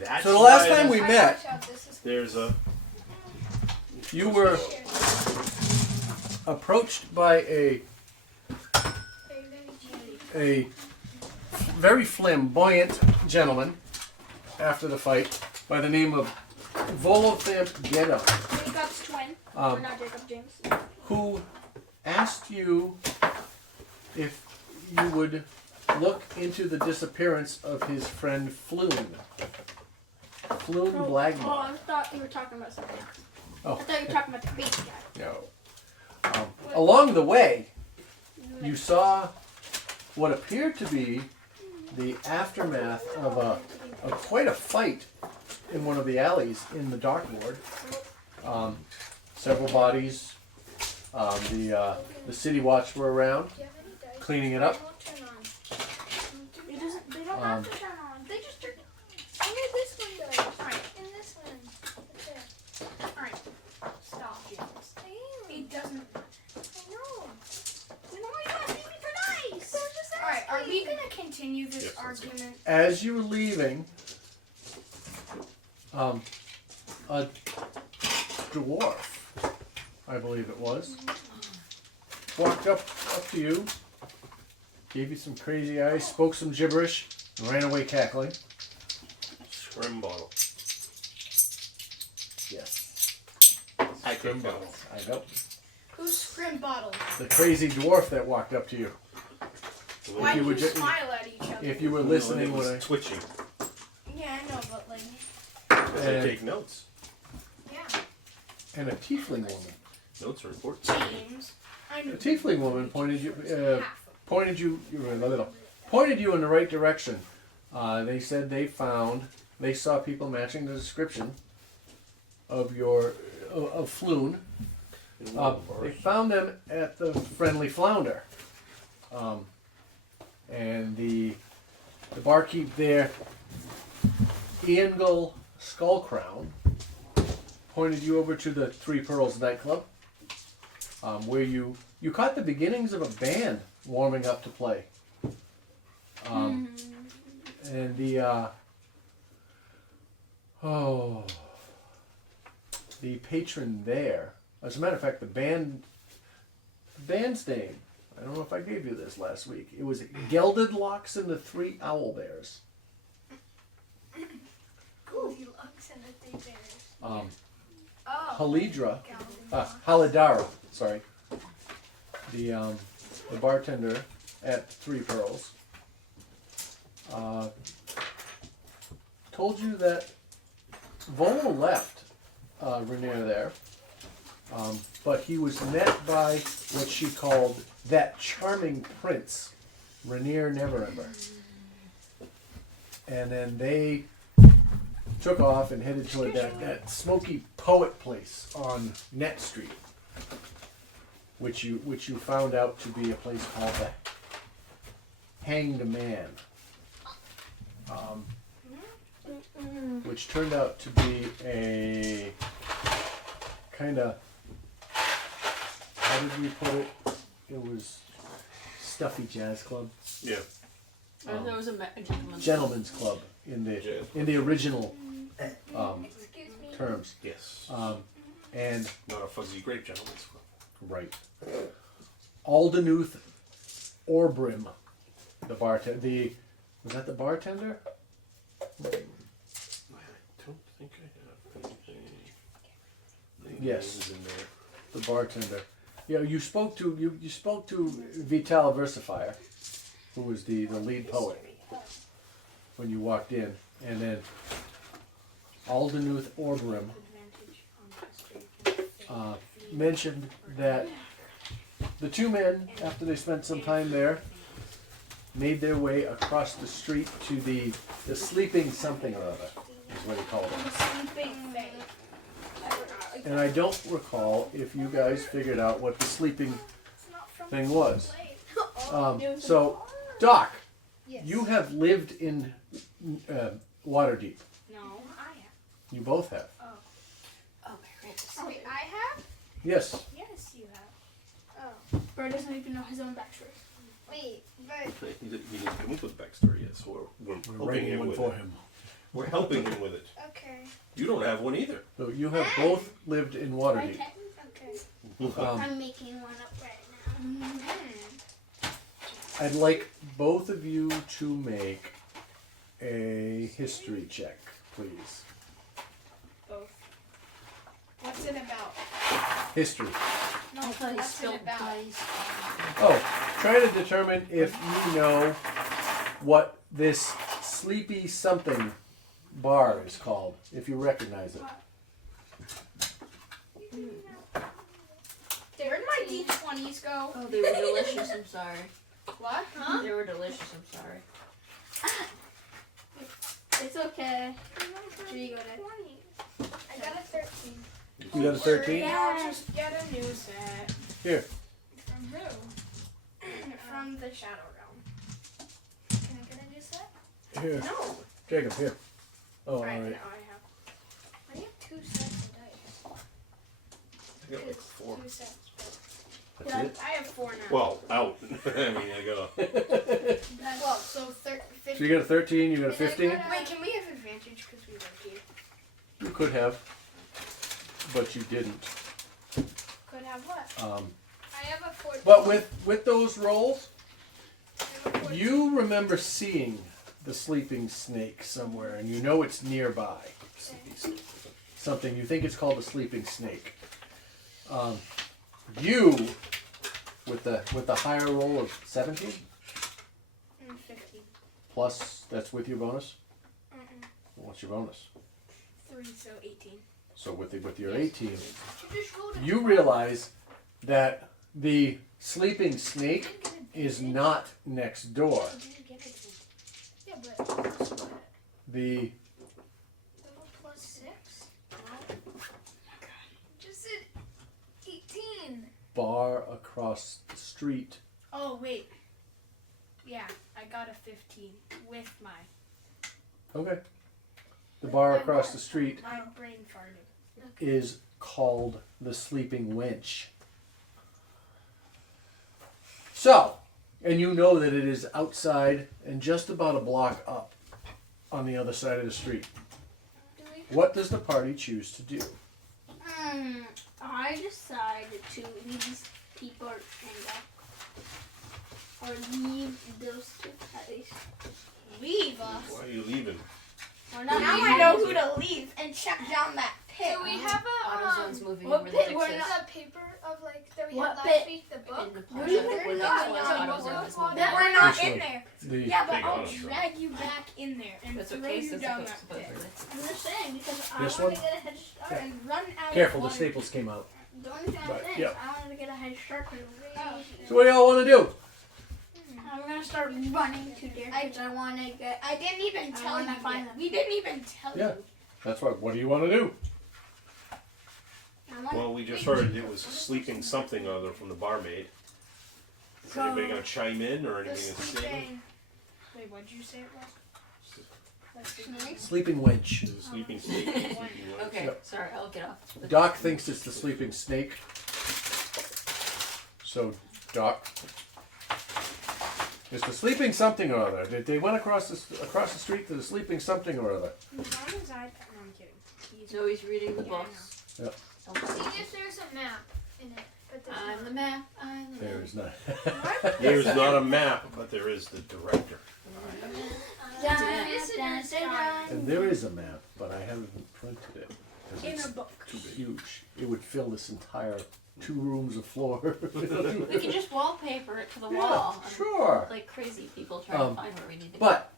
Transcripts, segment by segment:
That's So the last time we met, there's a. you were approached by a very flamboyant gentleman after the fight by the name of Volothamp Gedda, Jacob's twin, or not Jacob, James. who asked you if you would look into the disappearance of his friend Floon. Floon Blagmar. Oh, I thought you were talking about something else. Oh. I thought you were talking about the baby guy. No. Along the way, you saw what appeared to be the aftermath of quite a fight in one of the alleys in the Dark Ward. Several bodies. The City Watch were around, cleaning it up. They don't have to turn on. They just turn. Only this one does. Alright. And this one. Alright. Stop, James. It doesn't. I know. You know you're asking me for nice. Alright, are we gonna continue this argument? As you were leaving, a dwarf, I believe it was, walked up to you, gave you some crazy eyes, spoke some gibberish, and ran away cackling. Scrim bottle. Yes. I Scrim bottle. I know. Who's Scrim Bottle? The crazy dwarf that walked up to you. Why do you ju- smile at each other? If you were listening when when I twitching. Yeah, I know, but like. I take notes. Yeah. and a tiefling woman. Notes are important. James. I know. The tiefling woman pointed you in the right direction. They said they saw people matching the description of Floon. They found them at the Friendly Flounder, and the barkeep there, Iangle Skullcrown, pointed you over to the Three Pearls nightclub, where you caught the beginnings of a band warming up to play. And the patron there, as a matter of fact, the band's name, I don't know if I gave you this last week, it was Gelded Locks and the Three Owl Bears. Goldilocks and the Three Bears. Halidara, sorry. The bartender at Three Pearls told you that Volo left Rainier there, but he was met by what she called that charming prince, Rainier Neverever. And then they took off and headed toward that smoky poet place on Net Street, which you found out to be a place called the Hanged Man, which turned out to be a kind of, how did we put it? It was stuffy jazz club. Yeah. There was a gentleman's club in the original terms. Yes. And not a fuzzy grape gentleman's club. Right. Aldenuth Orbrim, the bartender. Was that the bartender? I don't think I have anything. Yes. In there. The bartender. Yeah, you spoke to Vital Versifier, who was the lead poet when you walked in, and then Aldenuth Orbrim mentioned that the two men, after they spent some time there, made their way across the street to the sleeping something or other, is what he called it. The sleeping thing. And I don't recall if you guys figured out what the sleeping thing was. So, Doc, you have lived in Waterdeep. No, I have. You both have. Wait, I have? Yes. Yes, you have. Oh. Bird doesn't even know his own backstory. Wait, Bird. He didn't come up with a backstory yet, so we're writing one for him. We're helping him with it. Okay. You don't have one either. So you have both lived in Waterdeep. Okay. I'm making one up right now. I'd like both of you to make a history check, please. Both. What's it about? History. No, what's it about? Oh, try to determine if you know what this sleepy something bar is called, if you recognize it. Where'd my D20s go? Oh, they were delicious. I'm sorry. What? They were delicious. I'm sorry. It's okay. Here you go, Dad. I got a 13. You got a 13? Yeah, I'll just get a new set. Here. From who? From the Shadow Realm. Can I get a new set? Here. No. Jacob, here. Oh, Alright, alright. now I have 2 sets of dice. I got like 4. 2 sets. That's it? I have 4 now. Well, out. I mean, I got Well, so 15. So you got a 13, you got a And I 15? got Wait, can we have advantage because we work here? You could have, but you didn't. Could have what? I have a 14. But with those rolls, I have a 14. you remember seeing the sleeping snake somewhere, and you know it's nearby. Something, you think it's called a sleeping snake. You, with the higher roll of 17, 15. plus, that's with your bonus? Mm-mm. What's your bonus? 3, so 18. So with your 18, You just rolled a you 12. realize that the sleeping snake is not next door. I didn't get it. Yeah, but The level plus 6? Just said 18. bar across the street. Oh, wait. Yeah, I got a 15 with my... Okay. The bar across the street My brain farted. is called the Sleeping Wench. So, and you know that it is outside and just about a block up on the other side of the street. Do we? What does the party choose to do? I decided to leave these people or leave those two guys. Leave us. Why are you leaving? Or not Now leave I know them. who to leave and check down that pit. So we have AutoZone's moving what over the pit? fixes. What is that paper of like that we What had pit? last week? The book. In the We're plaza. not- We're we're not- not- AutoZone is moving. That we're not Which in one? there. The Yeah, but Big I'll auto show. drag you back in there and That's throw what Case you is down supposed that pit. supposedly. I'm just saying because I This wanted one? to get a head start. And run out Careful, of the water. staples came out. The only thing I'm Right, saying yeah. is I wanted to get a head start because So what do y'all want to do? I'm gonna start running to there because I want to get. I didn't even I tell wanna you find yet. them. We didn't even tell Yeah. you. That's right. What do you want to do? I want. Well, we just heard it was sleeping something or other from the barmaid. Is anybody gonna chime in or The anything to say? sleeping. Wait, what'd you say it was? What's the name? Sleeping Wench. Is it sleeping snake? Sleeping one? Okay, Yep. sorry, I'll get off. Doc thinks it's the sleeping snake. So, Doc, it's the sleeping something or other. They went across the street to the sleeping something or other. He's on his iPad. No, I'm kidding. So he's reading the Yeah, I books. Yep. See if there's a map in it, but there's I'm the not. map. I'm the There map. is not. There's not a map, but there is the director. And there is a map, but I haven't printed it. 'Cause In it's a book. too huge. It would fill this entire 2 rooms of floor. We can just wallpaper it to the Yeah, wall. sure. Like crazy people trying to find where we need to go. But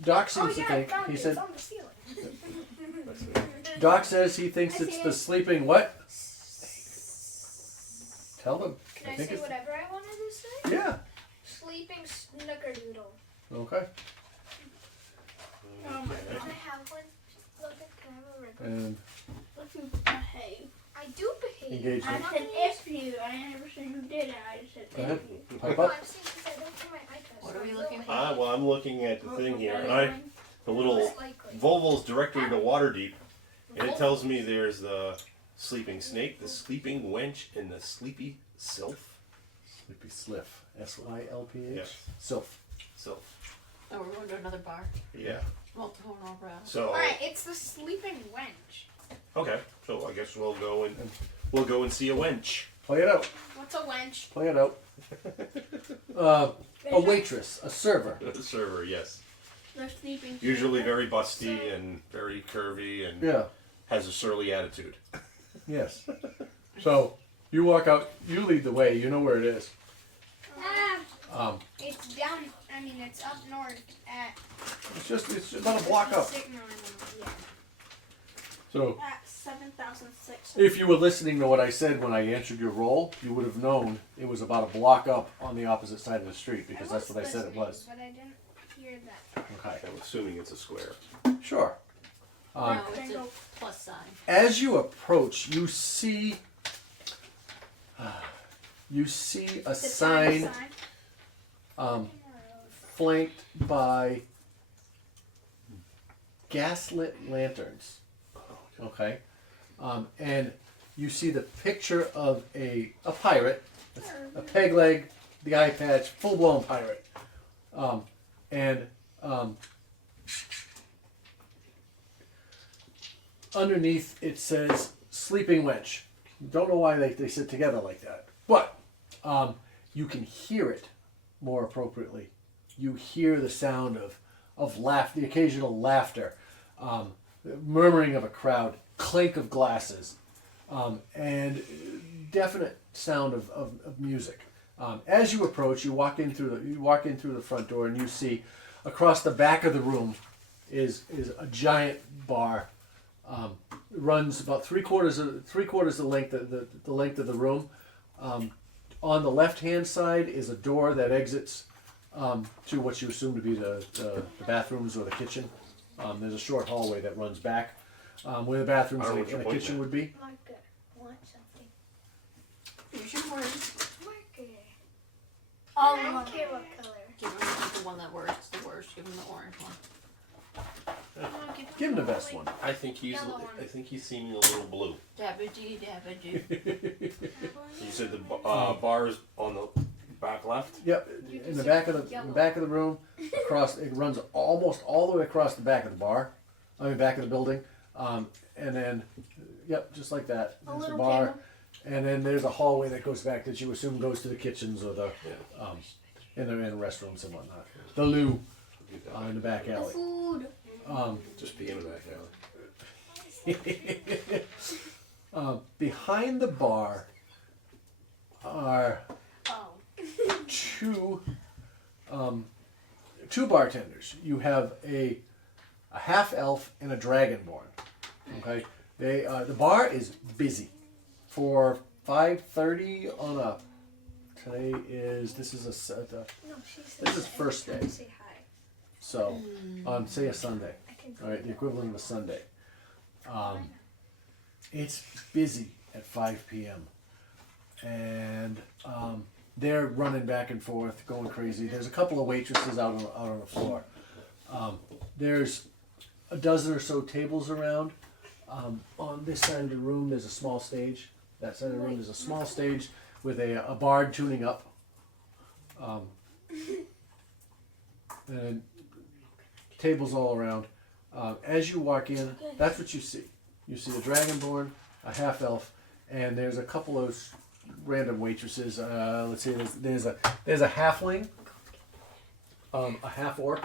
Doc Oh seems yeah, to I think found he it. said It's on the ceiling. That's it. Doc says he thinks it's the sleeping what? Tell them. Can I think say it's whatever I wanted to say? yeah. Sleeping snickerdoodle. Okay. Oh my Okay. Can I have one? Look, can I have a ribbon? And If you behave. I do behave. Engagement. I'm not said gonna use- if you. I never said you did. I just said Go ahead. if you. Pipe No, up. I'm saying because I don't do my iPad. What so are we I will looking for? behave. Well, I'm looking at the thing here, and the little Most likely. Volvo's directory to Waterdeep, and it tells me there's the sleeping snake, the sleeping wench, and the sleepy sylph. Sleepy Sylph. SYLPH. Yes. Sylph. Sylph. Oh, we're going to another bar. Yeah. Well, hold on, bro. So Alright, it's the sleeping wench. okay, so I guess we'll go and see a wench. Play it out. What's a wench? Play it out. A waitress, a server. The server, yes. They're sleeping. Usually very busty and very curvy and Yeah. has a surly attitude. Yes. So you walk out. You lead the way. You know where it is. It's down, it's up north at... It's about a block up. Yeah. So At 7,600. if you were listening to what I said when I answered your role, you would have known it was about a block up on the opposite side of the street because that's what I said it was. But I didn't hear that. Okay. I'm assuming it's a square. Sure. No, it's a plus sign. As you approach, you see a sign flanked by gaslit lanterns. Okay, and you see the picture of a pirate, a peg leg, the eye patch, full blown pirate, and underneath it says "Sleeping Wench." Don't know why they sit together like that, but you can hear it more appropriately. You hear the sound of the occasional laughter, murmuring of a crowd, clink of glasses, and definite sound of music. As you approach, you walk in through the front door, and you see across the back of the room is a giant bar. Runs about three quarters the length of the room. On the left hand side is a door that exits to what you assume to be the bathrooms or the kitchen. There's a short hallway that runs back where the bathrooms I don't know and what the you're kitchen pointing would be. Marker, want something. Here's your word. Marker. All I of don't them. care what color. Give him the one that works the worst. Give him the orange one. Give him the best one. I think he's seeming a little blue. Dabba-dee, dabba-doo. You said the bar is on the back left. Yep, in the back of the room, across it runs almost all the way across the back of the bar. Back of the building, and then, yep, just like that. A There's the little bar, table. and then there's a hallway that goes back that you assume goes to the kitchens or the in the restrooms and whatnot. The loo in the back alley. Food. Just be in the back alley. Behind the bar are Oh. two bartenders. You have a half elf and a dragonborn. Okay, the bar is busy for 5:30 on a. Today is this is first day. Say hi. So say a Sunday. All right, the equivalent of a Sunday. It's busy at 5 p.m. and they're running back and forth, going crazy. There's a couple of waitresses out on the floor. There's a dozen or so tables around. On this side of the room, there's a small stage. That side of the room, there's a small stage with a bard tuning up. And tables all around. As you walk in, that's what you see. You see a dragonborn, a half elf, and there's a couple of random waitresses. Let's see, there's a halfling, a half orc.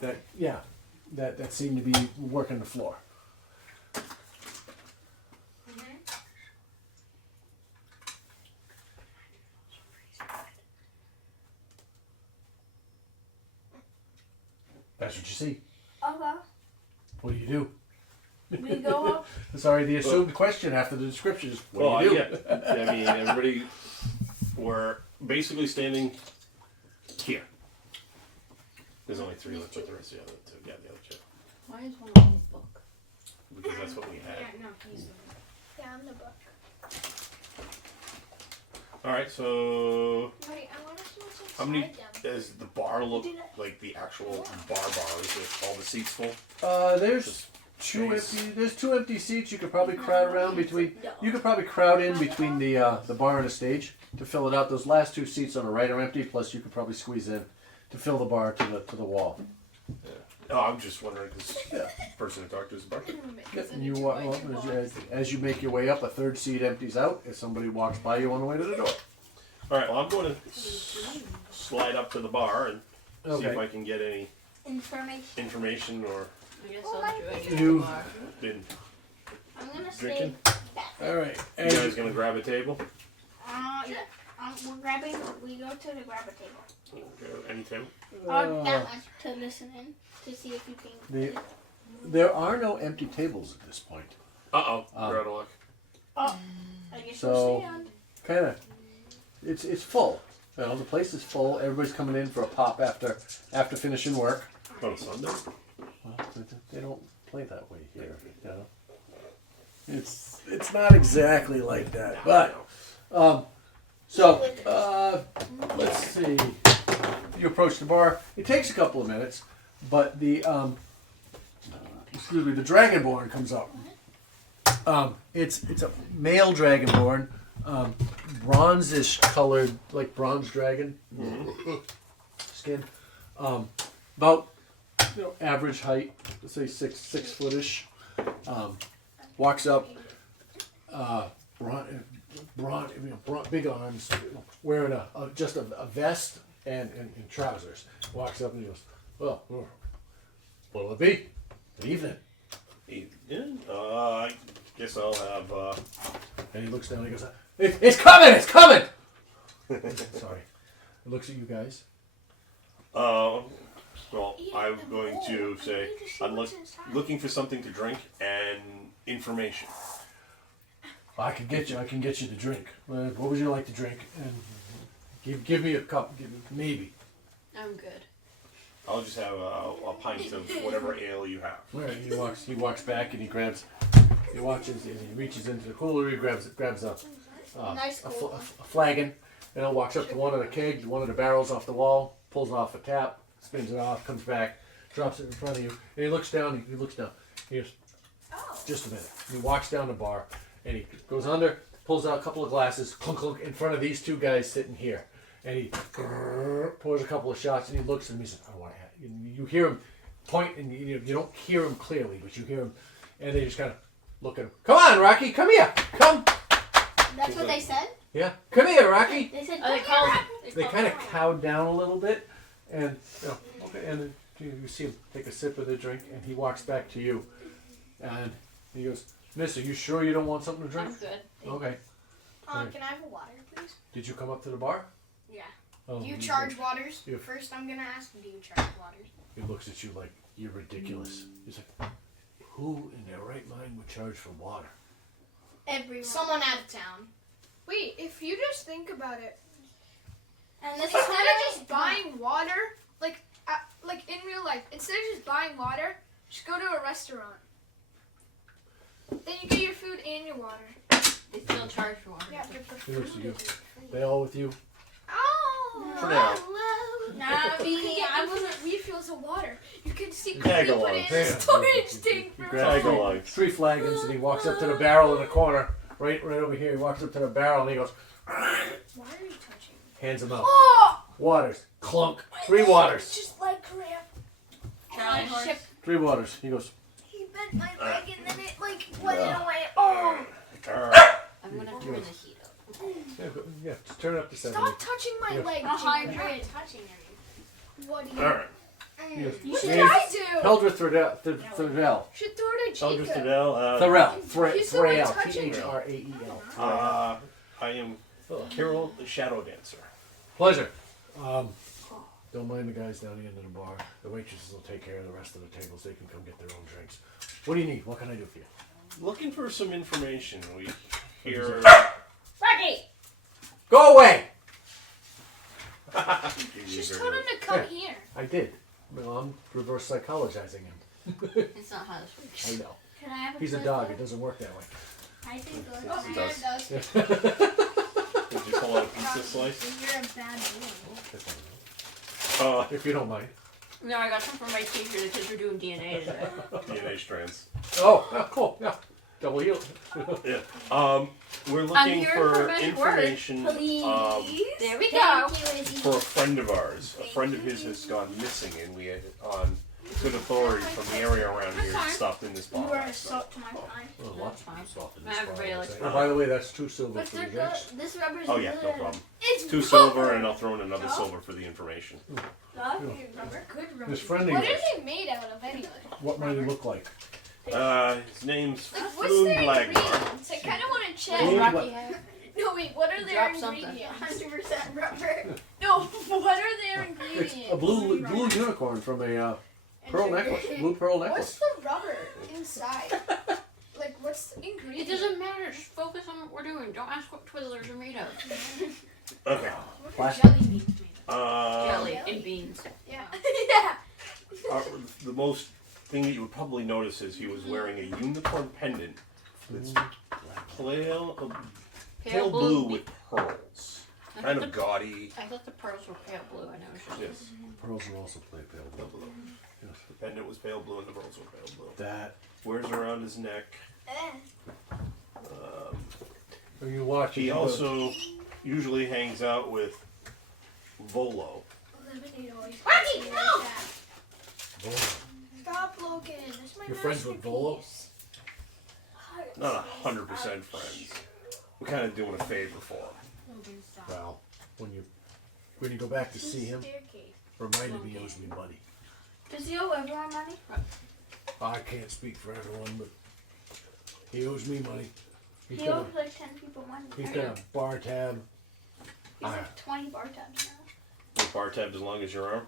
That seem to be working the floor. That's what you see. Okay. What do you do? We go up. Sorry, the assumed question after the description is what do you do? Yeah. I mean, everybody were basically standing here. There's only three left, but the rest of the other two. Yeah, the other two. Why is one on the book? Because that's what we had. Yeah, no, he's yeah, I'm the book. All right, so Wait, I want to see what's inside how many them. does the bar look like? The actual bar? Is it all the seats full? There's two space. empty. There's two empty seats. You could probably crowd around between. You could probably crowd in between the bar and the stage to fill it out. Those last two seats on the right are empty. Plus, you could probably squeeze in to fill the bar to the wall. Oh, I'm just wondering because the person to talk to is the bartender. Yep, and you walk as you make your way up, a third seat empties out as somebody walks by you on the way to the door. All right. Well, I'm going to slide up to the bar and see if Okay. I can get any information or I guess I'll join you. You- been I'm gonna stay drinking. back. All right. You guys gonna grab a table? Yeah. We're grabbing. We go to the grab a table. Any table? That one to listen in to see if you can. There are no empty tables at this point. We're out of luck. I guess So- we'll stand. Kind of, it's full. You know, the place is full. Everybody's coming in for a pop after finishing work. On a Sunday? Well, they don't play that way here. You know, it's not exactly like that. But let's see. You approach the bar. It takes a couple of minutes, but the the Dragonborn comes up. It's a male Dragonborn, bronzish colored, like bronze dragon skin. About average height, let's say six footish. Walks up, big arms, wearing just a vest and trousers. Walks up and he goes, "Well, what'll it be? Good evening." I guess I'll have. And he looks down and he goes, It's coming! It's coming! Sorry. He looks at you guys. Well, I'm going to say I'm looking for something to drink and information. I can get you the drink. What would you like to drink? And give me a cup. Maybe. I'm good. I'll just have a pint of whatever ale you have. All right, he walks back and he watches and he reaches into the cooler. He grabs a Nice cooler. flagon, and he walks up to one of the barrels off the wall, pulls off a tap, spins it off, comes back, drops it in front of you, and he looks down. He goes, just a minute. And he walks down the bar and he goes under, pulls out a couple of glasses, clunk, clunk, in front of these two guys sitting here, and he pours a couple of shots and he looks at me and he says, "I want to have." You hear him point, and you don't hear him clearly, but you hear him, and they just kind of look at him. "Come on, Rocky, come here, come." That's what they said. Yeah, come here, Rocky. They said. Oh, They kind of cowed down a little bit, and okay, and then you see him take a sip of the drink, and he walks back to you, and he goes, "Miss, are you sure you don't want something to drink?" I'm good. Okay. Can I have a water, please? Did you come up to the bar? Yeah. Oh, Do you charge waters? Yeah. First, I'm gonna ask. Do you charge waters? He looks at you like you're ridiculous. He's like, "Who in their right mind would charge for water?" Everyone. Someone out of town. Wait, if you just think about it, And this instead is of just buying water, like in real life, instead of just buying water, just go to a restaurant. Then you get your food and your water. They still charge for water. Yeah, but the He looks at food you. is free. They all with you? Oh, For now. Nah, You can get infinite refills of water. You can secretly Tag put along. it in a storage tank He for grabs Tag along. three flagons and he walks up to the barrel in the corner, right over here. He walks up to the barrel and he goes, Why are you touching me? hands them out. Oh! Waters, clunk, 3 waters, Just like cramp. Charlie horse. 3 waters. He goes, He bent my leg and then it like went away. Oh! I'm gonna turn the heat up. yeah, just turn it up to 70. Stop touching my Yeah. leg. I'll Jacob. hydrate. Touching him. What do you? All right. He goes, What did "Name's I do? Eldred Thrael. Should throw it at Eldridge Jacob. Tadell. Thrael. He's the one Thrael. touching me. Thrael. I am Carol, the Shadow Dancer. Pleasure. Don't mind the guys down the end of the bar. The waitresses will take care of the rest of the tables. They can come get their own drinks. What do you need? What can I do for you? Looking for some information. We hear. Rocky! Go away! Just told him to come Yeah. here. I did. Well, I'm reverse psychologizing him. It's not how this works. I know. Can I have a He's a clip? dog. It doesn't work that way. I think go Yes, ahead. it does. does. Did you pull out a pizza slice? You're a bad boy. If you don't mind. No, I got some for my teacher. The kids are doing DNA today. DNA strands. Oh, cool. Yeah. Double heal. Yeah. We're I'm looking here for for my information Please. There we go. Thank you, Izzy. for a friend of ours. A friend of his has gone missing, and we had on good authority from the area around here fine. stuffed in this You bottle. are a salt to my pine. Oh, lots of Fine. stuff in Not this everybody bottle. likes Oh, by the way, that's 2 silver But for they're the drinks. good. This rubber's Oh good. yeah, no problem. It's 2 rubber. silver, and I'll throw in another Oh. silver for the information. Rubber. Good rubber. This friend of What are yours, they made out of anyway? what might he look like? His name's Like, what's Floon their Blagmar. ingredients? I kind of want to check. Floon Rocky Bla- hair. No, wait, what are their Drop something. ingredients? 100% rubber. No, what are their It's ingredients? a blue unicorn from a pearl necklace. Blue pearl What's necklace. the rubber inside? Like, what's the It ingredient? doesn't matter. Just focus on what we're doing. Don't ask what Twizzlers are made of. Okay. What are Plastic. jelly beans made Jelly jelly. and beans. of? Yeah. Yeah. The most thing that you would probably notice is he was wearing a unicorn pendant that's pale blue with pearls. I Kind thought of gaudy. I thought the pearls were pale blue. I know it's just. Yes. Pearls are also play pale Pale blue. blue. Yes. The pendant was pale blue and the pearls were pale blue. That. Wears around his neck. Eh. When you watch it, He you go, also usually hangs out with Volo. Lemonade always Rocky, makes me no! like that. "Oh, Stop, Logan. That's my You're friends with Volo? masterpiece. Not 100% friends. We're kind of doing a favor for him. well, when you go back to see him, Staircase. remind him he owes me money. Does he owe everyone money? I can't speak for everyone, but he owes me money. He's He got owes like 10 people money. he's got a bar tab. He's like 20 bar tabs now. With bar tabbed as long as your arm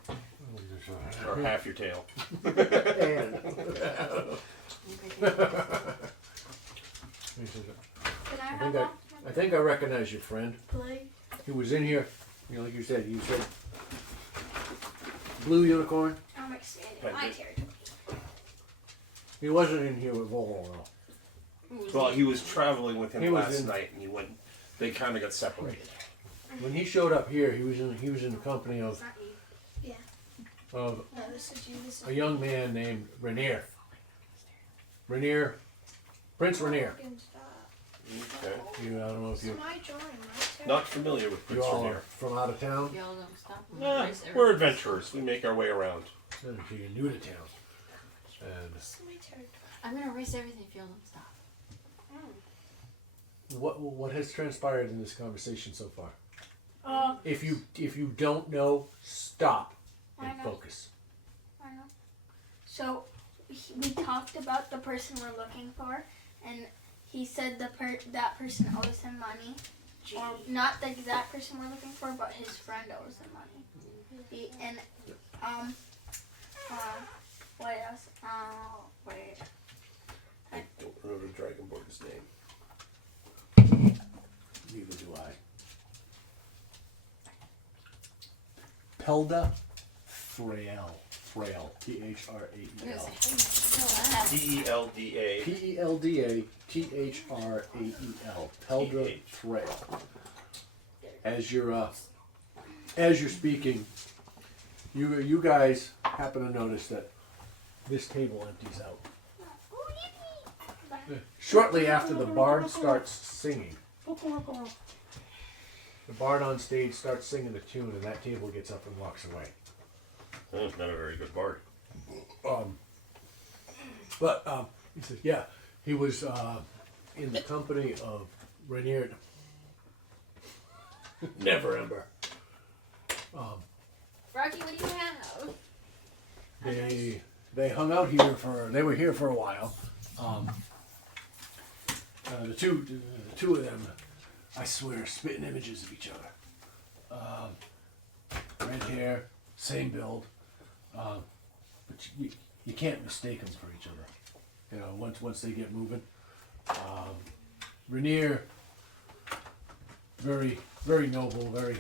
or half your tail. He says, Can I I have think that? I think I recognize your friend. Please. He was in here, like you said blue unicorn. I'm expanding my Pendant. territory. He wasn't in here with Volo though. Well, he was traveling with him He was last in- night, and he went. They kind of got separated. When he showed up here, he was in the company It's not you. of No, this is you. This is a young man named Rainier. Prince Rainier. Logan, stop. Okay. I don't know if It's you my drawing, my territory. Not familiar with Prince all are Rainier. from out of town. Y'all don't stop. Nah, we're adventurers. We make our way around. So you're new to town. And This is my territory. I'm gonna erase everything if y'all don't stop. what has transpired in this conversation so far? Oh, If you don't know, stop I and know. focus. I know. So we talked about the person we're looking for, and he said that person owes him money, or not the exact person we're looking for, but his friend owes him money. What else? Wait. I don't remember Dragonborn's name. Neither do I. Pelda Frail. Frail. T-H-R-A-E-L. D-E-L-D-A. P-E-L-D-A-T-H-R-A-E-L. Pelda Frail. As you're speaking, you guys happen to notice that this table empties out. Shortly after the bard starts singing, the bard on stage starts singing the tune, and that table gets up and walks away. That's not a very good bard. He says, yeah, he was in the company of Rainier. Never Ember. Rocky, what do you have? They hung out here they were here for a while. The two of them, I swear, spitting images of each other. Red hair, same build, but you can't mistake them for each other. You know, once they get moving. Rainier, very very noble, very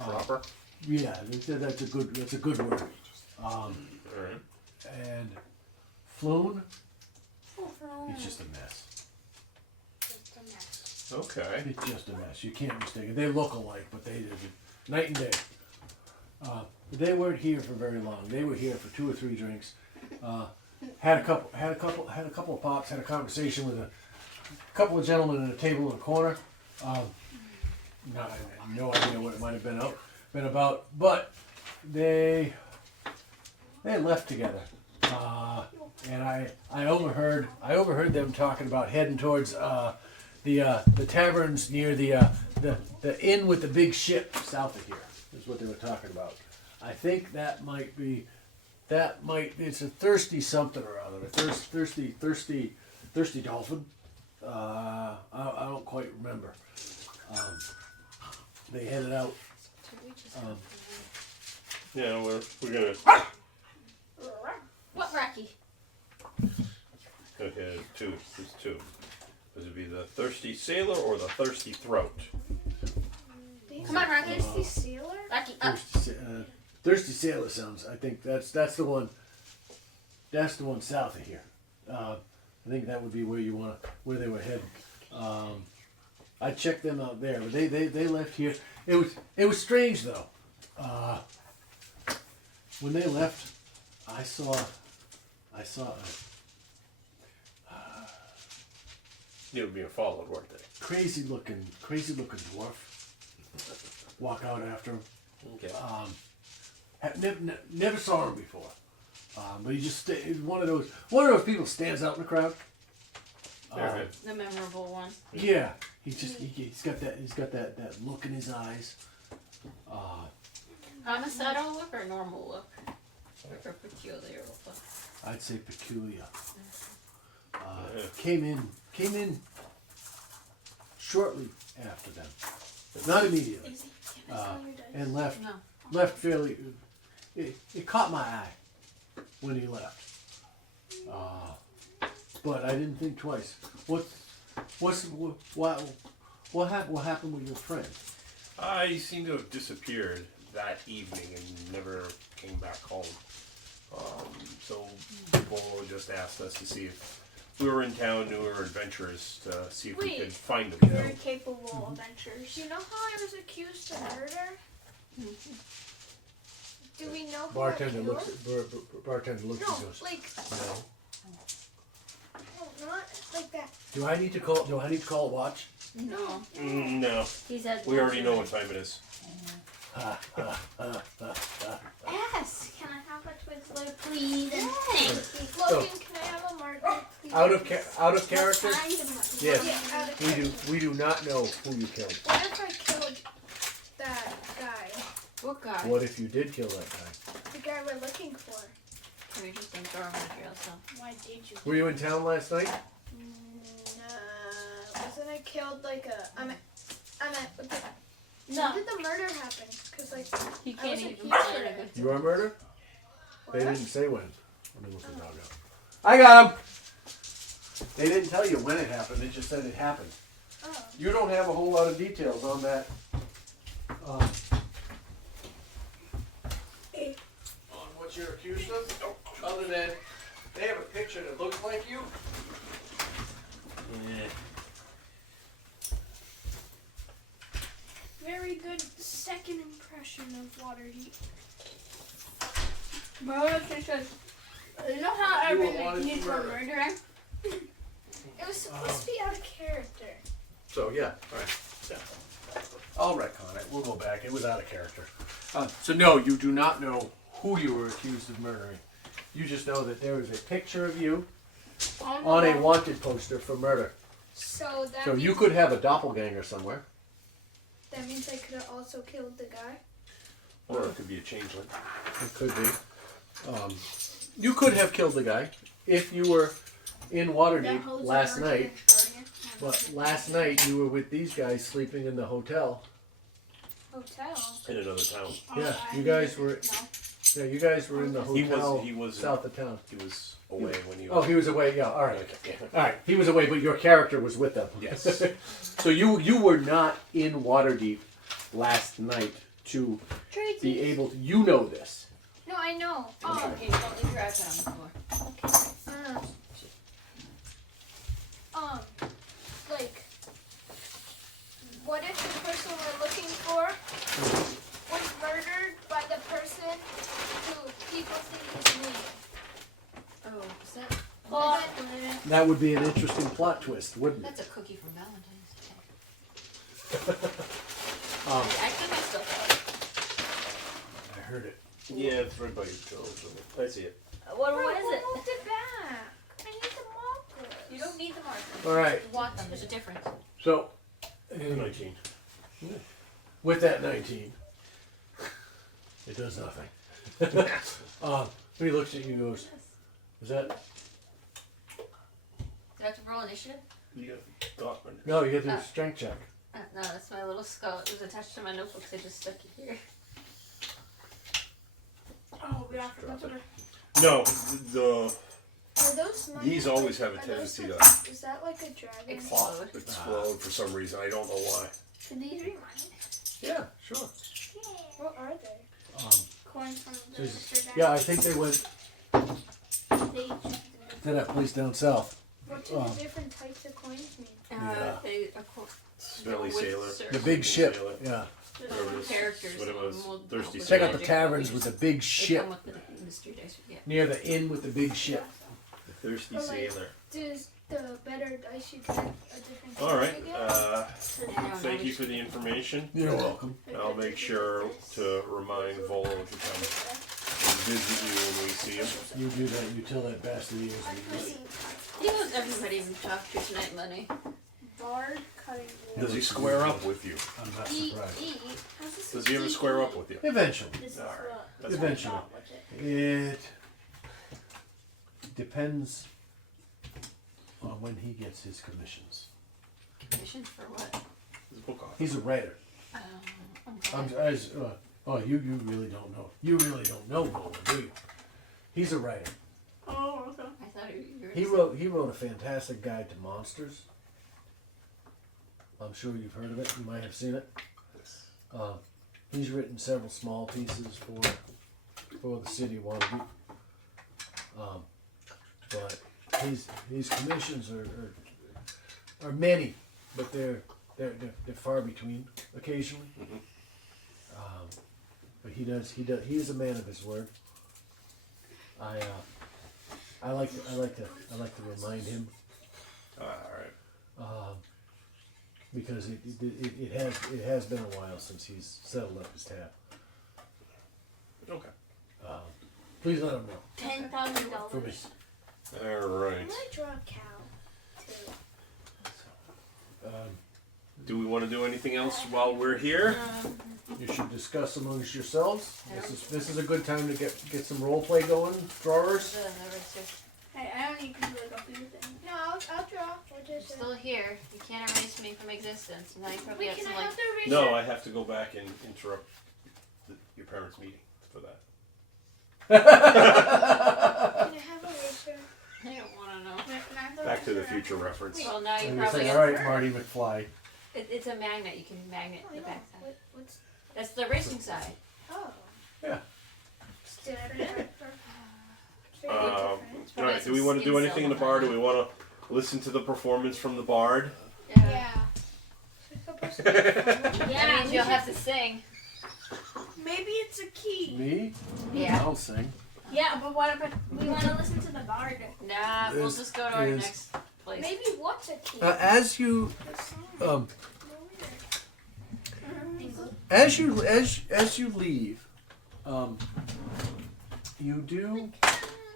Proper. yeah. That's a good word. Alright. And Floon, it's just a mess. Okay. It's just a mess. You can't mistake it. They look alike, but they did night and day. They weren't here for very long. They were here for 2 or 3 drinks. Had a couple of pops. Had a conversation with a couple of gentlemen at a table in a corner. I have no idea what it might have been about. But they they left together. And I overheard them talking about heading towards the taverns near the inn with the big ship south of here. Is what they were talking about. I think it's a thirsty something or other. A thirsty dolphin. I don't quite remember. They headed out. Yeah, we're gonna. What, Rocky? Okay, two. There's two. This would be the thirsty sailor or the thirsty throat. Come on, Rocky. Thirsty sailor? Rocky, up. Thirsty sailor sounds. I think that's the one. That's the one south of here. I think that would be where where they were headed. I checked them out there, but they left here. It was strange though. When they left, I saw They were being followed, weren't they? crazy looking dwarf walk out after him. Okay. Never saw him before, but he just he's one of those people stands out in the crowd. Alright. The memorable one. Yeah, he's got that look in his eyes. Homicidal look or normal look? Or peculiar look? I'd say peculiar. Came in shortly after them, not immediately, and left No. fairly. It caught my eye when he left, but I didn't think twice. What happened with your friend? I seem to have disappeared that evening and never came back home. So people just asked us to see if we were in town, knew we were adventurers, to see if we Wait. could find them. Very capable adventurers. Do you know how I was accused of murder? Do we know who Bartender I looks killed? at bartender looks No, and goes, like, no. no, not like that. Do I need to call a watch? No. No, He said we already know what time it is. Yes. Can I have a Twizzler, please? And Yes. thank you. Logan, can I have a margarita, please? Out of character? What kind of money? Yes. Yeah, out of We character. do not know who you killed. What if I killed that guy? What guy? What if you did kill that guy? The guy we're looking for. We just didn't throw him in jail, so. Why did you? Were you in town last night? Wasn't I killed like a? I meant. No. When did the murder happen? Cause like He I can't was even accused find of a it. good You are murder? They What? didn't say when. Let me look the dog up. I got him! They didn't tell you when it happened, they just said it happened. Oh. You don't have a whole lot of details on that. On what you're accused of, other than they have a picture that looks like you. Yeah. Very good second impression of Waterdeep. Bro, it's just, you know how You were every wanted accused for for murder. murdering? It was supposed to be out of character. So yeah, alright. Yeah. I'll retcon it. We'll go back. It was out of character. So no, you do not know who you were accused of murdering. You just know that there is a picture of you on a wanted poster for murder. So that So means, you could have a doppelganger somewhere. that means I could have also killed the guy. Or it could be a changeling. It could be. You could have killed the guy if you were in Waterdeep last night. But last night you were with these guys sleeping in the hotel. Hotel. In another town. Yeah, you guys were. Yeah, you guys were in the hotel He was south of town. He was away when you. Oh, he was away. Yeah, all right. Okay. All right, he was away, but your character was with them. Yes. So you were not in Waterdeep last night to be able to. You know this. No, I know. Okay, don't leave your iPad on the floor. Like, what if the person we're looking for was murdered by the person who people think is me? Oh, is that? Oh, That would be an interesting plot twist, wouldn't it? That's a cookie from Valentine's Day. Um, I think I still got it. I heard it. Yeah, it's right by your toes. I see it. What Bro, is it? hold it back. I need the markers. You don't need the markers. All right. You want them. There's a difference. So, 19. with that 19, it does nothing. He looks at you and goes, is that? Do I have to roll initiative? You got Gottman. No, you get to do a strength check. No, that's my little skull. It was attached to my notebook, so I just stuck it here. Oh, yeah, that's what No, the Are those money? these always have a Are those tendency to like- Is that like a dragon? Explode. explode for some reason. I don't know why. Should these be mine? Yeah, sure. What are they? Coins from the Jesus. Mr. Yeah, I think they went They to that place down south. What do the different types of coins mean? Yeah. They, of course, Smelly with sailor. certain The big ship. Sailor. Yeah. Whatever it is. characters. What it was. will Thirsty help Check sailor. out the magic. taverns with the big They ship. come with the mystery dice. Yeah. Near the inn with the big ship. The thirsty Or like- sailor. Does the better dice you get a different All right. type again? Thank you for the information. You're welcome. I'll make sure to remind Volo to come and visit you when we see him. You do that, you tell that bastard he owes me money. He owes everybody we talked to tonight money. Bard cutting wood. Does he square up with you? I'm not Eat, surprised. eat. How's this Does he ever square up with you? Eventually. This is All right. what That's I Eventually. thought was it. It depends on when he gets his commissions. Commission for what? His book off. He's a writer. You really don't know. You really don't know Nolan, do you? He's a writer. Oh, okay. I thought you were. He wrote a fantastic guide to monsters. I'm sure you've heard of it. You might have seen it. He's written several small pieces for the city of Waterdeep. But his commissions are many, but they're far between occasionally. But he is a man of his word. I like to remind him All right. because it has been a while since he's settled up his tab. Okay. Please let him know $10,000. for me. All right. I'm gonna draw a cow too. Do we want to do anything else while we're here? You should discuss amongst yourselves. This is a good time to get some role play going, drawers. Hey, I don't need to do like a few things. No, I'll draw. What is it? Still here. You can't erase me from existence. Now you probably Wait, have can I some like. have the eraser? No, I have to go back and interrupt your parents' meeting for that. Can I have a eraser? I don't want to know. Can I have the Back to the eraser? future reference. Well, now you And you probably say, get. all right, Marty McFly. It's a magnet. You can magnet Oh, the no. back side. What's? That's the racing side. Oh. Yeah. Did I print it? It's very All different. right. Do we want to do anything in the bar? Do we want to listen to the performance from the bard? Yeah. That means you'll have to sing. Maybe it's a key. Me? Yeah. I'll sing. Yeah, but what if we want to listen to the bard? Nah, we'll This just go to our is- next place. Maybe what's a key? As you The song. as you leave, you do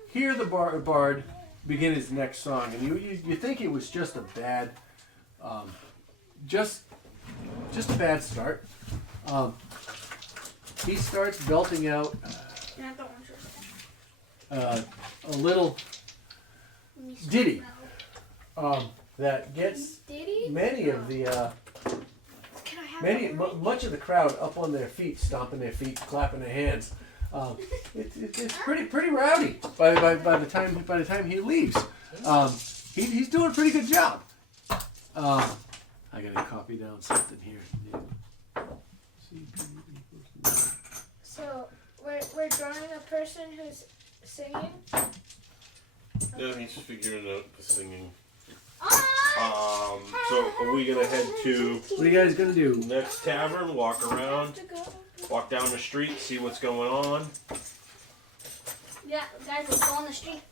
hear the bard begin his next song, and you think it was just a bad, just a bad start. He starts belting out Not the orange one. a little ditty that gets Diddy? many of the Can I have a much of the crowd up on their feet, stomping their feet, clapping their hands. It's pretty rowdy by the time he leaves. He's doing a pretty good job. I gotta copy down something here. So we're drawing a person who's singing. Yeah, he's figuring out the singing. Ah! So are we gonna head to What are you guys gonna do? next tavern? Walk around, To go. walk down the street, see what's going on. Yeah, guys, let's go on the street.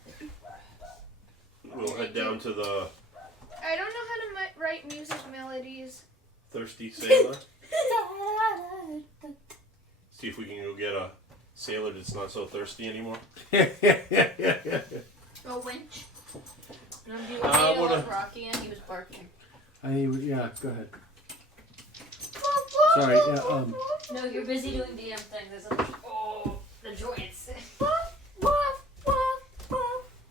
We'll head down to the I don't know how to write music melodies. Thirsty Sailor. See if we can go get a sailor that's not so thirsty anymore? Yeah. A winch. And you what up Rocky and he was barking. Yeah, go ahead. Sorry, yeah, No, you're busy doing DM things. The joints.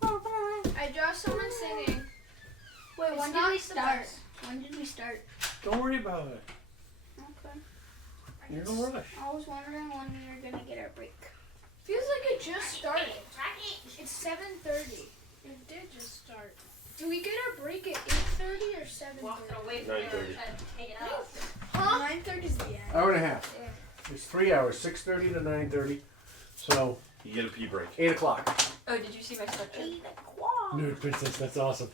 I draw someone singing. Wait, It's when did not we the start? best. When did we start? Don't worry about it. Okay. You're no rush. I was wondering when we were gonna get our break. Feels like it just started. It's 7:30. It did just start. Do we get our break at 8:30 or 7:30? Walking away from 9:30. take it out. Huh? 9:30 is the end. hour and a half. It's 3 hours, 6:30 to 9:30. So You get a pee break. 8 o'clock. Oh, did you see my sweatshirt? 8 o'clock. Nude princess, that's awesome.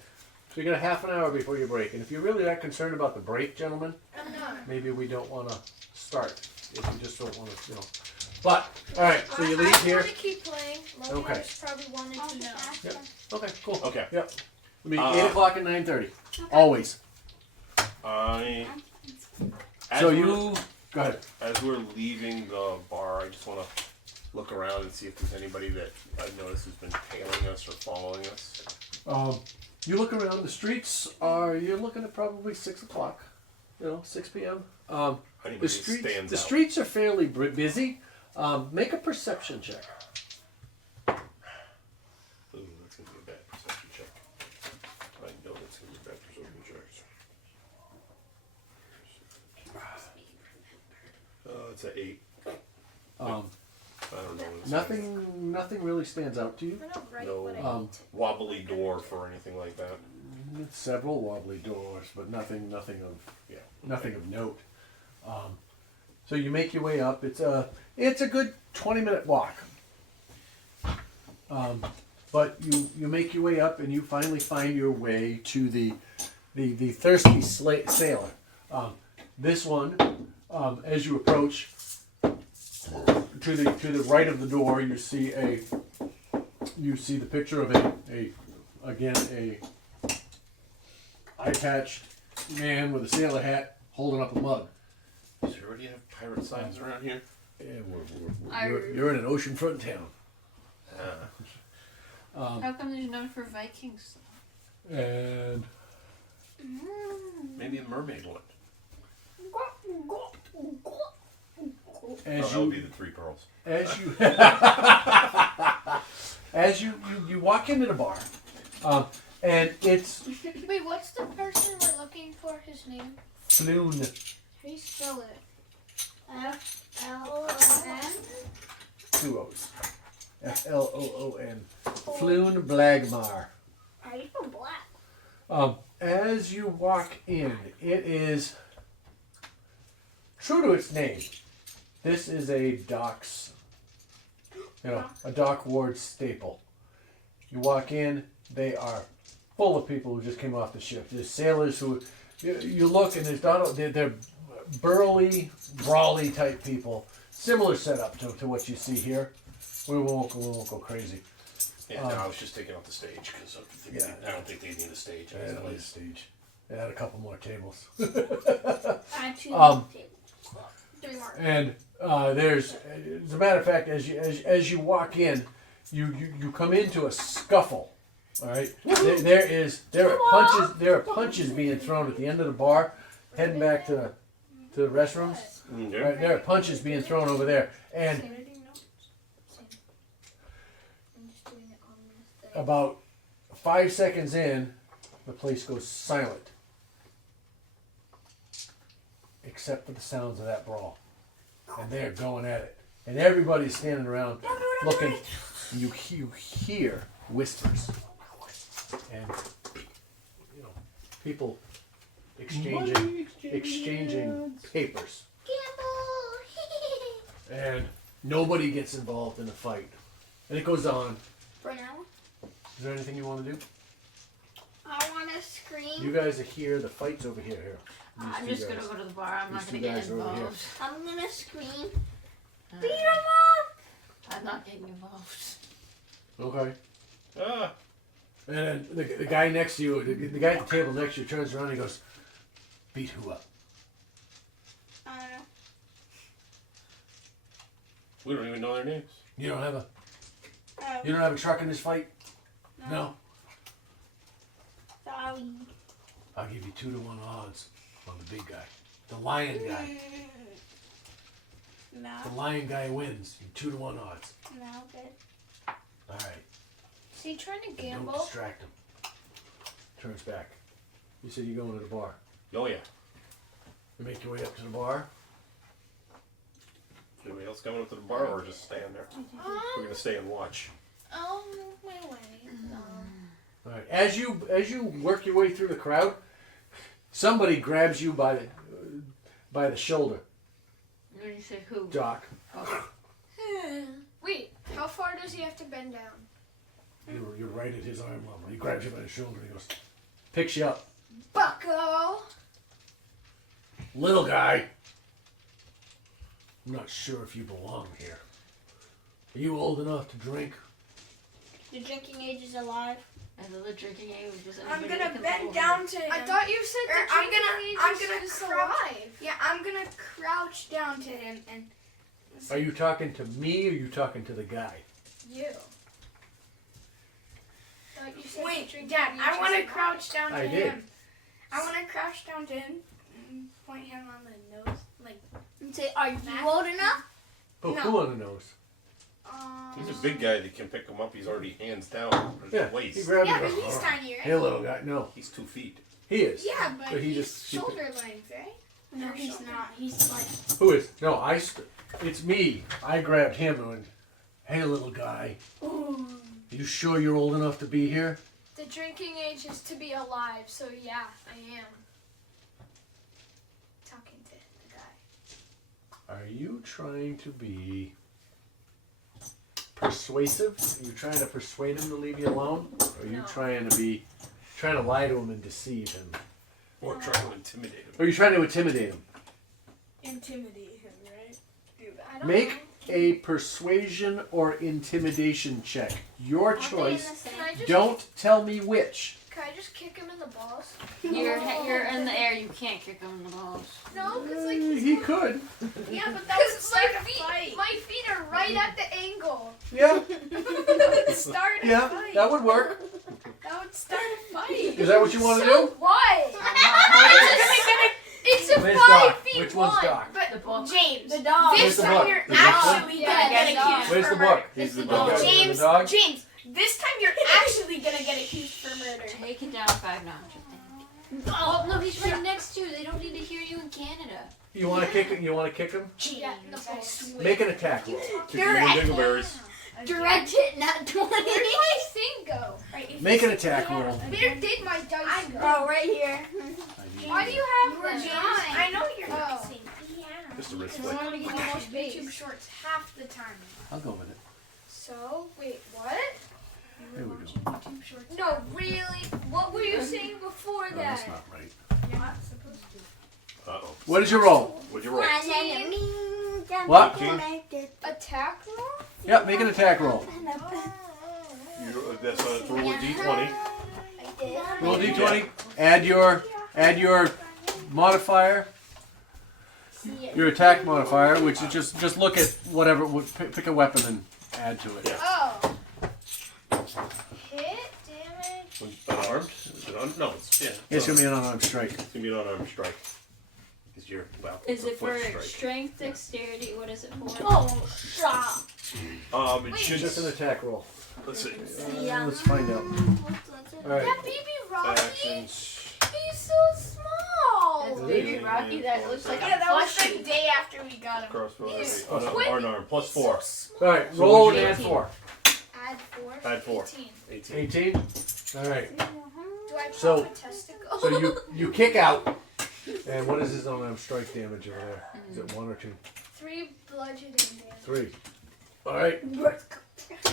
So you got a half an hour before your break. And if you're really that concerned about the break, gentlemen, I'm not. maybe we don't want to start. If you just don't want to, But, alright, so you leave I here. want to keep playing. Okay. Logan's probably wanted I'll to just know. ask Yep. them. Okay, cool. Okay. Yep. We'll meet Uh, 8 o'clock and 9:30. Always. I. As So we're- you. Go ahead. As we're leaving the bar, I just want to look around and see if there's anybody that I've noticed has been tailing us or following us. You look around the streets. You're looking at probably 6 o'clock. 6 p.m. Anybody The that streets. stands The out. streets are fairly busy. Make a perception check. Ooh, that's gonna be a bad perception check. I know that's gonna be a bad perception check. It's an 8. Um, I don't know. What it's nothing really stands out to you. I don't write No. what I Um, eat. wobbly dwarf or anything like that. Several wobbly doors, but nothing of Yeah. nothing of note. So you make your way up. It's a good 20-minute walk. But you make your way up and you finally find your way to the thirsty sailor. This one, as you approach, to the right of the door, you see the picture of a eye-patched man with a sailor hat holding up a mug. Does there already have pirate signs around here? Yeah, you're in an oceanfront town. How come there's none for Vikings? And Maybe a mermaid one. as That would you be the 3 pearls. as you walk into the bar, and it's Wait, what's the person we're looking for? His name? Floon. How do you spell it? F-L-O-N. 2 O's. Floon. Floon Blagmar. Are you from Black? As you walk in, it is true to its name. This is a docks, a dock ward staple. You walk in, they are full of people who just came off the ship. There's sailors who, you look and they're burly, brawly type people. Similar setup to what you see here. We won't go crazy. Yeah, no, I was just taking off the stage because I don't think they need a stage. They had a stage. They had a couple more tables. I had 2 Um, tables. 3 more. And there's, as a matter of fact, as you walk in, you come into a scuffle. All right, there are punches being thrown at the end of the bar, heading back to the restrooms. Okay. Right, there are punches being thrown over there, and Sanity notes? Same. I'm just doing it on this thing. about 5 seconds in, the place goes silent, except for the sounds of that brawl, and they're going at it, and everybody's standing around looking. And you hear whispers, and people exchanging papers, and nobody gets involved in the fight, and it goes on. For an hour? Is there anything you want to do? I want to scream. You guys are here. The fight's over here. Here. These I'm two just guys. gonna go to the bar. I'm not These gonna two get guys are over here. involved. I'm going to scream. Uh, Beat 'em up! I'm not getting involved. Okay. Ah, And then the guy next to you, the guy at the table next to you, turns around and he goes, "Beat who up?" I don't know. we don't even know their names. You don't have a Oh, you don't have a truck in this fight? No. sorry. I'll give you 2-to-1 odds on the big guy. The lion guy. No, The lion guy wins. 2-to-1 odds. no, good. All right. Is he trying to Don't gamble? distract him. Turns back. You said you're going to the bar. Oh yeah. You make your way up to the bar. Anybody else coming up to the bar or just staying there? We're gonna stay and watch. I'll move my way. All right. As you work your way through the crowd, somebody grabs you by the shoulder, When you say who? Doc. Wait, how far does he have to bend down? You're right at his arm level. He grabs you by the shoulder and he goes, picks you up. Bucko! Little guy. I'm not sure if you belong here. Are you old enough to drink? The drinking age is alive. And the drinking age was I'm anybody gonna that can bend hold down to him. I thought you said Or the I'm drinking gonna- age I'm is gonna just crouch. alive. Yeah, I'm gonna crouch down to him and. Are you talking to me or are you talking to the guy? You. Thought you said the Wait, drinking Dad, age I is want to alive. crouch down to I him. did. I want to crouch down to him and point him on the nose. Like, And say, are you Matt? old enough? Poke No. who on the nose? He's a big guy that can pick him up. He's already hands down at his Yeah. He waist. grabs yeah, you. but and goes, he's "Oh." tiny, right? Hey, little guy. No, He's 2 feet. he is. Yeah, but But he he's just- shoulder length, right? No, he's not. He's like, Who is? No, it's me. I grabbed him and, hey, little guy. Ooh. You sure you're old enough to be here? The drinking age is to be alive, so yeah, I am. Talking to the guy. Are you trying to be persuasive? Are you trying to persuade him to leave you alone? Or are you No. trying to lie to him and deceive him? Or trying to intimidate him. Or are you trying to intimidate him? Intimidate him, right? I don't Make know. a persuasion or intimidation check. Your I'll be in choice. the Can same. I just Don't tell me which. Can I just kick him in the balls? You're in the air. You can't kick them in the balls. No, because like He could. Yeah, but that would because start my a feet, fight. my feet are right at the angle. Yeah, That would start a yeah, fight. that would work. That would start a fight. Is that what you want to So do? what? It's a Where's 5 Doc? feet Which one. one's Doc? But The book. James, The dog. this Where's the time book? you're The book? actually Yeah, gonna get the dog. accused Where's for the murder. book? It's the The dog. guy with James, the dog? James, this time you're actually gonna get accused for murder. Take it down 5 notches. Oh no, he's right next to you. They don't need to hear you in Canada. You want to kick him? You want to kick him? Yeah, in the James, I balls. swear. Make an attack roll. Kick him in the dingleberries. Direct hit, not 20. Where did my thing go? Right, if Make you- an attack roll. Where did my dice go? Oh, right here. Why do you have them? James, I know you're Oh. missing. Yeah. Just a wrist I flick. want to get Watch more YouTube space. shorts half the time. I'll go with it. So, wait, what? You There were we watching YouTube shorts. No, really? What were you saying before No, that? that's not right. You're not supposed to. Uh-oh. What did you roll? What'd you roll? What? Attack roll? Yep, make an attack roll. That's a roll a d20. Roll d20. Add your modifier, your attack modifier, which is just look at whatever. Pick a weapon and add to it. Yeah. Oh. Hit, damage. Unarmed? Is it no, it's yeah. It's gonna be an unarmed strike. It's gonna be an unarmed strike. Because you're Is it's a it for foot strike. strength, dexterity? What is it for? Oh, stop. It Wait, should Just an attack roll. let's see. Let's find out. All right. That baby Rocky, Actions. he's so small. That's baby Rocky. That looks like Yeah, a that was the plushie. day after we got him. Crossbow. He's Unarmed. Plus 4. All right. So Roll what'd and you add get? 4. Add 4. Add 4. 18. 18. 18. All right. Do I pop So- a testicle? So you kick out. And what is his unarmed strike damage over there? Is it 1 or 2? 3 bludgeoning damage. 3. All right.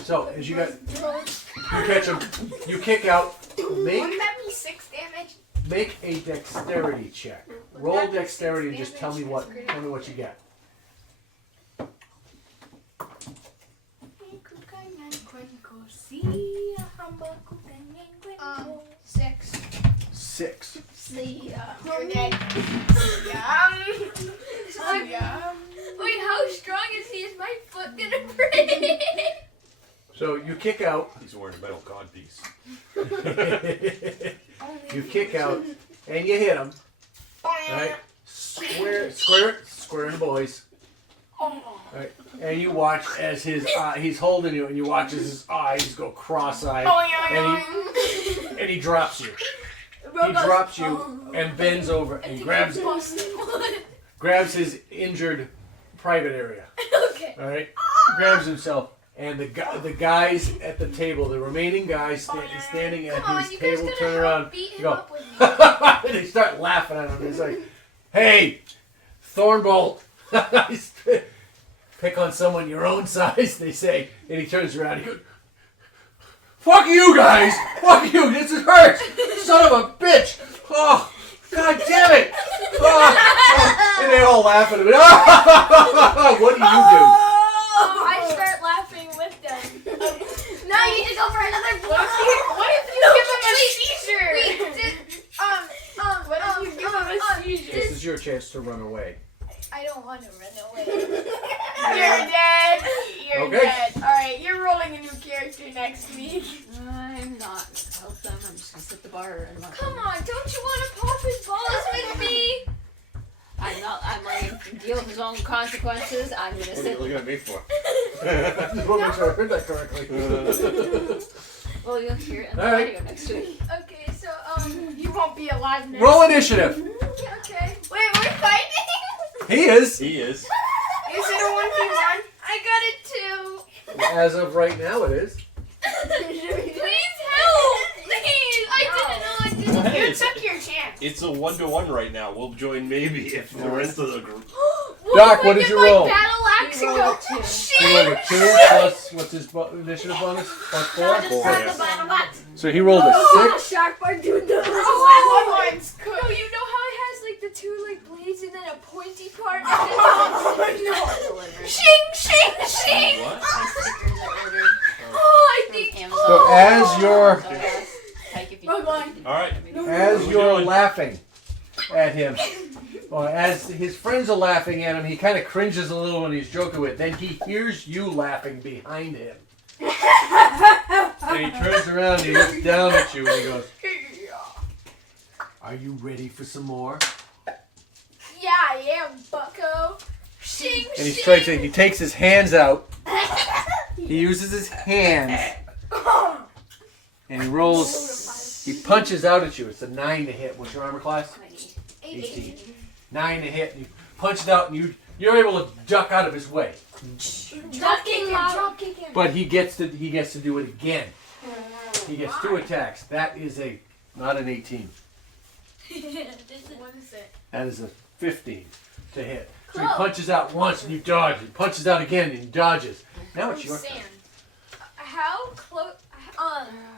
So as you catch him, you kick out. Wouldn't that be 6 damage? Make a dexterity check. Roll dexterity and just tell me what you get. 6. 6. You're dead. Wait, how strong is he? Is my foot not gonna break. So you kick out. He's wearing a metal codpiece. You kick out and you hit him. Right? Square in the boys. Right? And you watch as he's holding you, and you watch as his eyes go cross-eyed, and he drops you. He drops you and bends over and grabs his injured private area. Okay. All right, grabs himself, and the guys at the table, the remaining guys standing at Come on, his you guys table, gotta turn help around, beat him go, up with me. and they start laughing at him. He's like, "Hey, Thornbolt, pick on someone your own size," they say, and he turns around. He goes, "Fuck you guys! Fuck you! This is hurt! Son of a bitch! Oh, God damn it!" And they all laugh at him. What do? I start laughing with them. Now you need to go for another blow. What if you give him a seizure? What if you give him a seizure? This is your chance to run away. I don't want to run away. You're dead. You're Okay. dead. Alright, you're rolling a new character next week. I'm not gonna help them. I'm just gonna sit the bar and let Come them. on, don't you want to pop his balls with me? I'm letting him deal with his own consequences. I'm gonna What are you sit. looking at me for? I just want to make sure I heard that correctly. Well, you'll hear it in the All right. radio next week. Okay, so You won't be alive next Roll initiative. okay. Wait, we're fighting? He is. He is. Is it a 1v1? I got it too. As of right now, it is. Please help! Please! I didn't know I didn't. Well, hey, You it's, took your chance. it's a 1-to-1 right now. We'll join maybe if the rest of the group. Doc, what did you roll? Battle axe You and rolled go. a 2. He rolled a 2 plus, what's his initiative bonus? Plus 4? Four, yeah. So he rolled a 6. Shark bar doing the. Oh, one's No, cool. you know how it has like the two like blades and then a pointy part? Oh, Delivered. Shing, shing, shing! What? My stickers are ordered Oh, I from think. Amazon. So as you're So yes, like if you- We're going. All right. as What are we you're doing? laughing at him, or as his friends are laughing at him, he kind of cringes a little when he's joking with. Then he hears you laughing behind him, and he turns around and he looks down at you and he goes, "Are you ready for some more?" Yeah, I am, bucko. Shing, And he shing. strikes it. He takes his hands out. He uses his hands and he rolls. He punches out at you. It's a 9 to hit. What's your armor class? 18. 9 to hit. And you punch it out, and you're able to duck out of his way. Drop kick him, drop kick him. But he gets to do it again. He gets 2 attacks. That is not an 18. What is it? That is a 15 to hit. So he punches out once and you dodge. He punches out again and he dodges. Now it's your turn. Sand. How close?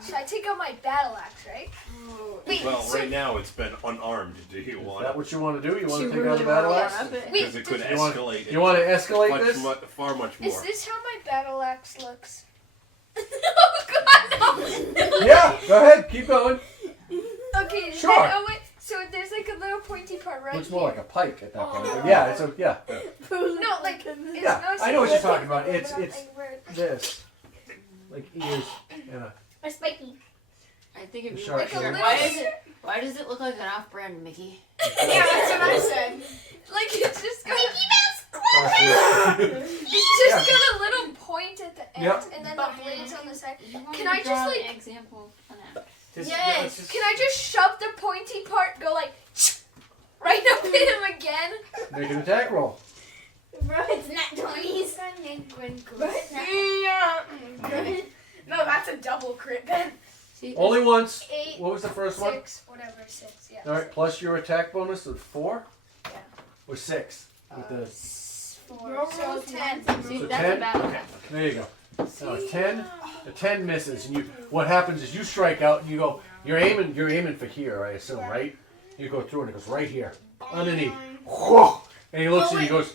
Should I take out my battle axe, right? Wait, Well, so, right now it's been unarmed. Do you Is want that it? what you want to do? You want She to take really out the battle wanna axe? one-up it. Because it could You want- escalate. You want to escalate much, this? far much more. is this how my battle axe looks? Oh God, no! Yeah, go ahead. Keep going. Okay. Sure. Oh wait. So there's like a little pointy part right Looks here. more like a pike at that point. But yeah, yeah. No, like it's Yeah, not. I know what you're talking about. like It's where- this, like ears and a A spiky. I think it'd be Shark like fin. why does it look like an off-brand Mickey? Yeah, that's what I said. Like it's just got. It's It's just got a little point at the end, Yep. and then the blades on the side. You want Can me I to just, draw like- an example on that? Yes. Can I just shove the pointy part, go like right up at him again? Make an attack roll. Bro, it's not 20s. No, that's a double crit then. See, Only once. 8, What was the first one? 6, whatever, 6. Yeah. All right, plus your attack bonus of 4? Yeah. Or 6? With the, 4. So 10. see, so that's 10? a battle Okay, axe. there you go. So a 10. A 10 misses, and what happens is you strike out, and you go. You're aiming for here, I assume, right? You go through, and it goes right here, underneath. Whoa! And he looks, and he goes.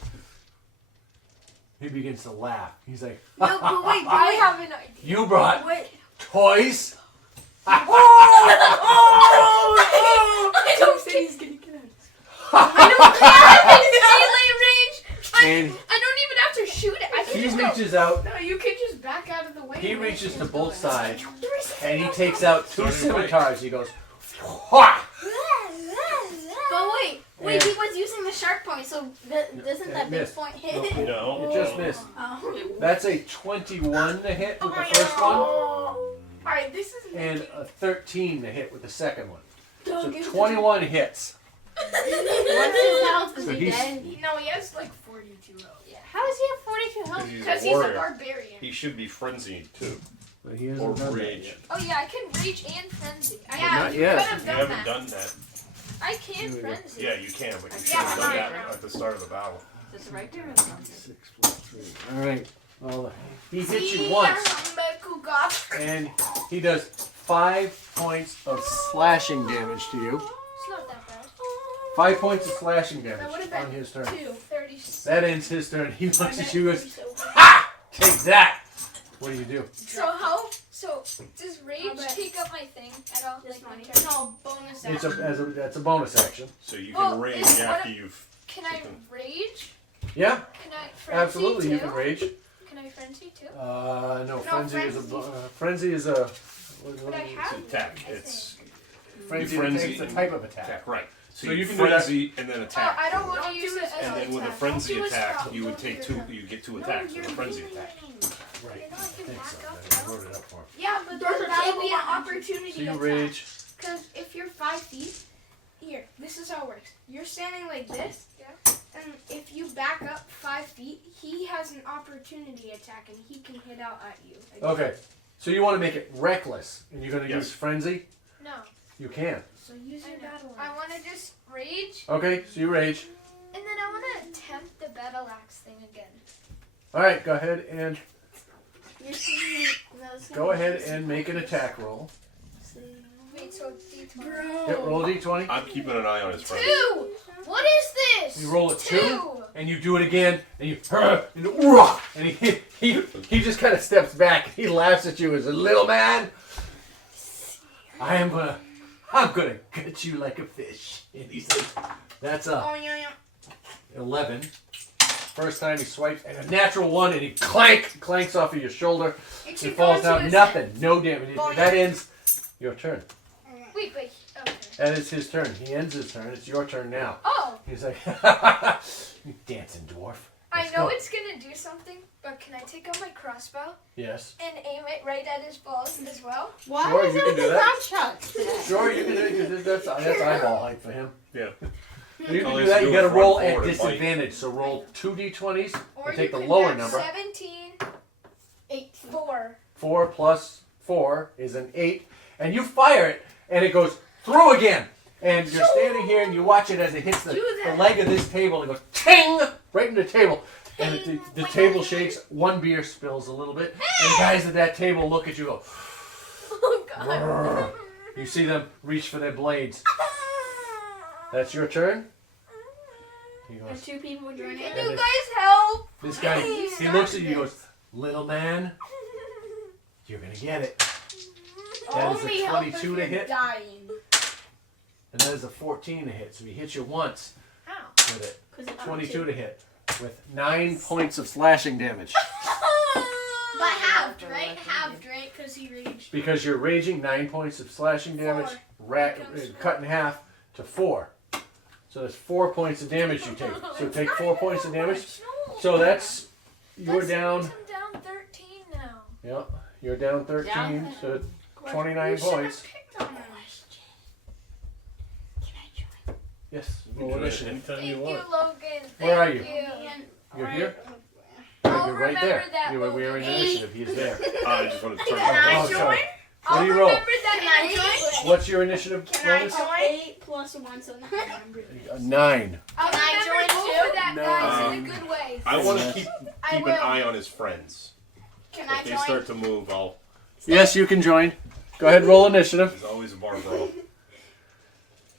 He begins to laugh. He's like, No, but wait, I have an idea. "You brought Wait. toys." I don't care. he's gonna get out. I don't care if it's melee range. And I don't even have to shoot it. I can He just go. reaches out. No, you could just back out of the way. He and reaches let to him both go. sides, There is and he no- takes out two Starting to fight. scimitars. He goes, "Ha!" But wait, he was using the sharp point, so doesn't that big missed. point hit? No. It just missed. Oh. That's a 21 to hit with the my first God. one, Alright, this is and a 13 to hit with the second one. So Don't give 21 hits. What's his health? Is So he he's- dead? No, he has like 42 health. How does he have 42 health? Because He's a he's a warrior. barbarian. He should be frenzied too. But he Or hasn't done that rage. yet. Oh yeah, I can rage and frenzy. not you yet. could have You done haven't that. done that. I can Yeah. frenzy. Yeah, you can, but you should Yeah, have but done not that now. at the start of the battle. Is this right there or the wrong side? 6 plus 3. All right. Well, he hits you once, and he does 5 points of slashing damage to you. It's not that bad. 5 points of slashing damage That would've been on his turn. 30. That ends his turn. He looks at you and goes, So "Ha! Take that!" What do you do? So does rage How about- take up my thing at all? This Like my money. turn? no bonus It's action. that's a bonus action. So you Well, can rage is- after what- you've. Can I rage? Yeah, Can I frenzy absolutely. too? You can rage. Can I frenzy too? No, frenzy is a frenzy. frenzy is a Would I It's have? an attack. I It's frenzy. frenzy It's a and type of attack. attack, right? So, So you you can do that. frenzy and then Oh, attack. I don't want to Don't use do it this. as And an then with a attack. frenzy Don't do a attack, spell. you would Don't take do two. it. You get two attacks with a frenzy attack. Right. You know I I can think back so. up. I wrote it up for him. Yeah, but There's then a that would table be an on- opportunity So you attack. rage. Because if you're 5 feet, here, this is how it works. You're standing like this, Yeah. and if you back up 5 feet, he has an opportunity attack, and he can hit out at you. Okay. So you want to make it reckless, and you're going to Yes. use frenzy. No. You can. So use I your know. battle I axe. want to just rage, Okay. So you rage. and then I want to attempt the battle axe thing again. All right. Go ahead and You're seeing those go ahead and make an attack roll. Wait, so D20. Bro. Yep. Roll a d20. I'm keeping an eye on his friend. 2! What is this? You roll a 2. 2! And you do it again, and you and he just kind of steps back. He laughs at you as a little man. I'm gonna gut you like a fish. And he says, "That's a Oh, yeah. 11." First time he swipes, and a natural 1, and he clanks off of your shoulder. It It falls down. Nothing. No damage. That ends your turn. Wait, but. Okay. That is his turn. He ends his turn. It's your turn now. Oh! He's like, "You dancing dwarf." I Let's know go. it's gonna do something, but can I take out my crossbow Yes. and aim it right at his balls as well? Why Sure, is you it can with do the that. ground shots today? Sure, you can do it. That's eyeball height for him. Yeah. You can All do he has that. to You do got to is roll run at forward and bite. disadvantage. So roll 2 d20s Or and take you the can lower have number. 17, 8. 4. 4 plus 4 is an 8, and you fire it, and it goes through again. And you're standing here, and you watch it as it hits the leg of this table, and it goes ting right into the table. And the table shakes. One beer spills a little bit, and the guys at that table look at you. Go. Oh god. "Brrr." You see them reach for their blades. That's your turn. He There's goes, 2 people joining. And Can you this- guys help? This guy, Please he stop looks at you and this. goes, "Little man, you're gonna get it." That is Only a help 22 if to you're hit, dying. and that is a 14 to hit. So he hits you once Ow. with it. 'Cause it's 22 to hit with 9 points of slashing damage. But halved, right? Halved, right? Because he raged. Because you're raging, 9 points of slashing damage, cut in half to 4. So that's 4 points of damage you take. So take 4 points of damage. So that's you're down. I'm down 13 now. Yeah, you're down 13 Down. to 29 points. Yes, roll initiative. Anytime Thank you you, want. Logan. Where are Thank you? you. You're here. I'll You're right remember there. that, We're in Logan. initiative. He's there. I just want to turn Can it I on. Oh, join? sorry. I'll What do you roll? remember that. Can I in a join? week. What's your initiative Can I bonus? join? 8 plus 1, so 9. 9. I'll Can I remember join both too? of that, No. guys, in a good way. I want to keep I an will. eye on his friends. Can I If they join? start to move, I'll. Yes, you can join. Go ahead, roll initiative. There's always a bar brawl.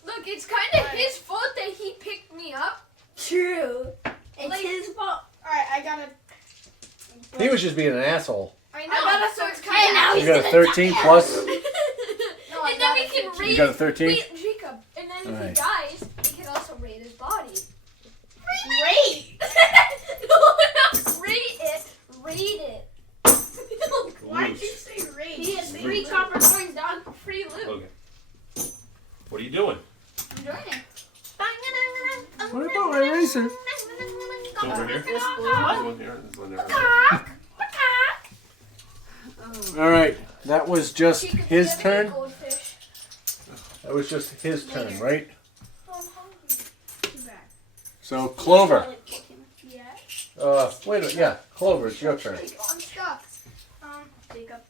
Look, it's kind of his fault that he picked me up. True. It's Like- his fault. Alright, I gotta. He was just being an asshole. I know. I gotta so it's search kind now of. You he's got a gonna 13 die. plus. No, I And then gotta we can search. raise. You got a 13? Wait, Jacob. And then if Alright. he dies, we can also raid his body. Great! No, not raid. Read it. Why'd Loot. you say raid? He has 3 copper coins, dog. Free loot. Okay. What are you doing? I'm joining. What about my razor? It's over here. This blue There's one? one here. There's one there. Oh. All right, that was just Chica, his do you have any turn. goldfish? That was just his turn, right? Oh, I'm hungry. Too bad. So Clover. Yeah. Wait a minute. Yeah, Clover, it's your turn. I'm stuck. Jacob.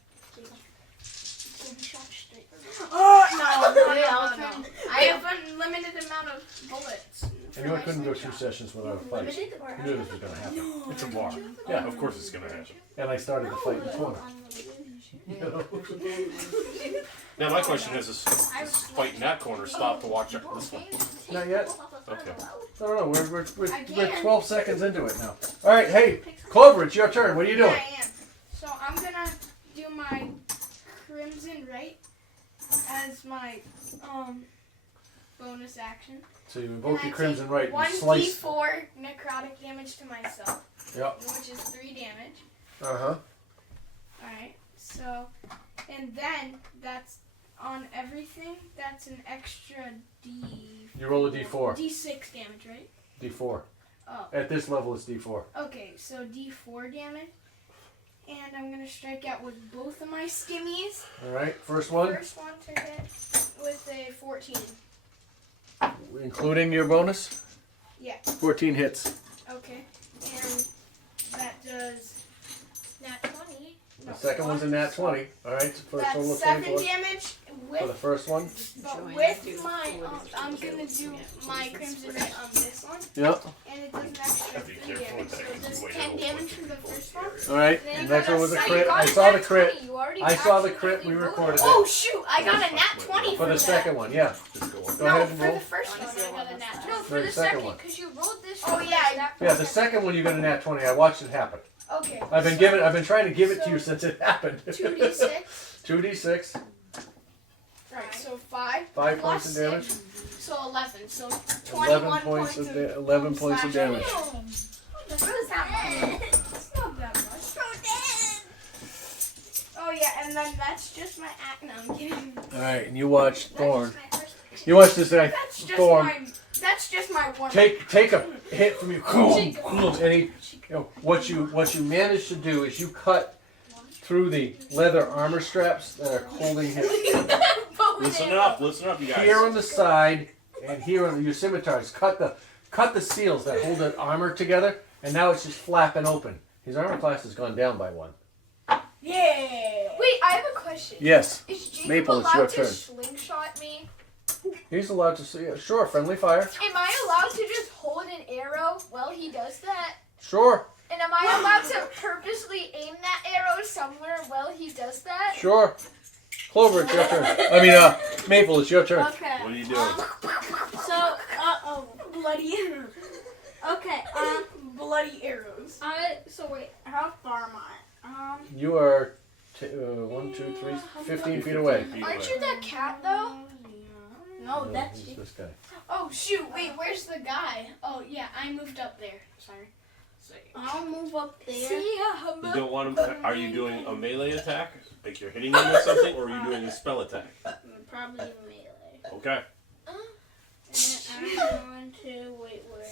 Oh no! Yeah, I'll turn. I have an unlimited amount of bullets. I knew I couldn't go 2 sessions without a fight. I knew this was gonna happen. It's a bar. Yeah, of course it's gonna happen. And I started the fight in the corner. Now my question is fight in that corner stop to watch this one? Not yet. Okay. No, we're 12 seconds into it now. All right, hey, Clover, it's your turn. What are you doing? Yeah, I am. So I'm gonna do my Crimson Right as my bonus action. So you invoke And I your Crimson take Right and 1d4 slice. necrotic damage to myself, Yep. which is 3 damage. Uh-huh. Alright, so, and then that's on everything, that's an extra D. You roll a D4. D6 damage, right? D4. Oh, At this level, it's D4. okay, so D4 damage. And I'm gonna strike out with both of my skimmies. All right, first one, First one to hit with a 14. including your bonus. Yeah, 14 hits. okay. And that does Nat 20. The second one's a nat 20. All right, so first one that's was 7 24 damage for the with, first one. but Join with do my, forward I'm exchange gonna of do yeah, my so Crimson it's Right on this one. Yep. And it does an extra Have to be 3 careful damage, with so that, it does you might 10 have a damage weapon for the in first both one. All right, Then and you next got one a was a second crit. one. I saw the Nat crit. 20. You already I saw the crit. accidentally We rolled recorded it. it. Oh shoot, I got a nat 20 For the that. second one, yeah. Just go on. Go No, ahead and for roll. the first one I got a nat 20. No, For for the the second second, one. because you rolled this. Oh, one yeah, first, that Yeah, the first. second one you got a nat 20. I watched it happen. Okay. I've been trying to give it to you since it happened. 2d6. 2d6, Right, so 5. 5 plus points of damage, 6, so 11. So 11 21 points of 11 points of slash damage. That's not that much. It's not that much. Oh yeah, and then that's just my act. No, I'm kidding. All right, and you watch Thorn. You watch this guy, That's just Thorn, my. That's just my one. take a hit from you, and he, what you manage to do is you cut through the leather armor straps that are holding him Listen up, you guys. here on the side and here on your scimitars. Cut the seals that hold the armor together, and now it's just flapping open. His armor class has gone down by 1. Yeah. Wait, I have a question. Yes, Is Jacob Maple, it's your allowed to turn. slingshot me? he's allowed to see. Sure, friendly fire. Am I allowed to just hold an arrow while he does that? Sure, And am I allowed to purposely aim that arrow somewhere while he does that? sure. Clover, it's your turn. I mean, Maple, it's your turn. Okay. What are you doing? So, Bloody. okay. Bloody arrows. So wait, how far am I? You are 1, 2, 3, 15 feet away. Aren't you that cat though? No, that's Who's this guy? Oh shoot! Wait, where's the guy? Oh yeah, I moved up there. Sorry. I'll move up there. See ya, You humbug. don't want him. Are you doing a melee attack? Like you're hitting him with something, or are you doing a spell attack? Probably melee. Okay. And I'm going to wait. Where?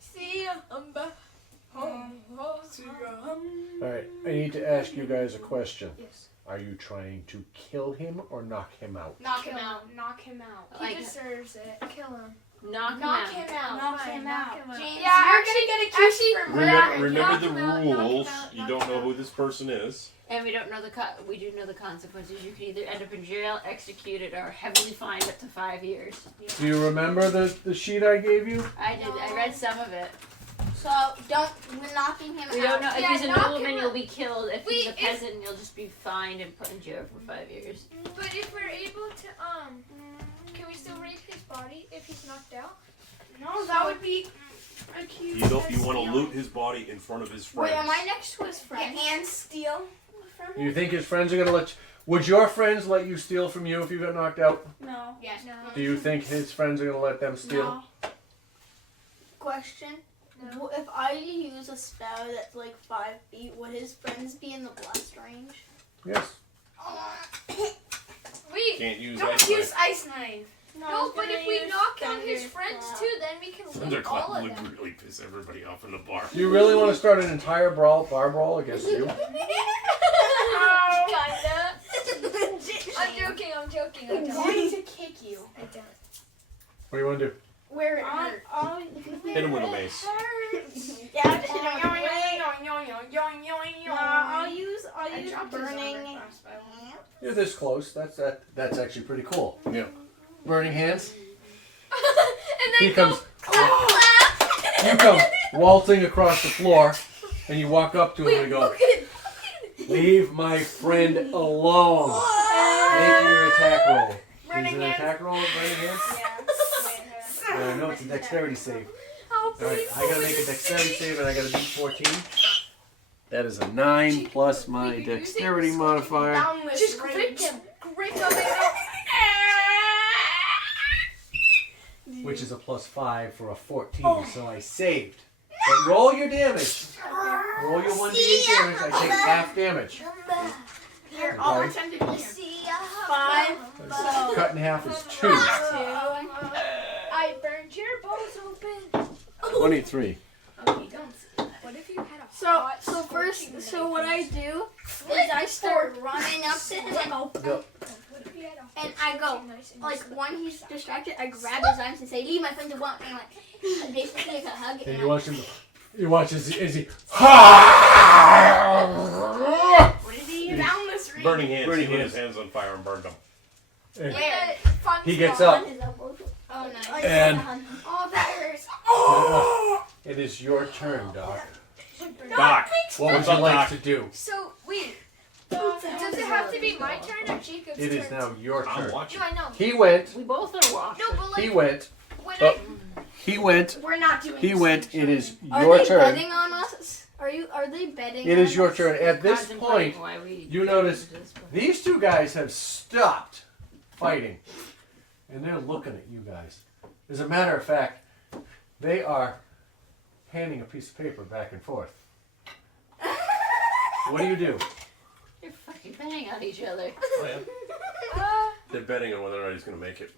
See ya, humbug. Alright, I need to ask you guys a question. Yes. Are you trying to kill him or knock him out? Knock him out. Knock him out. He Like- deserves it. Kill him. Knock him Knock out. him out. Knock Fine, him knock out. him out. James, Yeah, you're actually- gonna get accused for Remember, Knock murder. remember the him out, knock him rules. out, You knock don't him know out. who this person is. And we don't know we do know the consequences. You could either end up in jail, executed, or heavily fined up to 5 years. Do you remember the sheet I gave you? I did. I read some of it. So we're knocking him We out. don't know if Yeah, he's a knock him nobleman, out. you'll be killed. If he's a Wait, peasant, you'll just be fined and put in jail for 5 years. But if we're able to, can we still rape his body if he's knocked out? No, that would be accused. You don't. of You want to stealing. loot his body in front of his friends. Wait, am I next to his Yeah, friend? and steal from him. You think his friends are gonna let you? Would your friends let you steal from you if you got knocked out? No. Yes. No. Do you think his friends are gonna let them steal? No. Question. No. If I use a spell that's like 5 feet, would his friends be in the blast range? Yes. Wait. Can't use Don't ice use knife. ice knife. No, but if we knock out his friends too, then we can win all Thunderclap of would them. really piss everybody off in the bar. Do you really want to start an entire bar brawl against you? Kinda. I'm joking. I'm I don't. going to kick you. I don't. What do you want to do? Where it hurt. Hit him with a mace. Yeah, I'll just hit him with a I'll use burning. You're this close. That's actually pretty cool. Yeah. Burning hands. And then He comes. clap, clap. You come waltzing across the floor, and you walk up to him and go, Look at "Leave my friend alone." Make your attack roll. Is Burning it an hands. attack roll with burning hands? No, it's a dexterity save. how All right, I gotta make a dexterity save, and I gotta beat 14. That is a 9 plus my dexterity modifier. Down this Just range. grip him. Grip him. Which is a plus 5 for a 14, so I saved. But roll your damage. Roll your 1d8 damage, I take half damage. Here, all Okay. attempt to be 5. So Cut in half is 2. I burned your balls open. 23. Okay, don't say that. What if you had a so first, so what I do is I start running up to him and go, Go. What if you had a and I go, like when he's distracted, I grab his arms and say, "Leave my friends alone," and like basically like a hug. And And you I, watch him. You watch as he. What did he down this range? Burning hands. Burning He lit hands. his hands on fire and burned them. And fun he gets spot. up. on his elbows. Oh, nice. Like, And- Oh, that hurts. It is your turn, Doc. Doc. What would What's you up, like Doc? to do? So wait, does it have to be my turn or Jacob's It turn? is now your I'm turn. watching. No, I know. He went. We both are watching. No, but like He went. when Oh. He went. We're not doing He this. went. It is Are your they turn. betting on us? Are they betting? It on is your us? turn. At this Contemplating point, why we you notice do this, but- these two guys have stopped fighting, and they're looking at you guys. As a matter of fact, they are handing a piece of paper back and forth. What do you do? They're fucking banging on each other. Oh, yeah. They're betting on whether or not he's going to make it.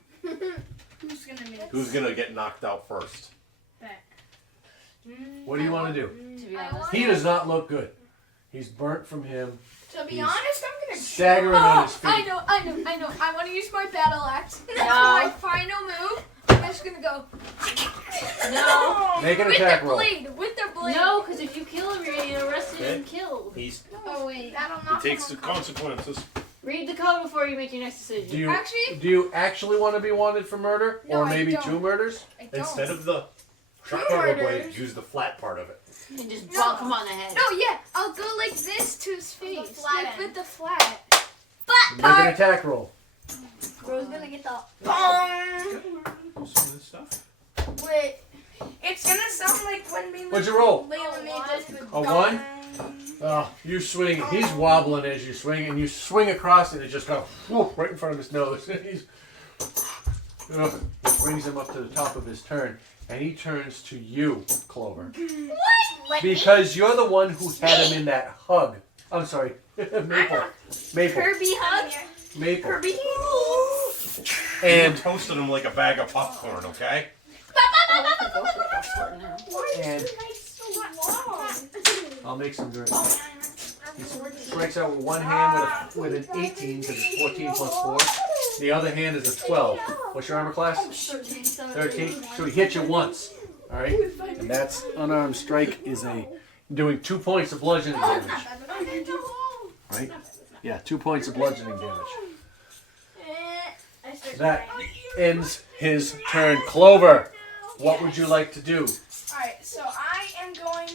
Who's gonna make Who's going to get knocked out first? that? What do you want to do? To be honest, He does not look good. He's burnt from him, To be He's honest, I'm gonna. staggering on his I feet. know. I want to use my battle axe. That's No. my final move. I'm just gonna go no, Make an with attack the roll. blade. With the blade. no, because if you kill him, you're gonna get arrested Okay. and killed. He's, Oh wait, that'll he not. takes the consequences. Read the code before you make your next decision. Do you actually want to be wanted for murder, No, or I maybe don't. 2 murders? I don't. Instead of the Two shotgun blade, murders. use the flat part of it. And just No. bonk him on the head. No, yeah, I'll go like this to his face, flat like end. with the flat. Make an attack roll. Bro's gonna get the. Bong. Some of this stuff. Wait, it's gonna sound like when we. What'd you roll? Layla made this. A 1? Oh, you swing. He's wobbling as you swing, and you swing across, and it just goes whoop, right in front of his nose. He's it brings him up to the top of his turn, and he turns to you, Clover, because you're the one who had him in that hug. I'm sorry, Maple. Kirby hug. Maple. Kirby. And And toasted him like a bag of popcorn, okay? and I'll make some dirt. He strikes out with one hand with an 18 because it's 14 plus 4. The other hand is a 12. What's your armor class? 13. So he hits you once. All right, and that's unarmed strike is doing 2 points of bludgeoning damage. Right? Yeah, 2 points of bludgeoning damage. That ends his turn. Clover, what would you like to do? Alright, so I am going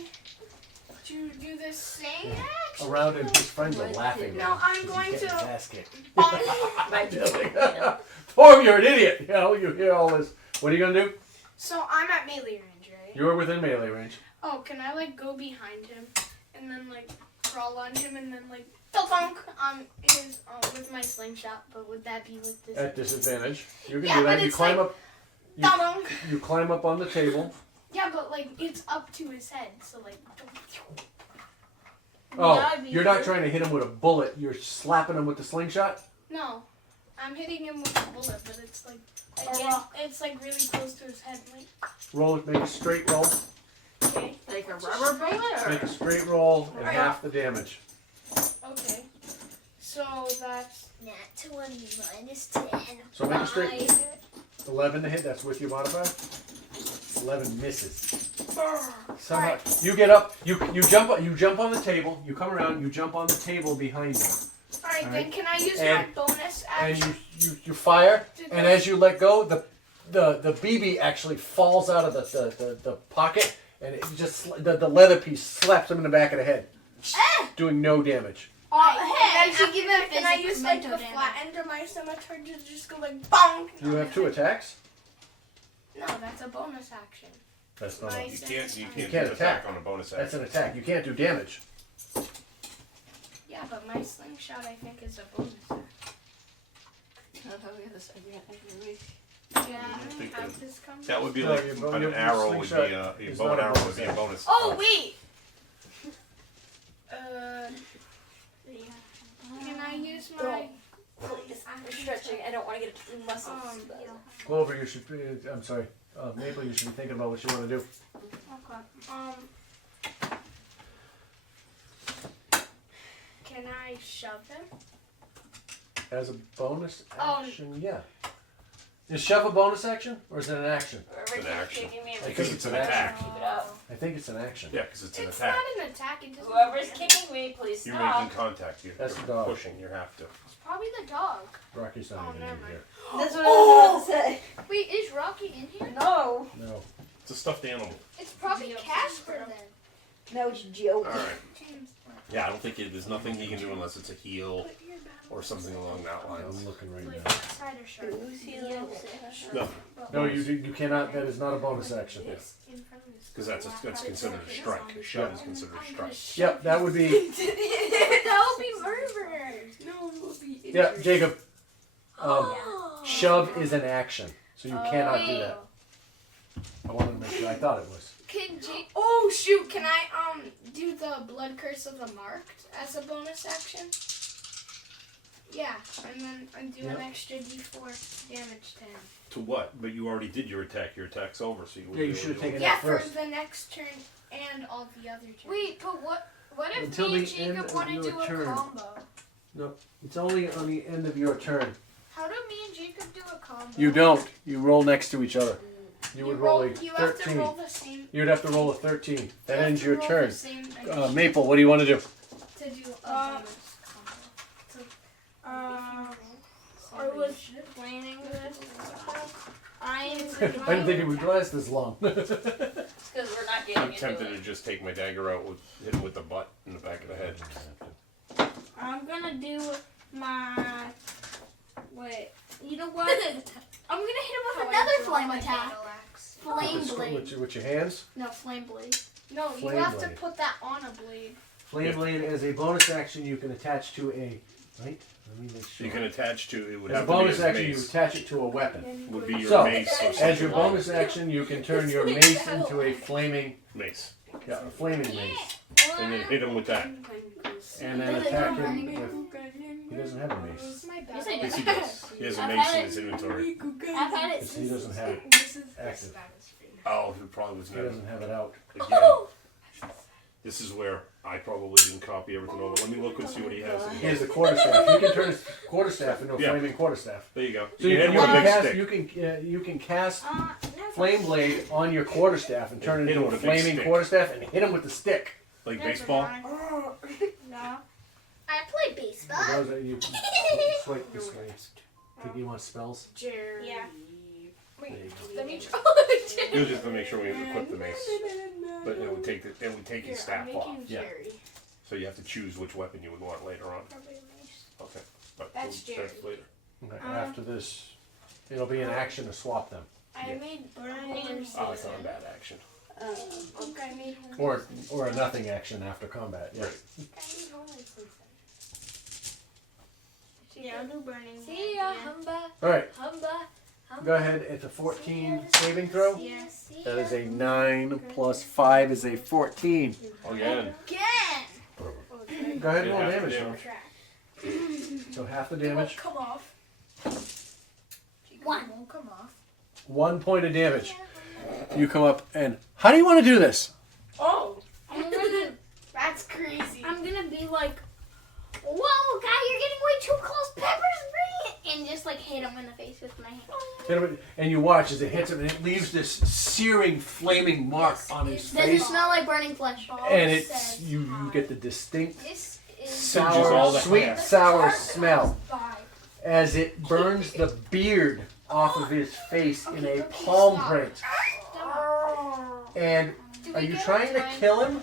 to do the same action. Around him, his friends are laughing. No, I'm because going he's getting to- his ass kicked. Bonk. Torm, you're an idiot. You know, you hear all this. What are you gonna do? So I'm at melee range, right? You're within melee range. Oh, can I like go behind him and then like crawl on him and then like thunk on his with my slingshot? But would that be with this? At disadvantage. You can Yeah, do that. but You it's climb like- up. Thunk. You climb up on the table, Yeah, but like it's up to his head, so like. Oh, That'd be you're not good. trying to hit him with a bullet. You're slapping him with the slingshot. No, I'm hitting him with a bullet, but it's like it's like really close to his head. Like, Roll it. Make a straight roll. okay, Like a rubber bullet? Make a straight roll and Alright. half the damage. okay. So that's Nat 20 minus 10. So make a straight 11 to hit. That's with your modifier. 11 misses. Somehow you get up. You jump on the table. You come around. You jump on the table behind you. alright. Then can I use And- my bonus And action? you fire, to and go- as you let go, the BB actually falls out of the pocket, and it just the leather piece slaps him in the back of the head, doing no damage. Hey, And then give it can I use like the mental flat end of my scimitar to just go like bonk? You have 2 attacks. No, that's a bonus action. That's not. Nice. You can't can't do attack. attack on a bonus That's action. an attack. You can't do damage. Yeah, but my slingshot I think is a bonus action. That's how we have this every week. Yeah, I think have this come. That would be No, like your an your arrow would be slingshot a is bow not and a arrow bonus would be a action. bonus. Oh wait. Can I use my? We're stretching. I don't want to get too muscles. Clover, you should. I'm sorry, Maple. You should be thinking about what you want to do. Can I shove him? As a bonus Oh. action, yeah. Is shove a bonus action, or is it an action? Whoever An keeps action. kicking me, Because it's an attack. Keep it up. I think it's an action. Yeah, because it's an It's attack. not an attack. It doesn't. Whoever's kicking me, please You're stop. making contact. You're That's the dog. pushing. You have to. It's probably the dog. Rocky's not Oh, even never in mind. here. That's what I was about to say. Wait, is Rocky in here? No. No. It's a stuffed animal. It's probably Casper then. No, it's joke. All right. Yeah, I don't think there's nothing he can do unless it's a heal or something along that line. I'm looking right Like now. cider shark. Who's healing? No, No, you cannot. That is not a bonus action. It's in front of his. because that's considered a strike. A shove is considered a strike. Yep, that would be. That would be murder. No, it will be. Yeah, Jacob. Shove is an action, so you cannot do that. I wanted to make sure. I thought it was. Can Jake? Oh shoot! Can I do the blood curse of the marked as a bonus action? Yeah, and then I do Yep. an extra D4 damage to him. To what? But you already did your attack. Your attack's over, so you would Yeah, you be able should have to taken do it. Yeah, that for first. the next turn and all the other turns. Wait, but what? What if Until me and the end Jacob of want to your do a turn. combo? No, it's only on the end of your turn. How do me and Jacob do a combo? You don't. You roll next to each other. You would roll a You have to 13. roll the same. You'd have to roll a 13. That you have ends to your roll turn. the same Maple, what do you want to do? to do a bonus combo. I was planning this. I didn't think it would last this long. It's because we're not getting I'm into tempted it. to just take my dagger out with hit him with the butt in the back of the head. I'm gonna do my. Wait. You know what? I'm gonna hit him with another flame attack. Flame blade. With your hands? No, flame blade. No, you Flame have to blade. put that on a blade. Flame blade as a bonus action you can attach to a. Right? Let me make sure. You can attach to it would As a have to be bonus his action, you mace. attach it to a weapon. Would be your So, mace or as something your like bonus action, you can turn your mace into a flaming, mace, yeah, a flaming mace, and then hit him with that. and then attack him with. He doesn't have a mace. Yes, I Yes, do. he does. He has a I've mace had in it. his inventory. I've had it He doesn't have it This is active. Oh, he probably was He never. doesn't have it out. Again, this is where I probably didn't copy everything over. Let me look and see what he has. In He here. has the quarterstaff. He can turn his quarterstaff into a Yeah. flaming quarterstaff. There you go. So You you hit can him with a big cast. stick. You can cast never. flame blade on your quarterstaff and turn it Hit him into a with a big flaming stick. quarterstaff and hit him with the stick. Like baseball. No. I play baseball. For those that you swipe this way. Think you want spells? Jerry. Yeah. There you go. Let me try. It was just to make sure we equip the mace. But it would take his staff off. Yeah. Jerry. So you have to choose which weapon you would want later on. Okay. But That's that's later. Okay, after this, it'll be an action to swap them, I made burning. Oh, it's not a bad action. I made or a nothing action after combat. Yeah. Yeah, I'll do burning. See ya, humba, All right. humba, Go ahead. It's a 14 saving throw. Yes. That is a 9 plus 5 is a 14. Again. Go ahead and Did roll half the damage. damage. So half the damage. Come off. One. Won't come off. 1 point of damage. You come up and how do you want to do this? Oh. That's crazy. I'm gonna be like, whoa, guy, you're getting way too close. Peppers, bring it! And just like hit him in the face with my hand. And you watch as it hits him and it leaves this searing, flaming mark on his Does it face. smell like burning flesh? And it's you get the distinct This is Singes all the sweet hair. sour smell five. as it burns the beard off of his face in a palm print. And are you trying to kill him?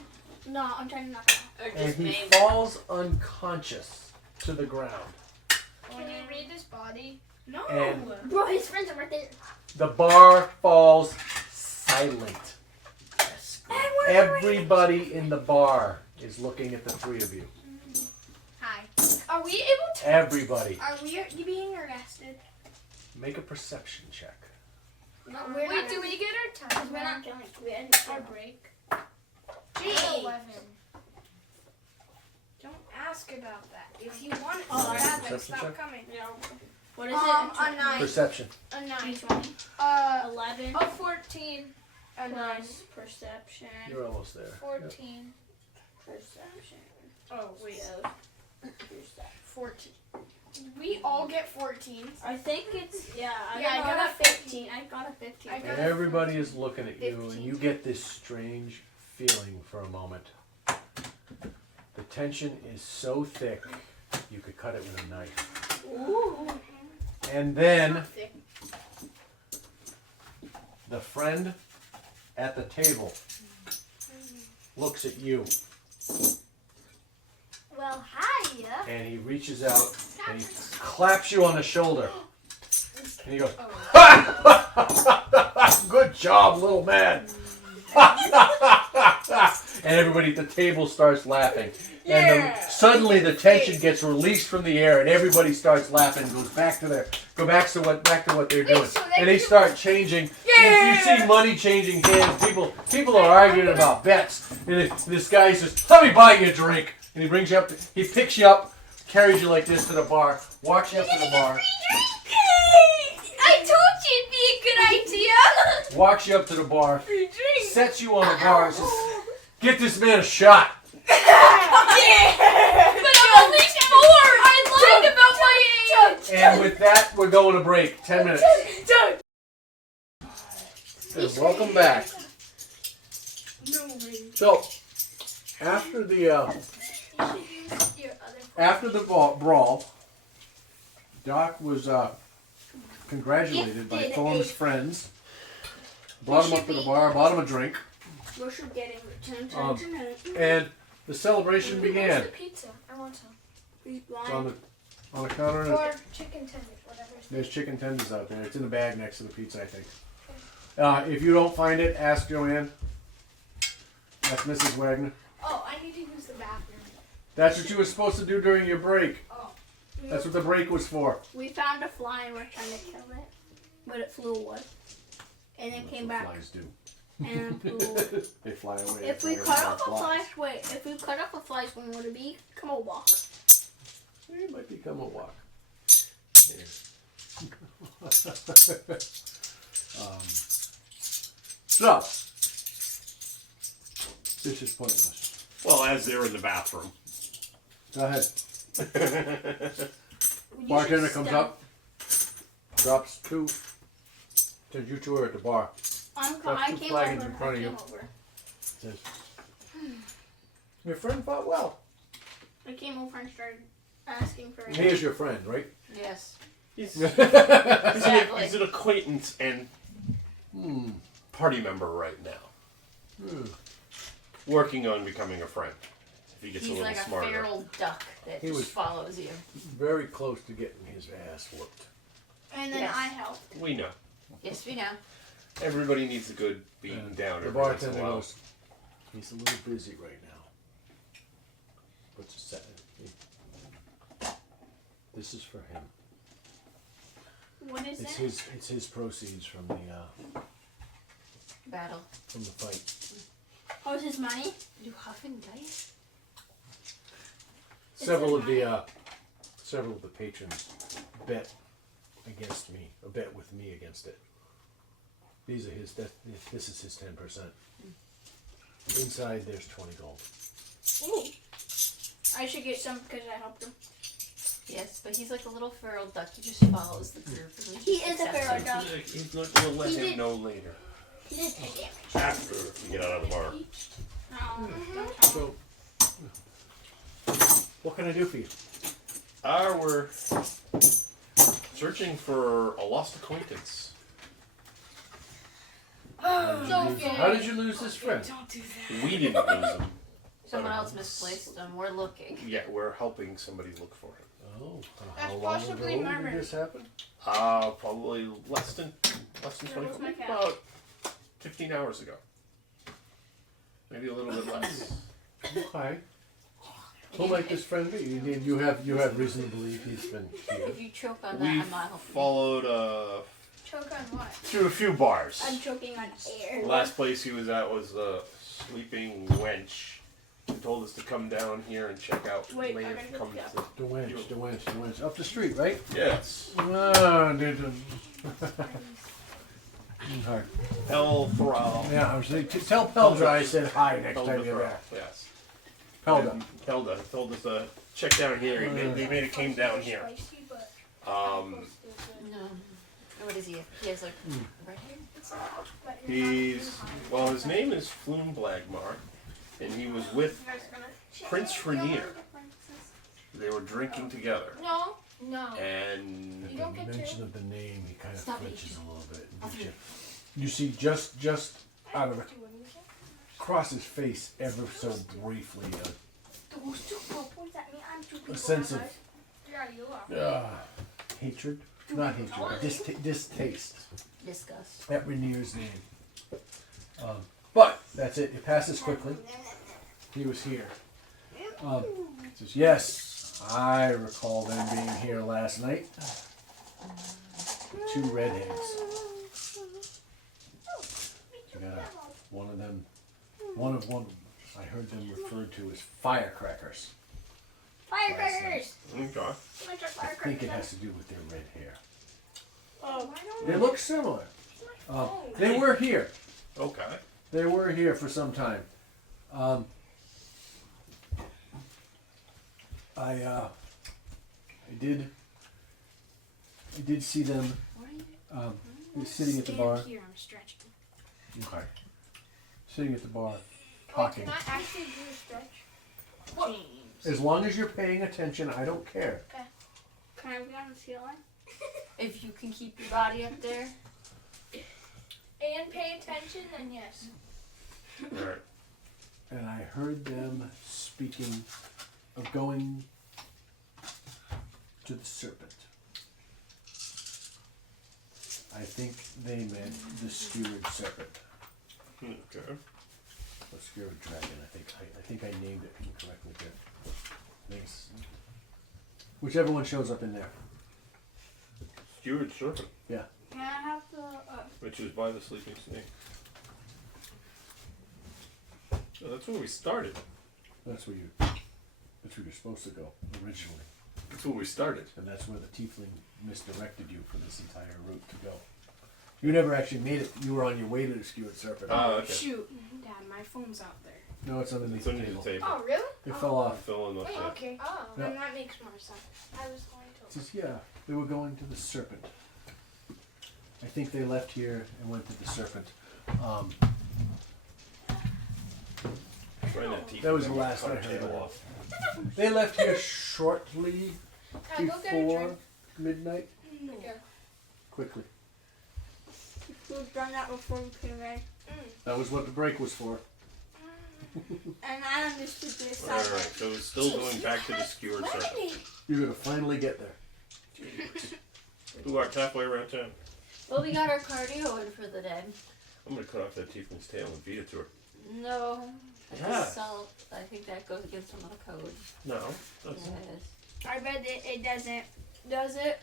No, I'm trying to knock him out. And he falls unconscious to the ground. Can you read his body? No. And Bro, his friends are right there. the bar falls silent. Everybody in the bar is looking at the three of you. Hi. Are we able to? Everybody. Are we being arrested? Make a perception check. No, Wait, do we get our time? We're not killing. We didn't kill Our him. break. Gee. 11. Don't ask about that. If you want it Oh, so bad, then perception stop check? coming. What is A it? 9. Perception. A 9. 20. 11. A 14. A 9. Plus perception. You're almost there. 14. Perception. Oh, wait. Perception. 14. We all get 14s. I think it's I Yeah, got a 15. I got a 15. I And got everybody is looking at you, and you get this strange feeling for a moment. The tension is so thick, you could cut it with a knife. Ooh. And then thick. the friend at the table looks at you, Well, hiya. and he reaches out and he claps you on the shoulder. And he goes, "Good job, little man." And everybody at the table starts laughing. And suddenly the tension gets released from the air, and everybody starts laughing. Goes back to what they're doing, so and they start changing. You see money changing hands. People are arguing about bets. And this guy says, "Let me buy you a drink." And he brings you up. He picks you up, carries you like this to the bar, walks you up to the bar, I told you it'd be a good idea. walks you up to the bar, Free drink. sets you on the bar, and says, "Get this man a shot." But I'm only 4. I lied about my age. And with that, we're going to break. 10 minutes. And welcome back. No way. So, after the brawl, Doc was congratulated by Gifted Thorne's a- friends. Brought him up to the bar, bought him a drink, We should get him returned tonight. and the celebration began. Pizza. I want some. He's It's on blind. the counter. And Or chicken tenders, whatever. there's chicken tenders out there. It's in the bag next to the pizza, I think. If you don't find it, ask Joanne. That's Mrs. Wagner. Oh, I need to use the bathroom. That's what you were supposed to do during your break. Oh. That's what the break was for. We found a fly and we're trying to kill it, but it flew away, and then came back Flies do. and flew. They fly away. If we cut off a fly, if we cut off a fly's wing, would it become a walk? It might become a walk. Yeah. So, this is pointless. Well, as they're in the bathroom. Go ahead. Bartender comes up, drops 2. Says you two are at the bar. I two came flagons over. in front I of came you. over. Says, your friend fought well. I came over and started asking for. He is your friend, right? Yes. He's Exactly. an acquaintance and Hmm. party member right now. Hmm. Working on becoming a friend. If he gets a He's little like a smarter. feral duck that He just was- follows you. Very close to getting his ass whooped. And then Yes. I helped. We know. Yes, we know. Everybody needs a good beating down The every once in a bartender while. goes, he's a little busy right now. Puts a set. This is for him. What is It's that? his proceeds from the Battle. fight. Oh, it's his money? You huffing dice? Several of the patrons bet against me, or bet with me against it. These are his. This is his 10%. Inside, there's 20 gold. Ooh. I should get some because I helped him. Yes, but he's like a little feral duck. He just follows the group. And He is a feral duck. He's not gonna let He him did- know later. He did take damage. After we get out of the bar. Oh, don't tell him. So, what can I do for you? We're searching for a lost acquaintance. How did you lose this friend? Don't do that. We didn't lose him. Someone else misplaced them. We're looking. Yeah, we're helping somebody look for him. Oh, That's how long possibly ago murmur. did this happen? Probably less than 24, my cat? about 15 hours ago. Maybe a little bit less. Okay. Who might this friend be? You have reason to believe he's been here. If you choke on that, We I might help you. followed Choke on what? through a few bars. I'm choking on air. The last place he was at was the Sleeping Wench. He told us to come down here and check out. Wait, May I have gotta come look to. The wench. Up the street, right? Yes. Ah, Hard. El Thrall. Yeah, I was saying, tell Peldra I said hi next time you're back. Yes. Pelda. Pelda told us to check down here. They made it came down here. Oh, No. What is he? He has like right here. His name is Floon Blagmar, and he was with Prince Rainier. They were drinking together, No. No. and You don't The get mention to. of the name, he kind of Stop flinches it. a little bit. You see, just out of across his face, ever so briefly, Those two people, that mean I'm two people. a sense of Yeah, you are. hatred, not hatred, distaste Disgust. at Rainier's name. But that's it. It passes quickly. He was here. Says, yes, I recall them being here last night. Two redheads. You got one of them. One I heard them referred to as firecrackers. Firecrackers! okay. Let's try I think firecrackers. it has to do with their red hair. Oh, They look similar. They were here. Okay. They were here for some time. I did see them sitting at the bar. Here, I'm stretching. Okay. Sitting at the bar, Wait, talking. can I actually do a stretch? James. As long as you're paying attention, I don't care. can I be on the ceiling? If you can keep your body up there. And pay attention, then yes. Alright. And I heard them speaking of going to the serpent. I think they meant the skewered serpent. Okay. Or skewered dragon. I think I named it incorrectly there. Thanks. Whichever one shows up in there. Steward Serpent, Can I have the, which is by the Sleeping Snake. So that's where we started. That's where you're supposed to go originally. That's where we started. And that's where the tiefling misdirected you for this entire route to go. You never actually made it. You were on your way to the skewered serpent. Ah, okay. Shoot. Dad, my phone's out there. No, it's underneath It's the underneath table. the table. Oh, really? It fell off. Fill in the Wait, thing. okay. Oh, Yeah. then that makes more sense. I was going It to. says, yeah, they were going to the serpent. I think they left here and went to the serpent. Trying to That was the last cut I our heard. table off. They left here shortly Can I go get a before drink? midnight. Okay. Quickly. we've done that before we came in. That was what the break was for. And I understood this side. Alright, so it's still going back to the skewered serpent. You're gonna finally get there. Who are halfway around town. Well, we got our cardio in for the day. I'm gonna cut off that tiefling's tail and feed it to her. No. That's Yeah. assault. I think that goes against some of the code. No, that's Yes. I read it doesn't. Does it?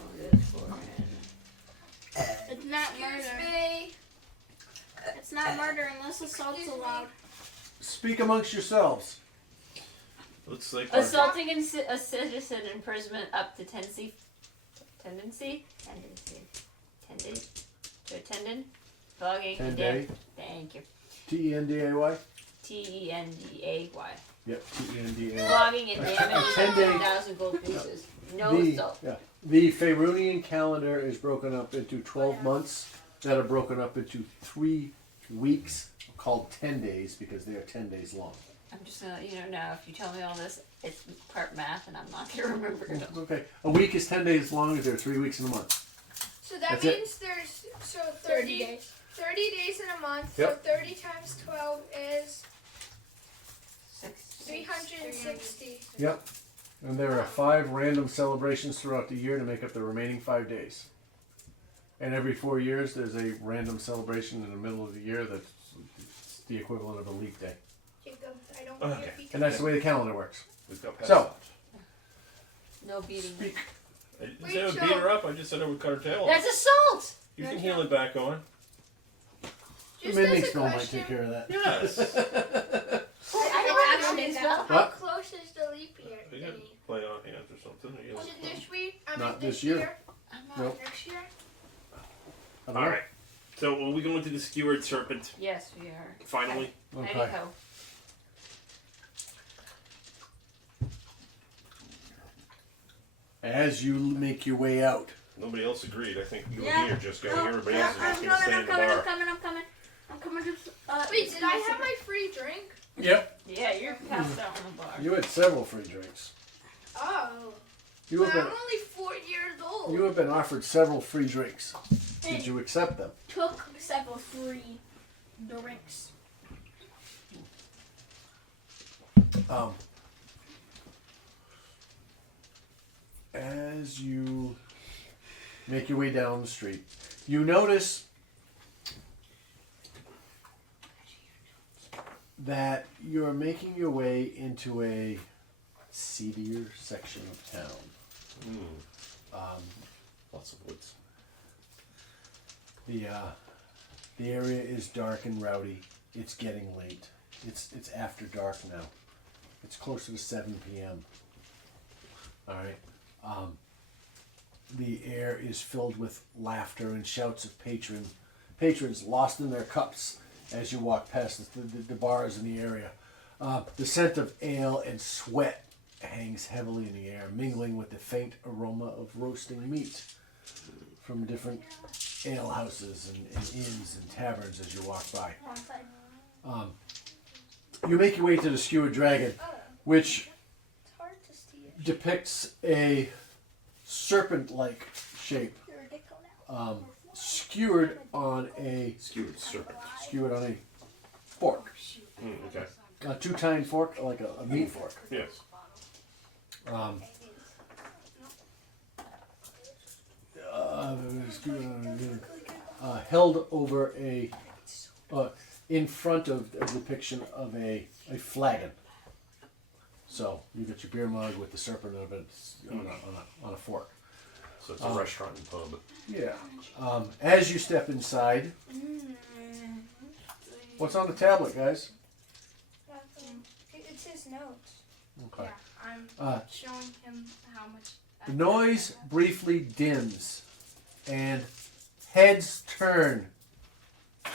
doing this for him. It's not murder. It's not murder unless assault's allowed. Speak amongst yourselves. Looks like Assaulting a citizen, imprisonment up to tendency to attendant, flogging, 10 and day. damage. Thank you. Tenday. Tenday. Yep. Tenday. Flogging and damage. 10 day. 1,000 gold pieces. No assault. The Faerunian calendar is broken up into 12 months that are broken up into 3 weeks called 10 days because they are 10 days long. I'm just gonna, now if you tell me all this, it's part math and I'm not gonna remember it. Okay. A week is 10 days long if there are 3 weeks in a month. So that That's it. means there's 30 days. 30 days in a month. Yep. So 30 times 12 is 6. 360. Yep. And there are 5 random celebrations throughout the year to make up the remaining 5 days. And every 4 years, there's a random celebration in the middle of the year that's the equivalent of a leap day. Jacob, I don't want Okay. your feet. And that's the way the calendar works. we've got past So, No beating. speak. that. Instead of beat her up, I just said I would cut her tail off. That's assault! You can heal it back on. The Just mending as a spell might question, take care of that. Yes. I don't actually know spell. how What? close is the leap year You got thingy? play on hands or something. You Is know. it this week? Not this this year. Nope. Next year? I don't know. Alright. So are we going to the skewered serpent Yes, we are. finally? Okay. Anyhow. As you make your way out, Nobody else agreed. I think you Yeah. and me are just going. No, Everybody yeah, else is I'm just going to stay in the bar. I'm coming to. Wait, did I have my free drink? yep, Yeah, you're passed out on the bar. you had several free drinks. Oh. You But have I'm been only 4 years old. you have been offered several free drinks. Did you accept them? Took several free drinks. As you make your way down the street, you notice that you're making your way into a seedier section of town. Lots of woods. The area is dark and rowdy. It's getting late. It's after dark now. It's closer to 7 p.m. All right. The air is filled with laughter and shouts of patrons lost in their cups as you walk past the bars in the area. The scent of ale and sweat hangs heavily in the air, mingling with the faint aroma of roasting meat from different ale houses and inns and taverns as you walk by. You make your way to the Skewered Dragon, which It's hard to see it. depicts a serpent-like shape, skewered on a Skewered serpent. fork, Okay. a two-tined fork, like a meat fork. Yes. Held over in front of a depiction of a flagon. So you got your beer mug with the serpent of it on a fork. So it's a restaurant and pub. Yeah. As you step inside, what's on the tablet, guys? It's his notes. Okay. Yeah, I'm showing him how much. The noise briefly dims, and heads turn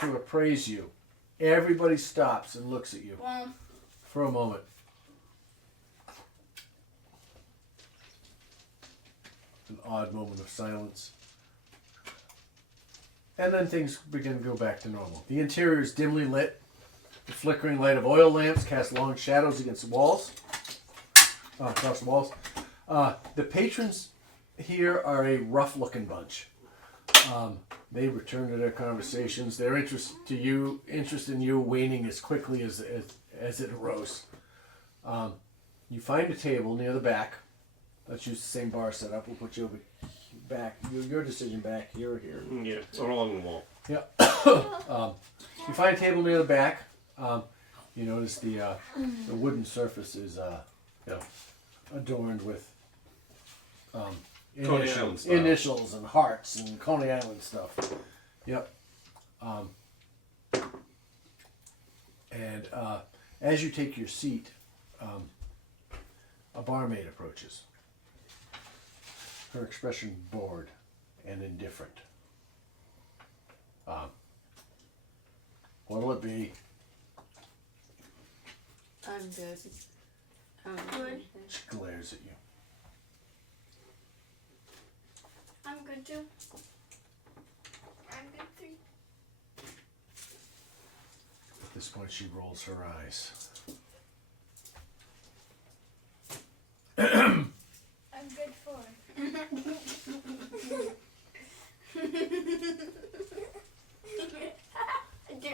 to appraise you. Everybody stops and looks at you for a moment. An odd moment of silence. And then things begin to go back to normal. The interior is dimly lit. The flickering light of oil lamps casts long shadows against the walls. Across the walls. The patrons here are a rough-looking bunch. They return to their conversations. Their interest in you waning as quickly as it arose. You find a table near the back. Let's use the same bar setup. We'll put you over back. Your decision back here or here. Yeah. Or along the wall. Yeah. You find a table near the back. You notice the wooden surface is adorned with Coney Island style. initials and hearts and Coney Island stuff. Yep. And as you take your seat, a barmaid approaches. Her expression bored and indifferent. What'll it be? I'm good. Good. She glares at you. I'm good too. I'm good too. At this point, she rolls her eyes. I'm good for.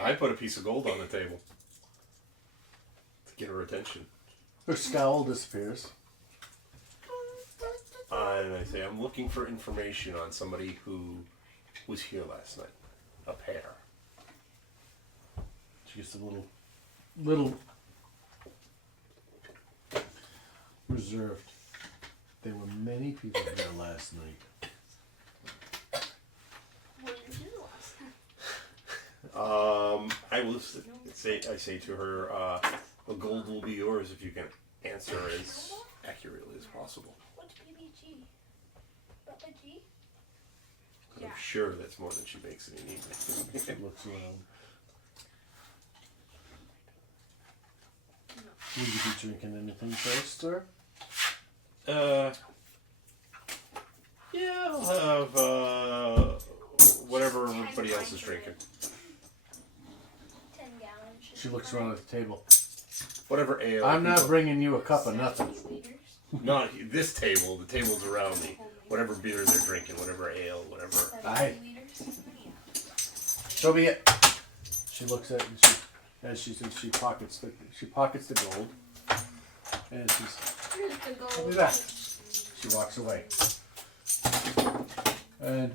I put a piece of gold on the table to get her attention. Her scowl disappears. And I say, I'm looking for information on somebody who was here last night. A pair. She gets a little reserved. There were many people here last night. What did you do last time? I say to her, the gold will be yours if you can answer as accurately as possible. What's BBG? Baba G? I'm sure that's more than she makes in an evening. She looks around. Will you be drinking anything first, sir? Yeah, I'll have whatever everybody else is drinking. 10 gallons. She looks around at the table. Whatever ale. I'm not people- bringing you a cup of nothing. Not this table. The tables around me. Whatever beer they're drinking, whatever ale, whatever. Aye. So be it. She looks at it and she pockets the gold. And she's I'll be back. She walks away. And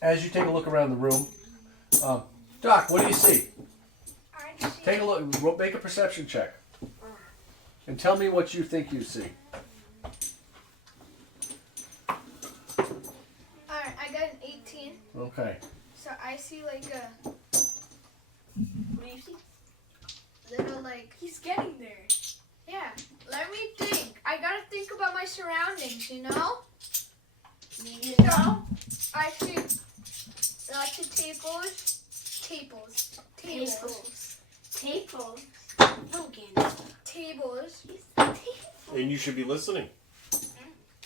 as you take a look around the room, Doc, what do you see? Take a look. Make a perception check, and tell me what you think you see. Alright, I got an 18. Okay. So I see like a What do you see? little like. He's getting there. Yeah, let me think. I gotta think about my surroundings, you know? You So, know? I see lots of tables. Tables. And you should be listening.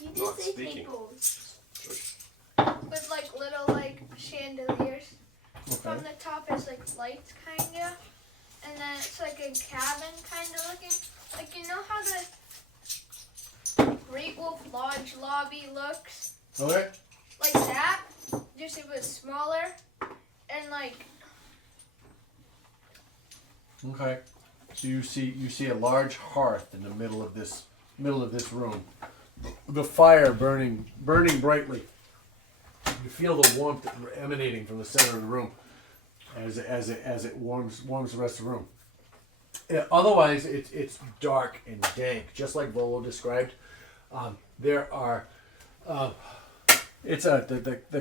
You Not just say speaking. tables. With like little like chandeliers. From Okay. the top is like lights kinda. And then it's like a cabin kinda looking. Like you know how the Great Wolf Lodge lobby looks? Okay. Like that. Just a bit smaller. And like Okay. So you see a large hearth in the middle of this room. The fire burning brightly. You feel the warmth emanating from the center of the room as it warms the rest of the room. Yeah, otherwise, it's dark and dank, just like Volo described. There are the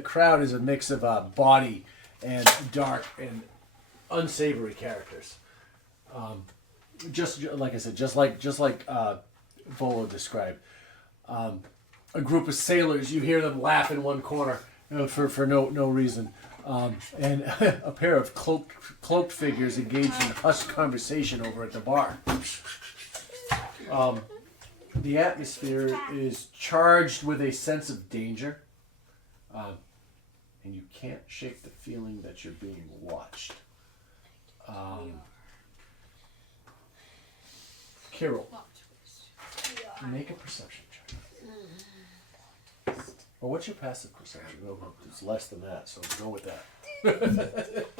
crowd is a mix of body and dark and unsavory characters. Just like I said, just like Volo described. A group of sailors, you hear them laugh in one corner for no reason. And a pair of cloaked figures engaged in hushed conversation over at the bar. The atmosphere is charged with a sense of danger, and you can't shake the feeling that you're being watched. Kirill, make a perception check. Well, what's your passive perception? No, it's less than that, so go with that.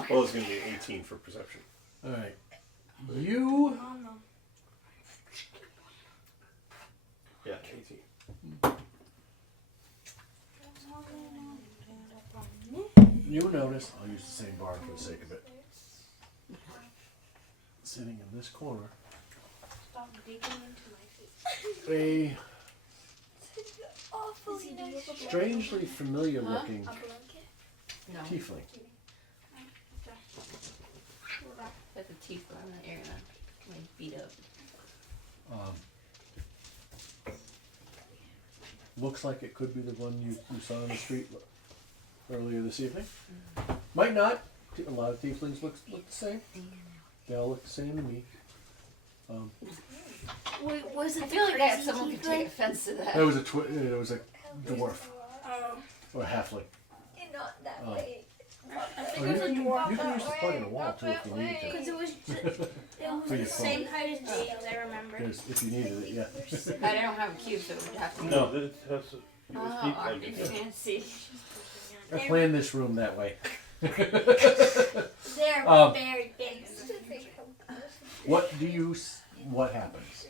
Well, it's going to be 18 for perception. All right. You Yeah, 18. notice, I'll use the same bar for the sake of it. Sitting in this corner digging into my face. A Awful. strangely familiar looking A blanket. No. tiefling. Like the teeth going in the air and I'm like beat up. Looks like it could be the one you saw on the street earlier this evening. Might not. A lot of tieflings look the same. They all look the same to me. Wait, was it I the feel like crazy someone could tiefling? take offense to that. There was a dwarf Oh. or a halfling. Not that Oh. way. Oh, you can use the plug in the wall too if you need to. Because it was For the your same phone. height as James, I remember. Because if you needed it, yeah. I don't have a cube, so it would have to be. No, it has to. Oh, I'd be fancy. I planned this room that way. They're Um, very big. What happens?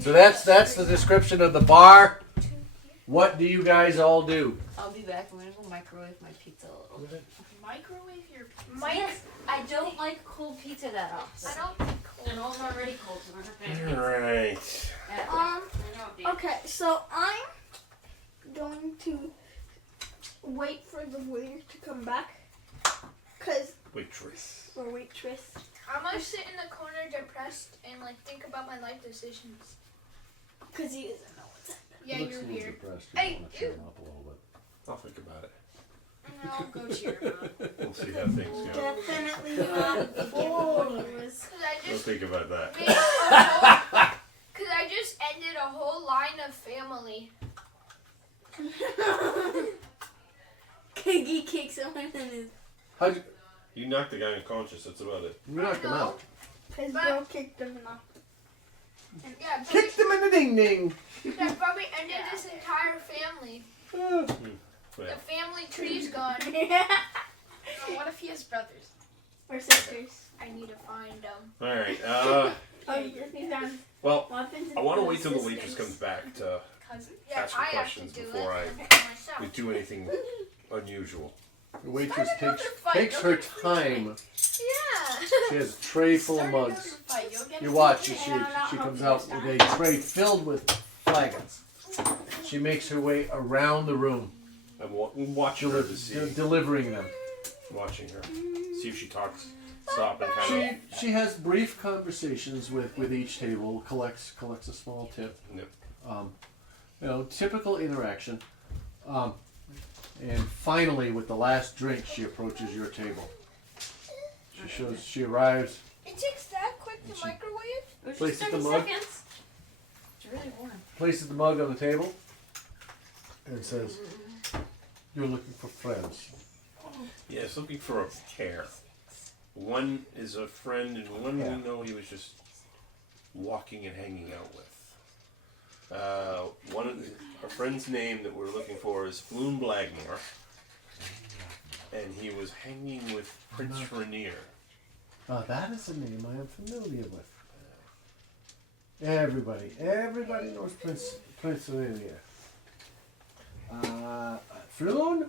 So that's the description of the bar. What do you guys all do? I'll be back. I'm gonna go microwave my pizza a little bit. Microwave your pizza. Yes, I don't like cold pizza that often. I don't think cold. And all's already cold, so we're not gonna Alright. Okay, so I'm going to wait for the waiter to come back. Cause Waitress. or waitress. I'm gonna sit in the corner depressed and like think about my life decisions. Cause he doesn't know what's happening. Yeah, Looks you're a little weird. depressed. Hey, You wanna cheer him up a little bit. I'll think about it. And I'll go cheer him up. We'll see how things go. Definitely not before. Cause I We'll just think about that. made a whole, cause I just ended a whole line of family. He kicks someone in his. How'd you? You knocked the guy unconscious, that's about it. You knocked him out. His But- bro kicked him enough. Yeah, Kicked him in the ding ding. that probably ended this entire family. Yeah. The family tree's gone. Oh, what if he has brothers? Or sisters. I need to find them. Alright, Oh, you just need them. well, Weapons I want to and wait till the sisters. waitress comes back to Cousin. Yeah, ask her I have to questions do before it I myself. we do anything unusual. The waitress Start another fight, takes you'll her get free time. Yeah. She has a tray full of Start mugs. another fight, you'll get You a watch free as drink. she comes out with a tray filled with flagons. She makes her way around the room, I'm watching her to see, delivering them. watching her, see if she talks, stop and kind She has brief conversations with each table, collects a small tip. Yep. Typical interaction. And finally, with the last drink, she approaches your table. She arrives, It takes that quick to She- microwave? It was Places just the 30 mug. seconds. It's really warm. places the mug on the table, and says, "You're looking for friends." of yes, looking for a pair. One is a friend, and one Yeah. we know he was just walking and hanging out with. One of our friend's name that we're looking for is Floon Blagmore, and he was hanging with Prince Rainier. That is a name I am familiar with. Everybody knows Prince Rainier. Floon?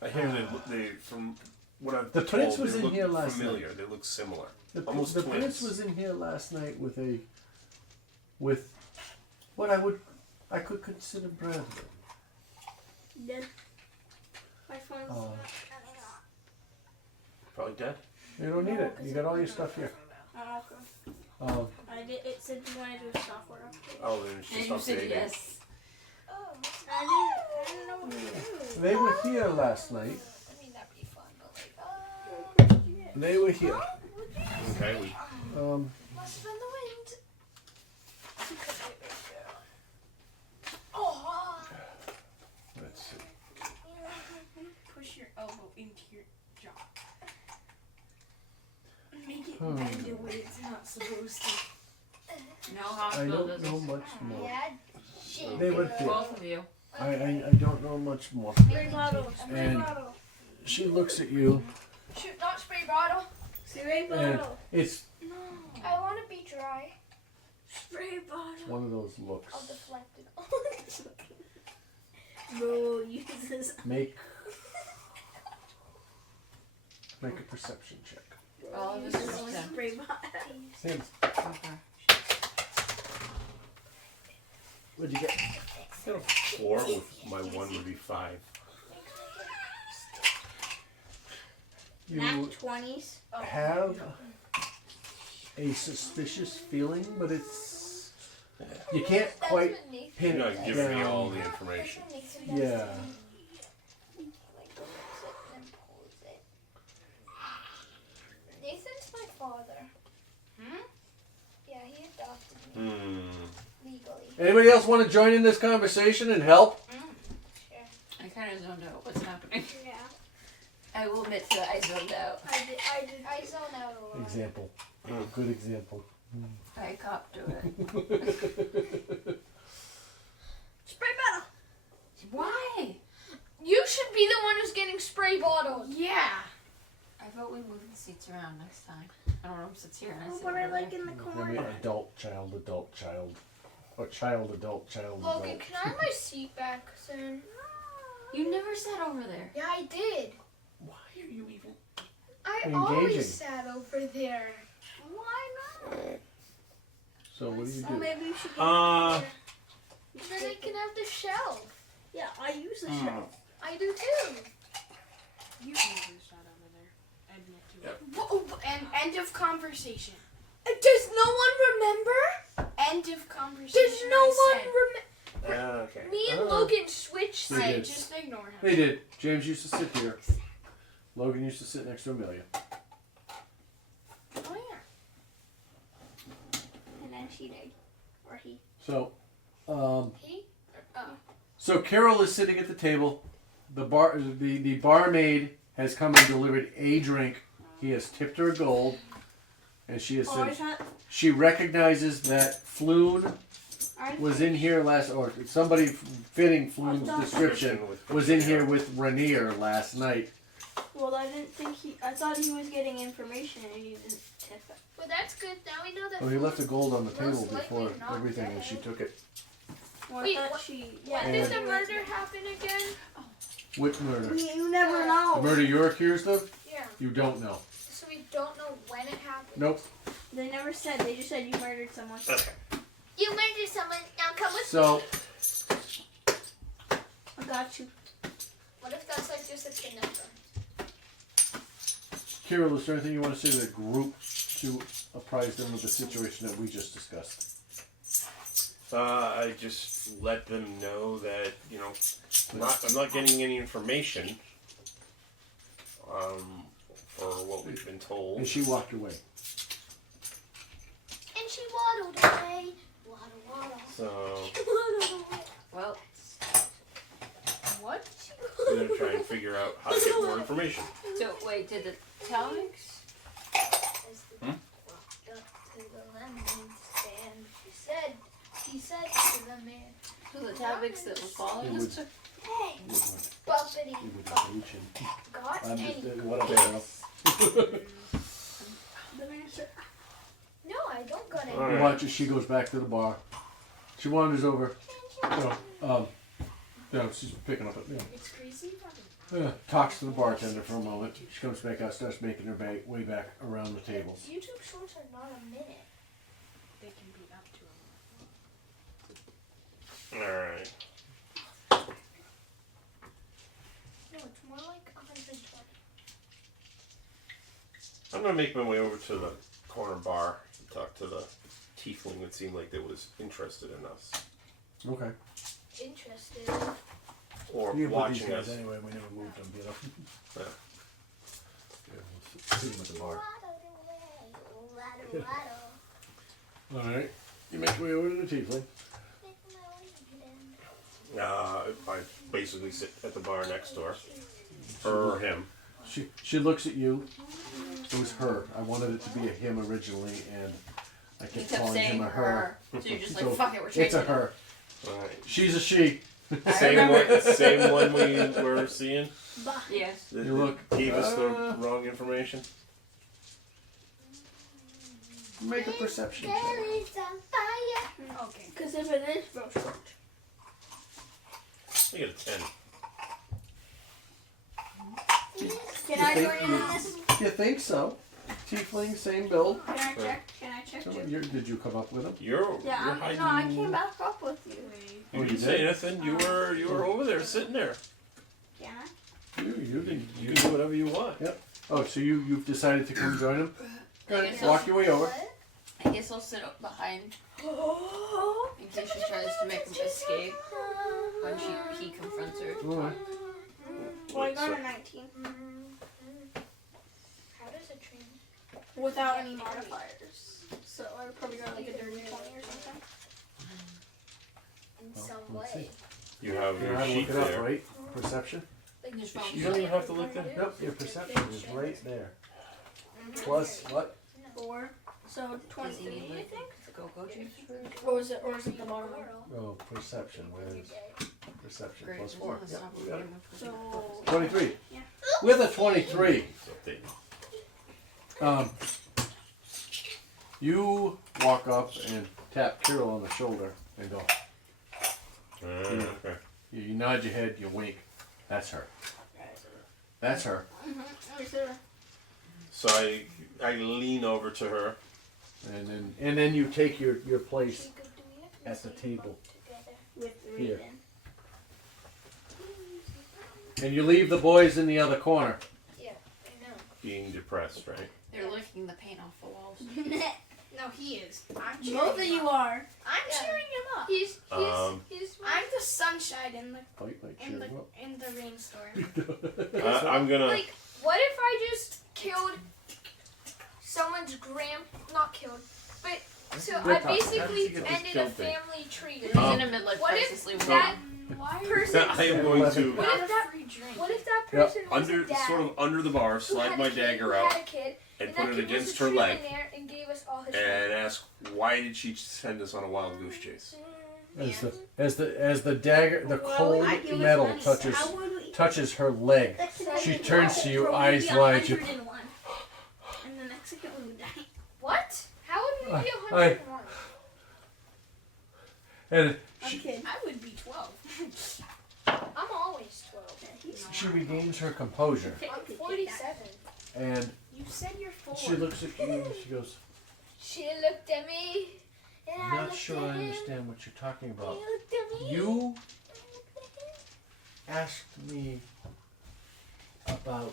I hear they from what I've The told, prince was they in look here last familiar. They look similar. The Almost prince twins. was in here last night with what I could consider brethren. Dead. My phone's Oh. not turning on. Probably dead. You don't need it. You got all your stuff here. Oh, okay. Um, It said you want to do a software update. Oh, then it's And just you said updating. yes. Oh, I didn't know what to do. they were here last night. I mean, that'd be fun, but like, They were here. Okay, we must have been the wind. Oh, Let's see. push your elbow into your jaw. Make it Hmm. bend the way it's not supposed to. No I hospital don't know visits. much more. Yeah, shit. They were here. Both of you. I don't know much more. Spray bottle. Spray And- bottle. She looks at you, Shoot, not spray bottle. Spray and bottle. it's I want to be dry. Spray bottle. one of those looks. I'll deflect it. Bro, use this. Make a perception check. All of us are Spray bottle. Him. Okay. What'd you get? I got a 4 with my 1 would be 5. You Nat 20s. have a suspicious feeling, but it's you can't quite pin You're it not giving me all down. the information. Yeah. Nathan's my father. Hmm? Yeah, he adopted me legally. Anybody else want to join in this conversation and help? I kind of zoned out. What's happening? Yeah. I will admit that I zoned out. I zone out a lot. Example. Good example. I copped to it. Spray bottle. Why? You should be the one who's getting spray bottled. Yeah. I vote we move the seats around next time. I don't know who sits here and I sit What I over like there. in the Maybe corner. adult, child, adult, child. Or child, adult, child, Logan, adult. can I have my seat back soon? You never sat over there. Yeah, I did. Why are you even? I Engaging. always sat over there. Why not? So what do you Oh, do? maybe you should get Then I can have the shelf. Yeah, I use the shelf. I do too. You can do shot over there. Admit to it. And end of conversation. Does no one remember? End of conversation. Does no one remember? Okay. Me and Logan switched They sides. did. Just ignore him. They did. James used to sit here. Logan used to sit next to Amelia. Oh yeah. And then she did. Or he. So, He? so Carol is sitting at the table. The barmaid has come and delivered a drink. He has tipped her gold, and she has said she recognizes that Floon was in here last, or somebody fitting Floon's description was in here with Rainier last night. Well, I didn't think I thought he was getting information and he didn't tip it. Well, that's good. Now we know that. Well, he left the gold on the table Most likely before not everything, and dead. she took it. Well, Wait, I thought what- she. When did the And- murder happen again? Which murder? You never The know. murder you're accused of? Yeah. You don't know. So we don't know when it happened. Nope. They never said. They just said you murdered someone. You murdered someone. Now come with So, me. I got you. What if that's like just a conundrum? Kirill, is there anything you want to say to the group to apprise them of the situation that we just discussed? I just let them know that I'm not getting any information. For what we've been told. And she walked away. And she waddled away. Waddle, waddle. So Waddle away. Well, What? we're gonna try and figure out how to get more information. so wait, did the Talix? Walked up to the lemonade stand. He said to the man, So the Talix that was following us? took- hey, It would- bumpity, it would reach him. got I'm any? just, whatever. Girl. The man said, No, I don't got any. Alright. Watch as she goes back to the bar. She wanders over. She's picking up it. It's crazy. Talks to the bartender for a moment. She comes back out, starts making her way back around the tables. YouTube shorts are not a minute. They can be up to a Alright. No, it's more like 120. I'm gonna make my way over to the corner bar and talk to the tiefling that seemed like that was interested in us. Okay. Interested. Or You can put these watching guys us. anyway. We never moved them, you know. Yeah. Yeah, we'll see them at the bar. Waddle away, waddle, waddle. All right. You make your way over to the tiefling. Make my way again. I basically sit at the bar next door. Her or him. She looks at you. It was her. I wanted it to be a him originally, and I You kept kept calling saying him a her. So you're just like, So fuck it, we're changing It's a it. her. Alright. She's a she. Same one we were seeing? Yes. That You look- gave us the wrong information? Make a perception check. Belly's on fire. Okay. because if it is real short. I get a 10. Can I think join in on this? You think so? Tiefling, same build. Can I check? Can I checked So it. did you come up with him? You're Yeah, hiding. no, I came back up with you. Wait. You Oh, didn't you say did? anything. You were over there sitting there. Yeah. You can do whatever you want. Oh, so you've decided to come join him? Good. guess Walk your way over. I guess I'll sit up behind in case she tries to make him escape when he confronts her. Alright. Well, I Wait, got so- a 19 How does a train? without any modifiers. So I would probably got like a dirty 20 or something. In Well, some let's way. You have You know your how to sheet look it up, there. right? Perception? Like, You don't even have to look there. Nope, your perception is right there. Plus what? 4. So Does he 23, need I like think. go-go juice first? Or is it the bottom one? Oh, perception. Where is perception? Great. Plus 4. Let's Yep, not we got it. So 23. Yeah. With a 23, you walk up and tap Kirill on the shoulder and go. Okay. You nod your head, you wink. That's her. That's her. So I lean over to her. And then you take your place at the table. with Here. Raven. And you leave the boys in the other corner. I know. Being depressed, right? They're licking the paint off the walls. No, he is. I'm cheering Both of him you up. are. I'm cheering him up. He's I'm the sunshine in the Fight like in the cheer 'em up. in the rainstorm. I'm gonna. like, what if I just killed someone's not killed, but so Good I talk. How did basically you get this ended kill a thing? family tree. He's in a midlife what if crisis. Leave him that alone. Why person? I am going to What if that? free drink? What if that Yep. person was a under dad sort of under the bar, who slide had my a kid, dagger who out had a kid, and and put that it kid was against a her tree leg in there and gave us all his and ask why did she send us on a wild goose chase? As the dagger, the cold metal touches her leg. She turns to you, eyes wide. You, And the next second we would die. What? How would we be I- 101? and I'm kidding. I would be 12. I'm always 12. she regains her composure. I'm 47. And You said you're 4. she looks at you and she goes, She looked at me. And I'm I not looked sure at I him. understand what you're talking He about. looked at me. You asked me about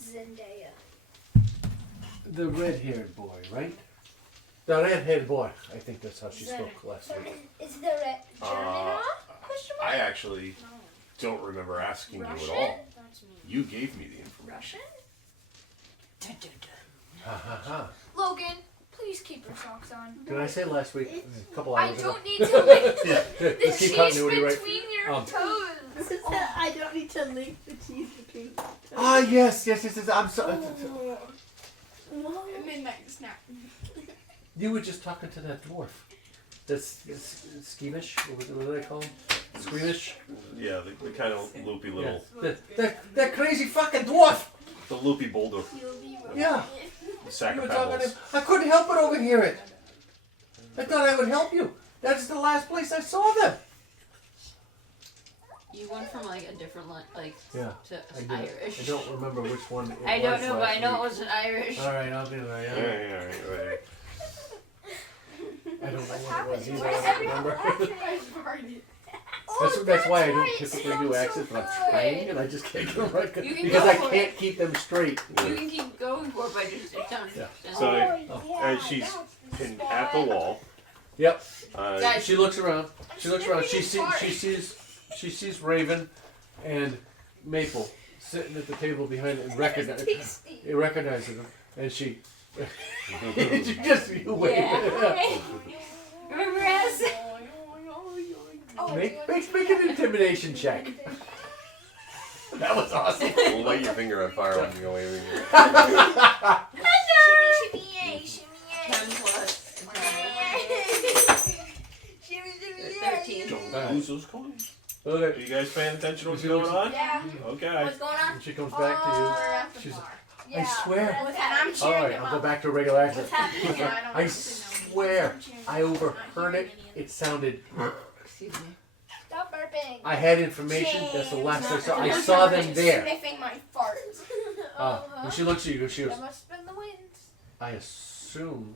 Zendaya. the red-haired boy, right? The red-haired boy. I think that's how she spoke last week. Is there a German question mark? I actually don't remember asking you at all. That's me. You gave me the information. Russian? Ha ha ha. Logan, please keep your socks on. Did I say last week? A couple I hours ago. don't need to lick Yeah, the let's keep cheese continuity, right? between your Um, toes. I don't need to lick the cheese between. Ah, yes. I'm sorry. Midnight snack. You were just talking to that dwarf. That's skeevish. What do they call him? Squeamish? Yeah, the kind of loopy little, That crazy fucking dwarf. the loopy boulder Yeah. sack You were of talking to pebbles. him. I couldn't help but overhear it. I thought I would help you. That's the last place I saw them. You went from like a different like Yeah. to I did. Irish. I don't remember which one it I don't was know, but last I know week. it was an Irish. All right, I'll do that. Yeah, Yeah. yeah, right. I don't know What's what it was happening? either. Why I is don't everyone remember. laughing? That's why I don't right, typically smells do so accents, but I'm good. trying and I just can't get them right You can because go I for can't keep them straight. You can keep going for it by just it sounds. Yeah. So Oh, yeah, and she's that's pinned the at the spot. wall. Yep. Guys, She looks around. She looks around. She sniffing sees Raven and Maple sitting at the table behind it and recognizes them, and she you wait. Yeah. Remember us? Oh, Make an intimidation check. That was awesome. We'll light your finger on fire when you go in. Shimmy, yay, shimmy, yay. 10 plus. Shimmy, shimmy, yay. 13. Who's those coins? Are Okay. you guys paying attention to what's going on? Yeah. Okay. What's going on? And she comes back to you. She's Yeah. I swear. What's And I'm happening? cheering Alright, him I'll go up. back to a regular accent. happening? Yeah, I don't I know. swear, I overheard it. It sounded. Excuse me. Stop burping. I had information. That's the last I saw. I saw them there. Sniffing my farts. When she looks at you, she goes, That must have been the winds. I assume assume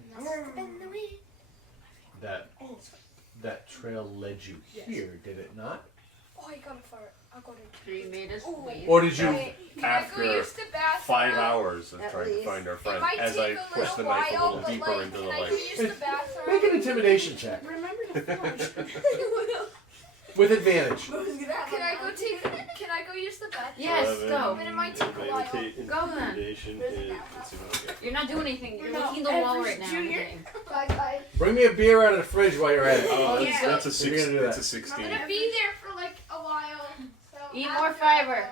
that trail led you here, did it not? Oh, I got a fart. I'll go to. You made us wait. Or did you? Can I go After use the bathroom? 5 hours of At trying to least. find our It friend, might as take I a push the little knife a while, little but deeper like, into the can I light. go use the bathroom? Make an intimidation check Remember to flush. with advantage. Can I go take? Can I go use the bathroom? Yes, go. But it might take a while. Go then. You're not doing anything. You're looking at the wall right now. Junior. Bye bye. Bring me a beer out of the fridge while you're at it. That's a You're gonna do it's that. a 16. I'm gonna be there for like a while. So Eat after more I fiber.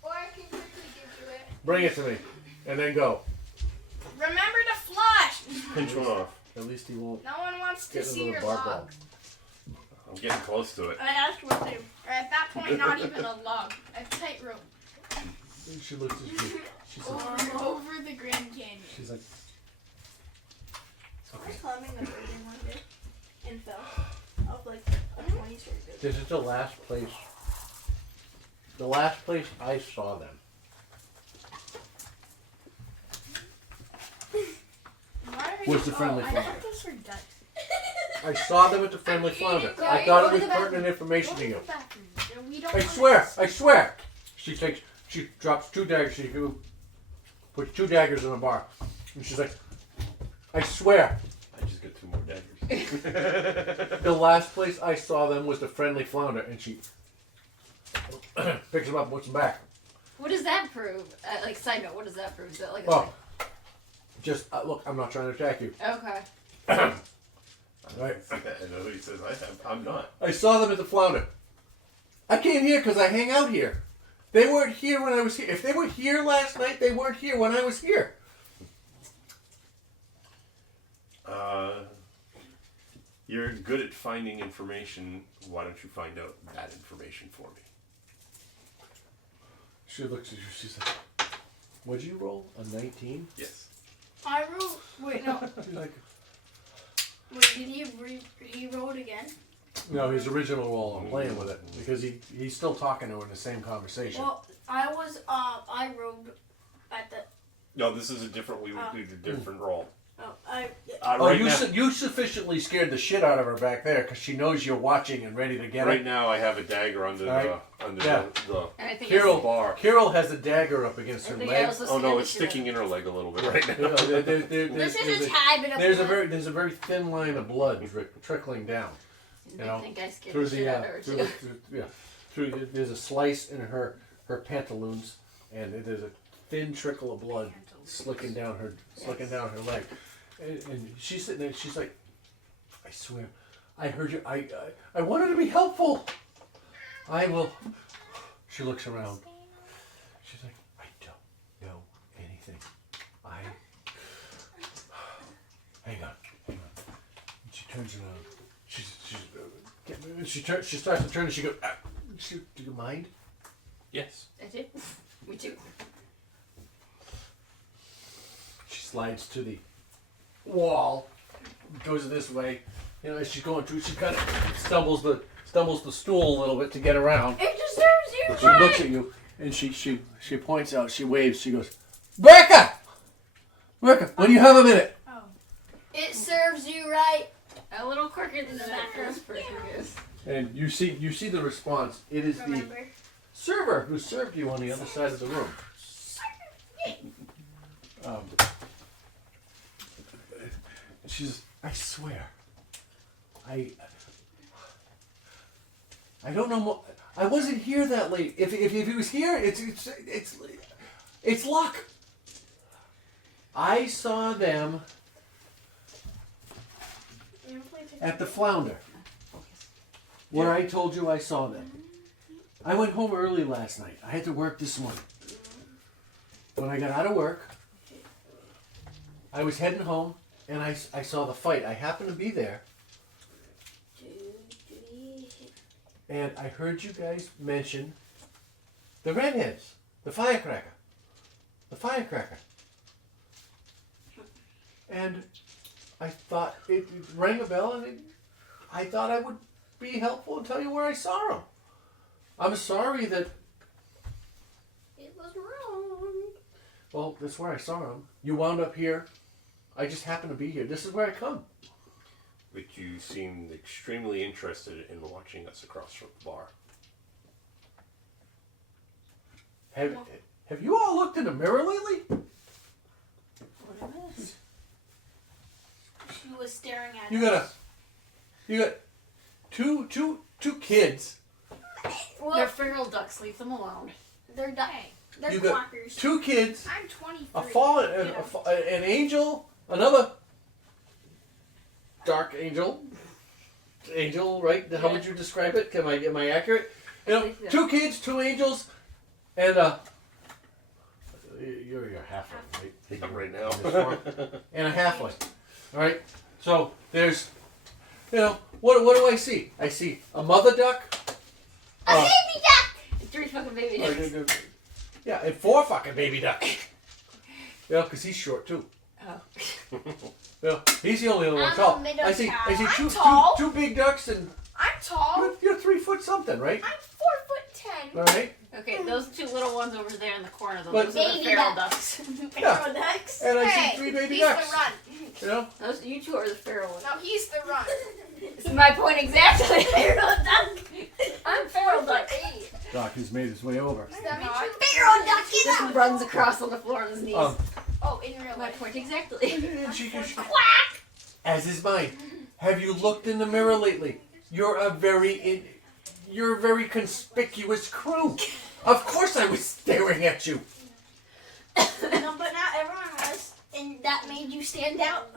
go. Or I can quickly give you it. Bring it to me, and then go. Remember to flush. Pinch one off. At least he won't No one wants to get a see little your bark log. ball. I'm getting close to it. I asked what they. Or at that point, not even a log, a tightrope She looks at you. She's like, over the Grand Canyon. she's like, I was climbing a building one day and fell off like a 20-story building. this is the last place. The last place I saw them. Was the Friendly I Flounder. thought those were dice. I saw them at the Friendly Flounder. I thought it was pertinent information to you. We don't I swear. She drops 2 daggers. She puts 2 daggers in a bar, and she's like, I swear. I just got 2 more daggers. The last place I saw them was the Friendly Flounder, and she picks them up and puts them back. What does that prove? Like, side note, what does that prove? Is that like a Oh, just look. I'm not trying to attack you. Okay. Right. I know what he says. I'm not. I saw them at the Flounder. I came here because I hang out here. They weren't here when I was here. If they were here last night, they weren't here when I was here. You're good at finding information. Why don't you find out that information for me? She looks at you. She's like, "What'd you roll? A 19?" Yes. I wrote. Wait, no. She's like, Wait, did he wrote again? "No, his original roll. I'm playing with it because he's still talking to her in the same conversation." Well, I rode at the. No, this is a different. We would do a different roll. I Right you sufficiently scared the shit out of her back there because she knows you're watching and ready to get Right it. now, I have a dagger under Right. the And I think Carol, bar. Carol has a dagger up against her leg. Oh no, it's sticking in her leg a little bit right now. This is a tad bit of blood. There's a very thin line of blood trickling down. You know, I think I scared through the shit the out of her through, too. there's a slice in her pantaloons, and there's a thin trickle of blood slicking down her leg. And she's sitting there. She's like, "I swear, I heard you. I wanted to be helpful. I will." She looks around. She's like, "I don't know anything. Hang on. And she turns around. She starts to turn, and she goes, "Do you mind?" Yes. I do. Me too. She slides to the wall, goes this way. You know, as she's going through, she kind of stumbles the stool a little bit to get around. It deserves you. She looks at you and she points out. She waves. She goes, "Becca, when do you have a minute?" It serves you right. A little quicker than the first person is. And you see the response. It is the server who served you on the other side of the room. She's. I swear. I don't know more. I wasn't here that late. If he was here, it's luck. I saw them at the Flounder, where I told you I saw them. I went home early last night. I had to work this morning. When I got out of work, I was heading home, and I saw the fight. I happened to be there. And I heard you guys mention the redheads, the firecracker. And I thought it rang a bell, and I thought I would be helpful and tell you where I saw him. I'm sorry that. It was wrong. Well, that's where I saw him. You wound up here I just happen to be here. This is where I come. But you seemed extremely interested in watching us across from the bar. Have you all looked in the mirror lately? What a mess. She was staring at You us. got two kids. Well, They're feral ducks. Leave them alone. they're duck. They're You got quackers. two kids. I'm 23. A fallen, an angel, another dark angel. Angel, right? How would you describe it? Am I accurate? You know, Yeah. 2 kids, 2 angels, and you're halfling, right? Not right now. This form. And a halfling. All right. So there's, what do I see? I see a mother duck. A baby duck. 3 fucking baby Oh, ducks. yeah, and 4 fucking baby ducks. Yeah, because he's short too. Oh. Well, he's the only one I'm tall. a middle I see child. I'm two tall. two big ducks, and I'm tall. you're 3 foot something, right? I'm 4'10". All right. Okay, those 2 little ones over there in the corner, those But- are the Baby feral ducks. ducks. Yeah. ducks. And I Hey, see 3 baby he's ducks. the run. You know. Those, you 2 are the feral ones. No, he's the run. It's my point exactly. Feral duck. I'm feral duck. Doc has made his way over. Does that mean you? Feral duck is Just out. runs across on the floor on his knees. Oh, in real My life. point exactly. And as is mine. Have you looked in the mirror lately? You're a very conspicuous crew. Of course, I was staring at you. No, but not everyone was, and that made you stand out.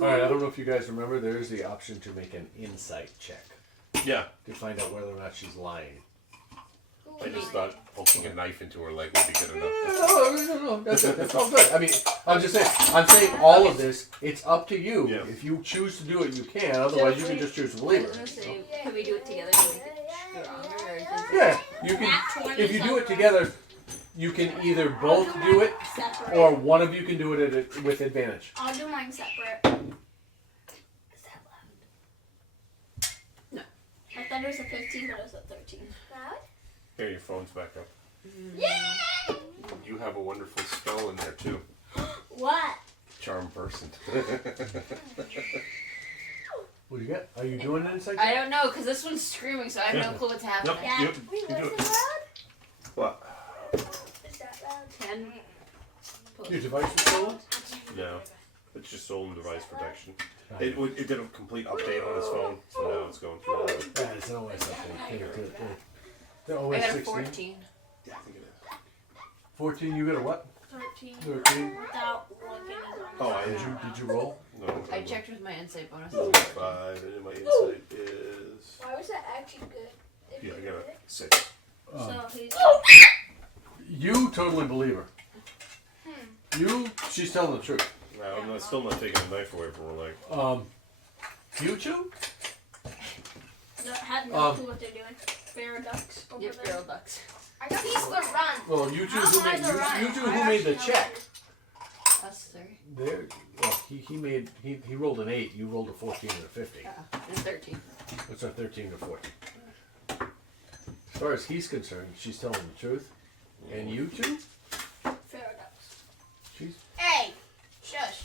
All right. I don't know if you guys remember. There's the option to make an insight check Yeah. to find out whether or not she's lying. I just thought poking a knife into her leg would be good enough. No, that's all good. I mean, I'm just saying. I'm saying all of this. It's up to you. Yeah. If you choose to do it, you can. Otherwise, you can just choose to I believe was gonna it. say, can we do it together to make it stronger? Or just... Yeah, you can. If you do it together, you can either both do it, Separate. or one of you can do it with advantage. I'll do mine separate. Is that loud? No. I thought it was a 15, but it was a 13. Here, your phone's back up. Yay! You have a wonderful spell in there too. What? Charm person. What do you get? Are you doing an insight I check? don't know, because this one's screaming, so I have no clue what's happening. Yep. Yeah. Yep. Wait, You do was it. it loud? What? Is that loud? 10. Your device was stolen? No. It's just stolen device protection. It did a complete update on his phone, so now it's going through all of it. Yeah, it's an OS update. The I OS got a 16. 14. Yeah, I think it is. 14. You got a what? 13. 13. Without looking at Oh, I Did you roll? No. I checked with my insight bonus. 5, and my insight is. Why was that actually good? Yeah, I got a 6. Um, So he's. you totally believe her. She's telling the truth. I'm still not taking a knife away from her leg. You two? Have no Um, clue what they're doing. Feral ducks over Yep, there. feral ducks. I got he's the run. Well, you two How who am I made the right? you two who made the check. Us 3. There. Well, he rolled an 8. You rolled a 14 and a 15. And 13. What's our 13 or 14? As far as he's concerned, she's telling the truth. And you two? Feral ducks. Hey, shush.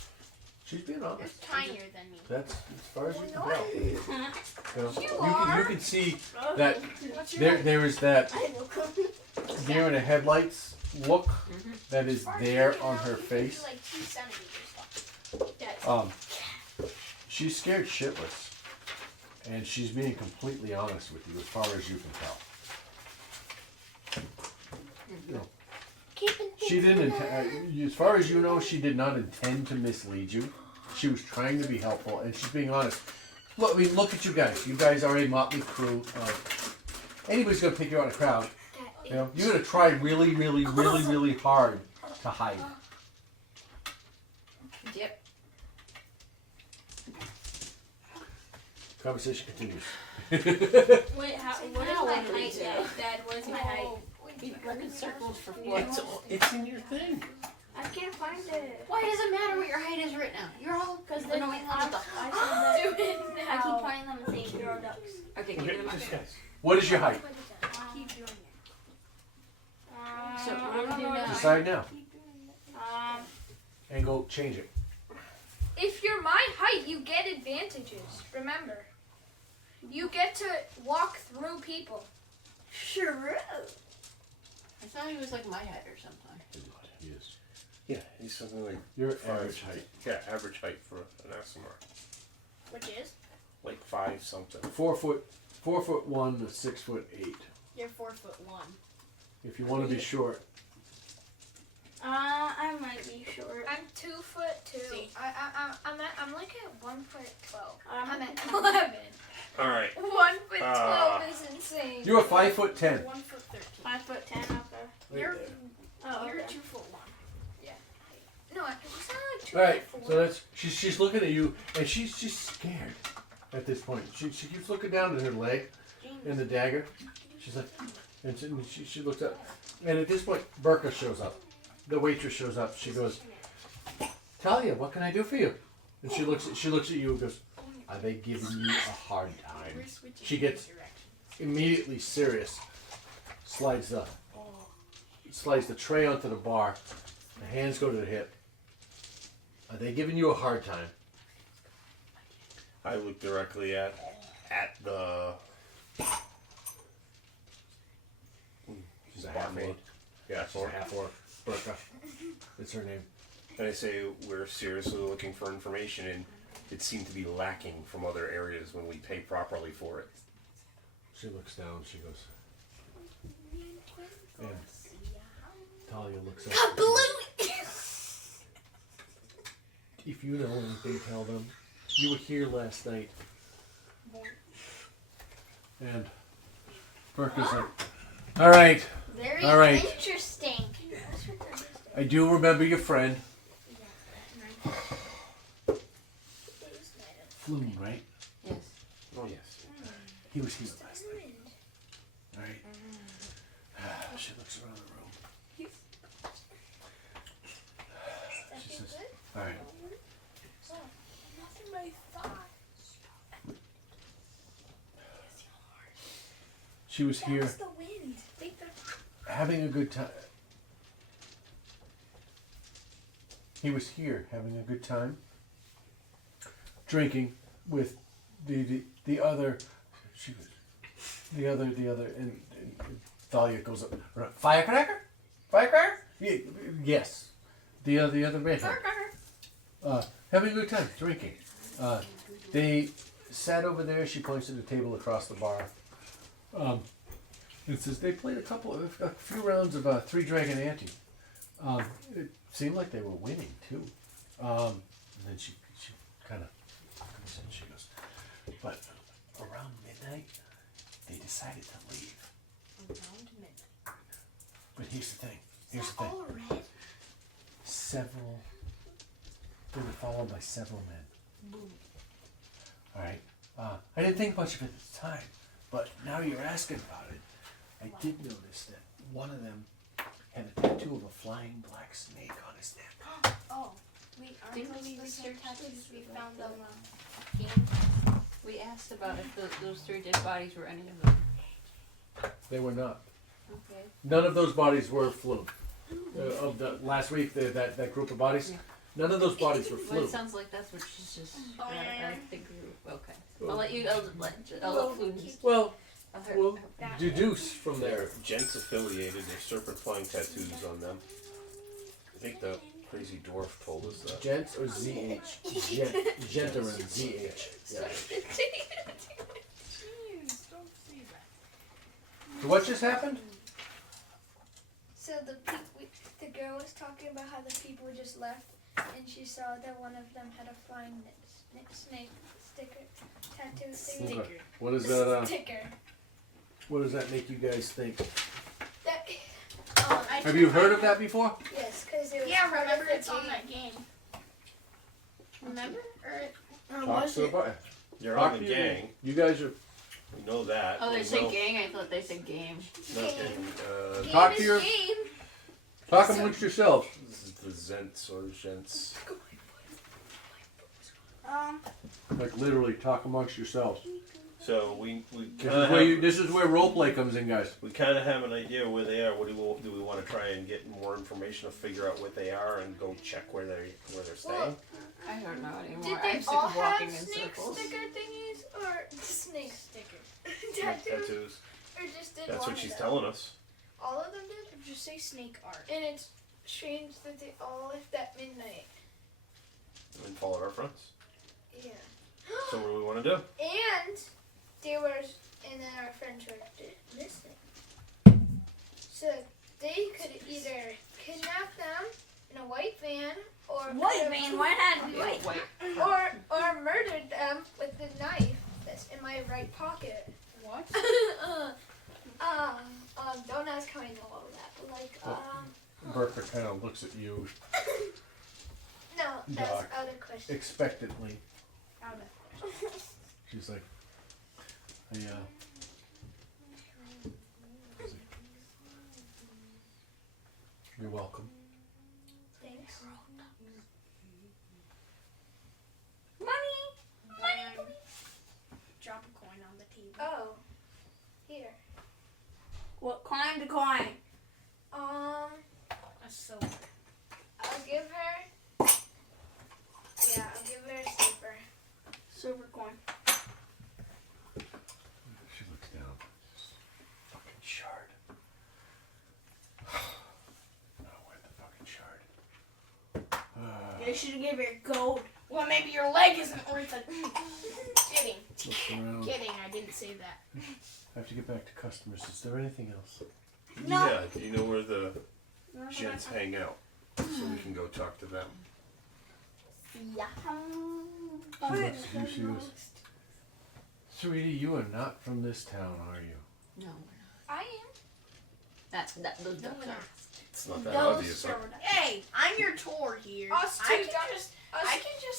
She's being You're honest. tinier than me. That's as far as you can tell. You are. can see that What's your there is that I have no clue. deer in the headlights look that is there on her You face. like 2 centimeters. She's scared shitless, and she's being completely honest with you as far as you can tell. You know, she didn't. As far as you know, she did not intend to mislead you. She was trying to be helpful, and she's being honest. Look, I mean, look at you guys. You guys are a motley crew. Anybody's gonna pick you out of a crowd. You know, you're gonna try really, really, really, really hard to hide. Yep. Conversation continues. Wait, what is my height, Dad? What is my height? We record circles for what? It's in your thing. I can't find it. Why does it matter what your height is right now? You're all Because they're going I what the said that. Do it I keep now. finding them and saying feral ducks. Okay, give me the mic. What is your height? Keep doing it. So what do we do now? Decide now. and go change it. If you're my height, you get advantages. Remember, you get to walk through people. Sure. I thought he was like my height or something. He is. Yeah, he's something like You're five- average height. Yeah, average height for an SMR. Which is? Like 5 something. 4'1" to 6'8". You're 4'1". If you want to be short, I might be short. I'm 2'2". See? I'm like at 1'12". I'm I'm at at 11. All right. 1'12" is insane. you're 5'10". 1'13". 5'10". Okay. You're Oh, you're okay. 2'1". No, it was not like 2'4". All right, so that's she's looking at you, and she's scared at this point. She keeps looking down at her leg and the dagger. She's like, and she looks up, and at this point, Burka shows up. The waitress shows up. She goes, "Talia, what can I do for you?" And she looks at you and goes, "Are they giving you a hard time?" We're switching She gets immediately serious. Slides the tray onto the bar. The hands go to the hip. Are they giving you a hard time? I look directly at the She's a barmaid. Yeah, She's a half-orc. Burka. It's her name. And I say we're seriously looking for information, and it seemed to be lacking from other areas when we pay properly for it. She looks down. She goes. And Talia looks up. If you know anything, tell them. You were here last night. And Burka's like, all right, Very All right. interesting. I do remember your friend. Floon, right? Yes. Oh yes. He was here last night. All right. She looks around the room. She says, all right. She was here the wind. having a good time. He was here having a good time, drinking with the other. She was the other, and Thalia goes up. Firecracker? Yes. The other man. Having a good time, drinking. They sat over there. She points to the table across the bar. It says they played a few rounds of Three Dragon Ante. It seemed like they were winning too. And then she kind of comes in. She goes, but around midnight, they decided to leave. Around midnight. But here's the thing. Several. They were followed by several men. All right. I didn't think much of it at the time, but now you're asking about it. I did notice that one of them had a tattoo of a flying black snake on his neck. Oh, we aren't Didn't those we the same research tattoos we found on the Game. We asked about if those 3 dead bodies were any of them. They were not. Okay. None of those bodies were Floon. Of the last week, that group of bodies, none of those bodies were Well, Floon. it sounds like that's what she's just. Oh, yeah. I think okay. I'll let you. I'll let Floon just. Well, I'll we'll deduce from there. They're gents affiliated. There's serpent flying tattoos on them. I think the crazy dwarf told us that. Gents or ZH? Gentleman, ZH. Yeah. Jeez, don't say that. So what just happened? So the girl was talking about how the people just left, and she saw that one of them had a flying snake sticker tattoo thingy. Okay. What is that? Sticker. What does that make you guys think? That, Have you heard of that before? yes, because it was Yeah, part of remember the it's on game. that game. Remember? Talk to about it. You're Talk on to the you. gang. You guys are. We know that. Oh, they We say know- gang. I thought they said game. No, and, Game Talk is to your- game. Talk amongst yourselves. this is the Zents or Gents. Like literally, talk amongst yourselves. So we This is where roleplay comes in, guys. we kind of have an idea where they are. What do we want to try and get more information to figure out what they are and go check where they're staying? Well, I don't know anymore. did I'm they sick all of walking have in snake circles. sticker thingies or snake Sticker. tattoos? Tattoos. Or just did That's one what of she's them? telling us. All of them did? Or just say snake art. And it's strange that they all left at midnight. And followed our friends. Yeah. So what do we want to do? And and then our friends were missing. So they could either kidnap them in a white van, or White man, why had to be Yeah, white? wait. or murdered them with the knife that's in my right pocket. What? Don't ask how I know all that, but like, Bertha kind of looks at you no, that's Doc. out of question. expectantly. Out of. She's like, you're welcome. Thanks. Drop a coin on the table. Oh, here. What coin to coin? A silver. I'll give her. Yeah, I'll give her a silver. Silver coin. She looks down. Fucking shard. No, where's the fucking shard? You should have given her gold. Well, maybe your leg isn't worth it. Kidding. Looks around. Kidding. I didn't say that. I have to get back to customers. Is there anything else? No. Yeah. Do you know where the gents hang out? So we can go talk to them. Yeah. She looks at you, she goes, Sweetie, you are not from this town, are you? No, I am. those No, ducks we're not. are. It's not that No, obvious. sir, we're not. Hey, I'm your tour here. Us I two can got- just,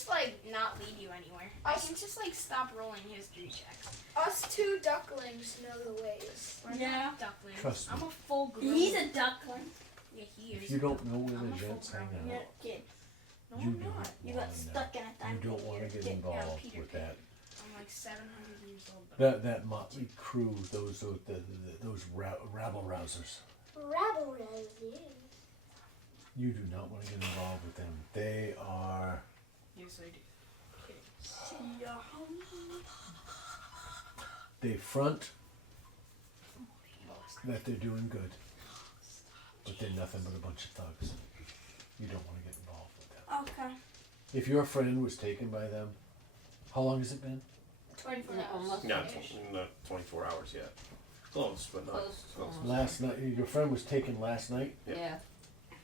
like not lead you anywhere. I can just like stop rolling history checks. Us two ducklings know the ways. We're Yeah. not ducklings. Trust me. I'm a full grown. He's a duckling. Yeah, he is. If you don't know where I'm the a full gents hang grown. You're out, a kid. No, you I'm don't not. You wanna got know. stuck in a time. You don't want to get involved Peter with Pan. that. I'm like 700 years old. But That motley crew, those rabble rousers. Rabble rousers. You do not want to get involved with them. They are. yes, I do. They front that they're doing good, but they're nothing but a bunch of thugs. You don't want to get involved with them. Okay. If your friend was taken by them, how long has it been? 24 Yeah, hours. almost. Not 24 hours yet. Close, but not Close. close. Last night, your friend was taken last night. Yeah.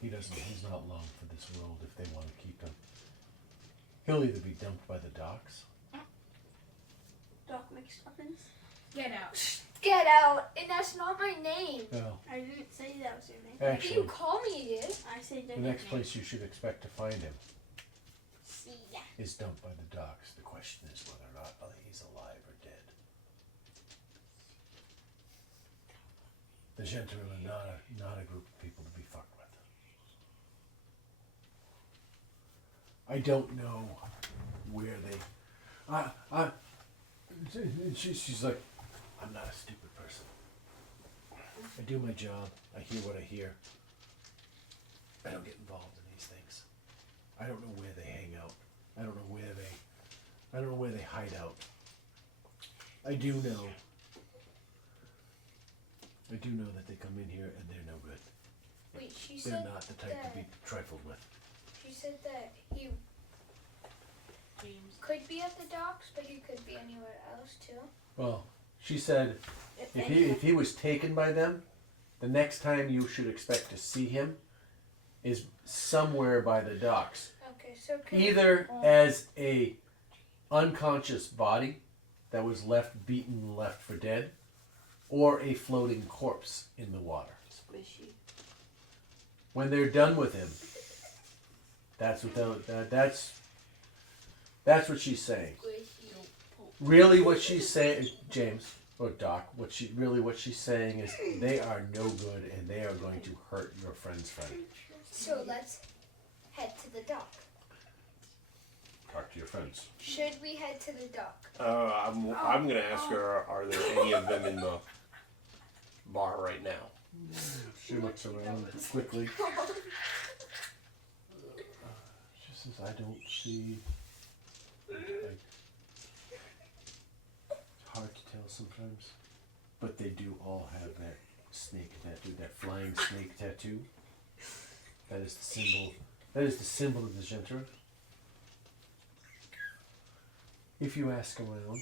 He's not long for this world if they want to keep him. He'll either be dumped by the docks. Doc McStuffins. Get out. Get out! And that's not my name. Well, I didn't say that was your name. You actually, call me it. I said the next place you should expect to find him See ya. is dumped by the docks. The question is whether or not he's alive or dead. The gentlemen are not a group of people to be fucked with. I don't know where they. She's like, I'm not a stupid person. I do my job. I hear what I hear. I don't get involved in these things. I don't know where they hang out. I don't know where they hide out. I do know that they come in here and they're no good. Wait, she They're said not the type to be trifled with. she said that he James. could be at the docks, but he could be anywhere else too. Well, she said if he was taken by them, the next time you should expect to see him is somewhere by the docks. Okay, so could Either as a unconscious body that was left beaten, left for dead, or a floating corpse in the water. Squishy. When they're done with him, that's what she's saying. Really, what she's saying, James or Doc, what she's saying is they are no good and they are going to hurt your friend's friend. So let's head to the dock. Talk to your friends. Should we head to the dock? I'm gonna ask her, are there any of them in the bar right now? She looks around quickly. She says, I don't see. Like, it's hard to tell sometimes. But they do all have that snake tattoo, that flying snake tattoo. That is the symbol. That is the symbol of the Genter. If you ask around,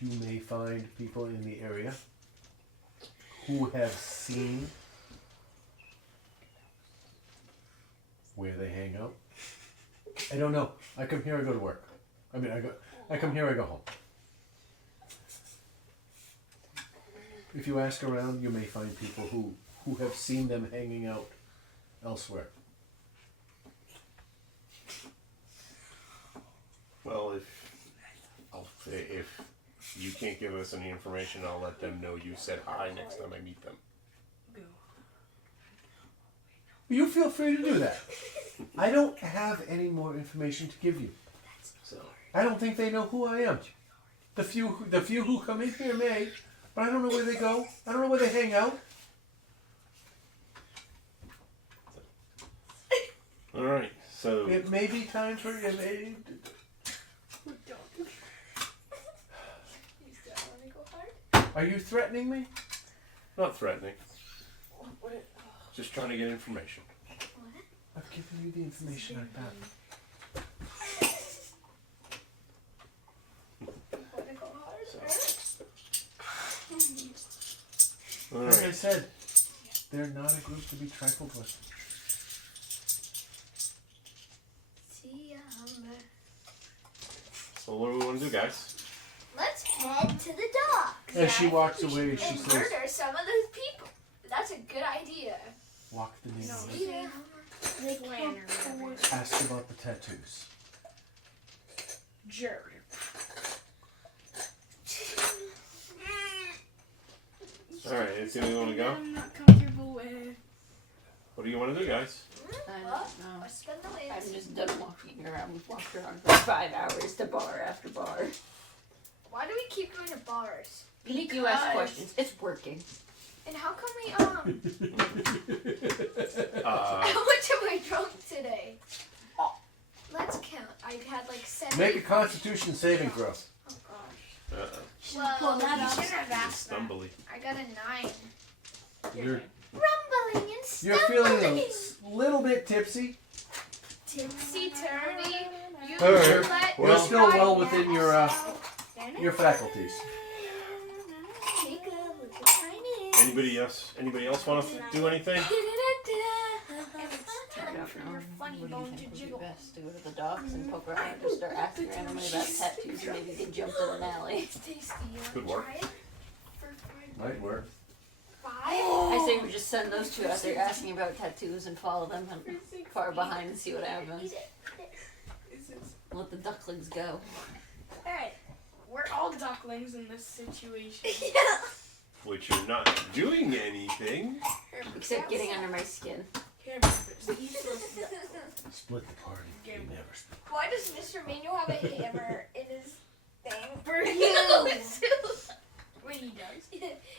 you may find people in the area who have seen where they hang out. I don't know. I come here, I go to work. I come here, I go home. If you ask around, you may find people who have seen them hanging out elsewhere. Well, if you can't give us any information, I'll let them know you said hi next time I meet them. You feel free to do that. I don't have any more information to give you. So, I don't think they know who I am. The few who come in here may, but I don't know where they go. I don't know where they hang out. all right. So, It may be time for you. Are you threatening me? not threatening. Just trying to get information. I've given you the information I found. All Like I right. said, they're not a group to be trifled with. See ya, Humber. So what do we want to do, guys? Let's head to the dock. As she walks we away, should she and says, murder some of those people. That's a good idea. walk the name. Yeah. Plan or whatever. Ask about the tattoos. Jerry. All right. Anything we want to go? I'm not comfortable with. What do you want to do, guys? I Well, don't know. I spend the way. I'm just done walking around. We've walked around for 5 hours to bar after bar. Why do we keep going to bars? You ask questions. It's working. And how come we How much am I drunk today? Let's count. I had like 7. Make a Constitution saving throw. Oh gosh. Uh-oh. Well, that you up. should have asked that. Stumbly. I got a 9. You're Rumbling and you're feeling a little bit tipsy. tipsy turny. You All right. let You're me still ride well that within your faculties. Take a look at my Anybody else want to do anything? I don't know. Your funny What do bone you think to would be jiggle. best? To go to the docks and poke around and just start asking randomly about tattoos and maybe get jumped in an alley? It's tasty. You Could wanna work. try it? For Might work. 5? I say we just send those two out there asking about tattoos and follow them far behind and see what happens. Let the ducklings go. Hey, we're all ducklings in this situation. Which you're not doing anything. Except getting under my skin. Here, breakfast. Eat those Split the party. You never split. Why does Mr. Manuel have a hammer in his thing? For you! Wait, he does?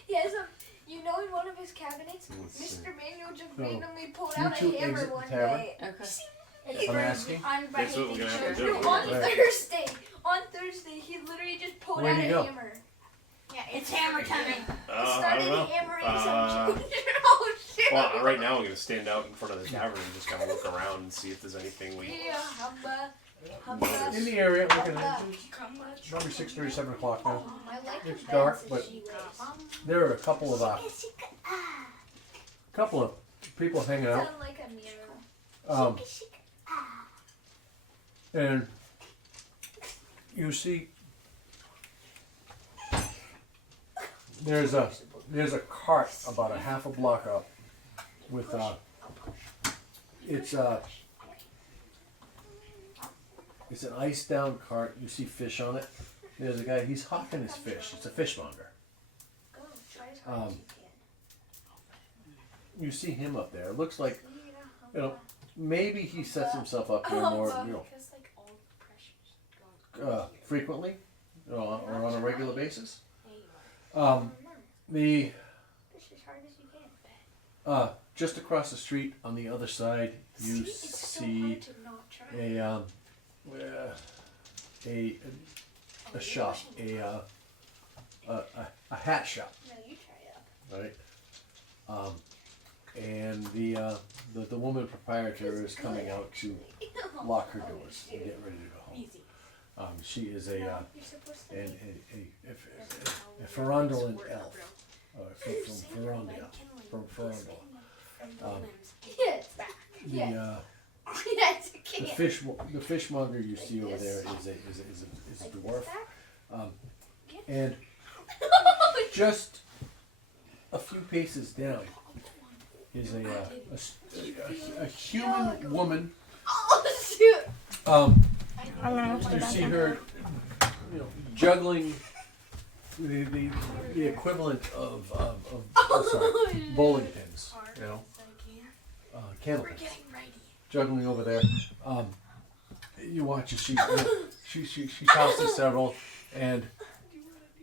He has a, in one of his cabinets, Let's see. Mr. Manuel just So, randomly pulled you out two a hammer exit the one tavern? day. Okay. I'm asking. That's what we're gonna have to do. On Right. Thursday, he literally just pulled Where'd out he a go? hammer. Yeah, It's hammer time. He I started don't know. hammering Uh, some junior. Oh shit! Well, right now I'm gonna stand out in front of the tavern and just kind of look around and see if there's anything we. Yeah, hubba, In hubba. the area, looking at hubba. Come much. probably 6:30, 7 o'clock now. I like It's the dark, beds but that she wears. there are a couple of people hanging out. Sound like a mirror. And you see, there's a cart about a half a block up with it's an ice down cart. You see fish on it. There's a guy. He's hawking his fish. It's a fishmonger. Go, try as hard as you You see him up there. It looks like can. you know maybe he sets himself up here Oh, more, Because like all the pressure's going. frequently, or on a regular basis. Anyway. The Push as hard as you can. just across the street on the other side, you it's so see hard to not try. a shop, a hat shop, No, you try it. right? And the woman proprietor is coming out to lock her doors and get ready to go home. Easy. She is a You're supposed to. a Ferundaland elf from Ferundal. Yes. Back. The Yes, you can. the fishmonger you see over there is a dwarf, and just a few paces down is a human woman. Oh shoot! You see her, juggling the equivalent of bowling pins, candle pins, juggling over there. You watch as she tosses several and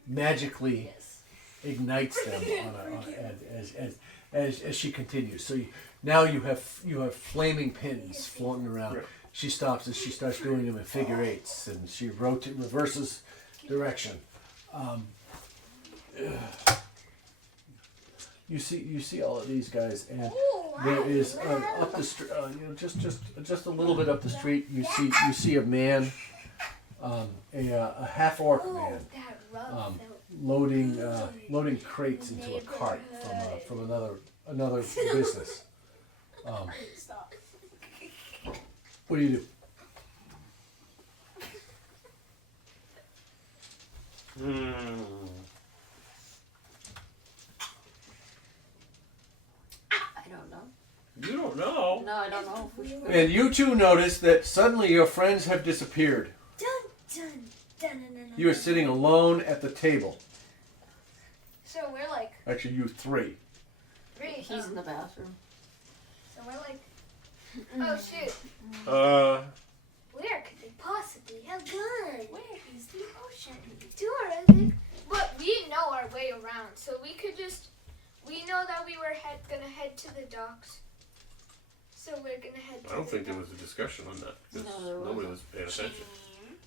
magically ignites them as she continues. So now you have flaming pins floating around. Right. She stops as she starts doing them in figure eights, and she reverses direction. You see all of these guys, and there is up the street, just a little bit up the street. You see a man, a half orc man, loading crates into a cart from another business. Stop. What do you do? I don't know. You don't know. No, I don't know if we should. And you two notice that suddenly your friends have disappeared. Dun dun dun dun dun. You are sitting alone at the table. So we're like Actually, you three. three. He's in the bathroom. So we're like, oh shoot, Where could they possibly have gone? where is the ocean? Tourism. But we know our way around, so we could just. We know that we were gonna head to the docks. So we're gonna head to I don't the think there docks. was a discussion on that because No, there nobody wasn't. was paying attention.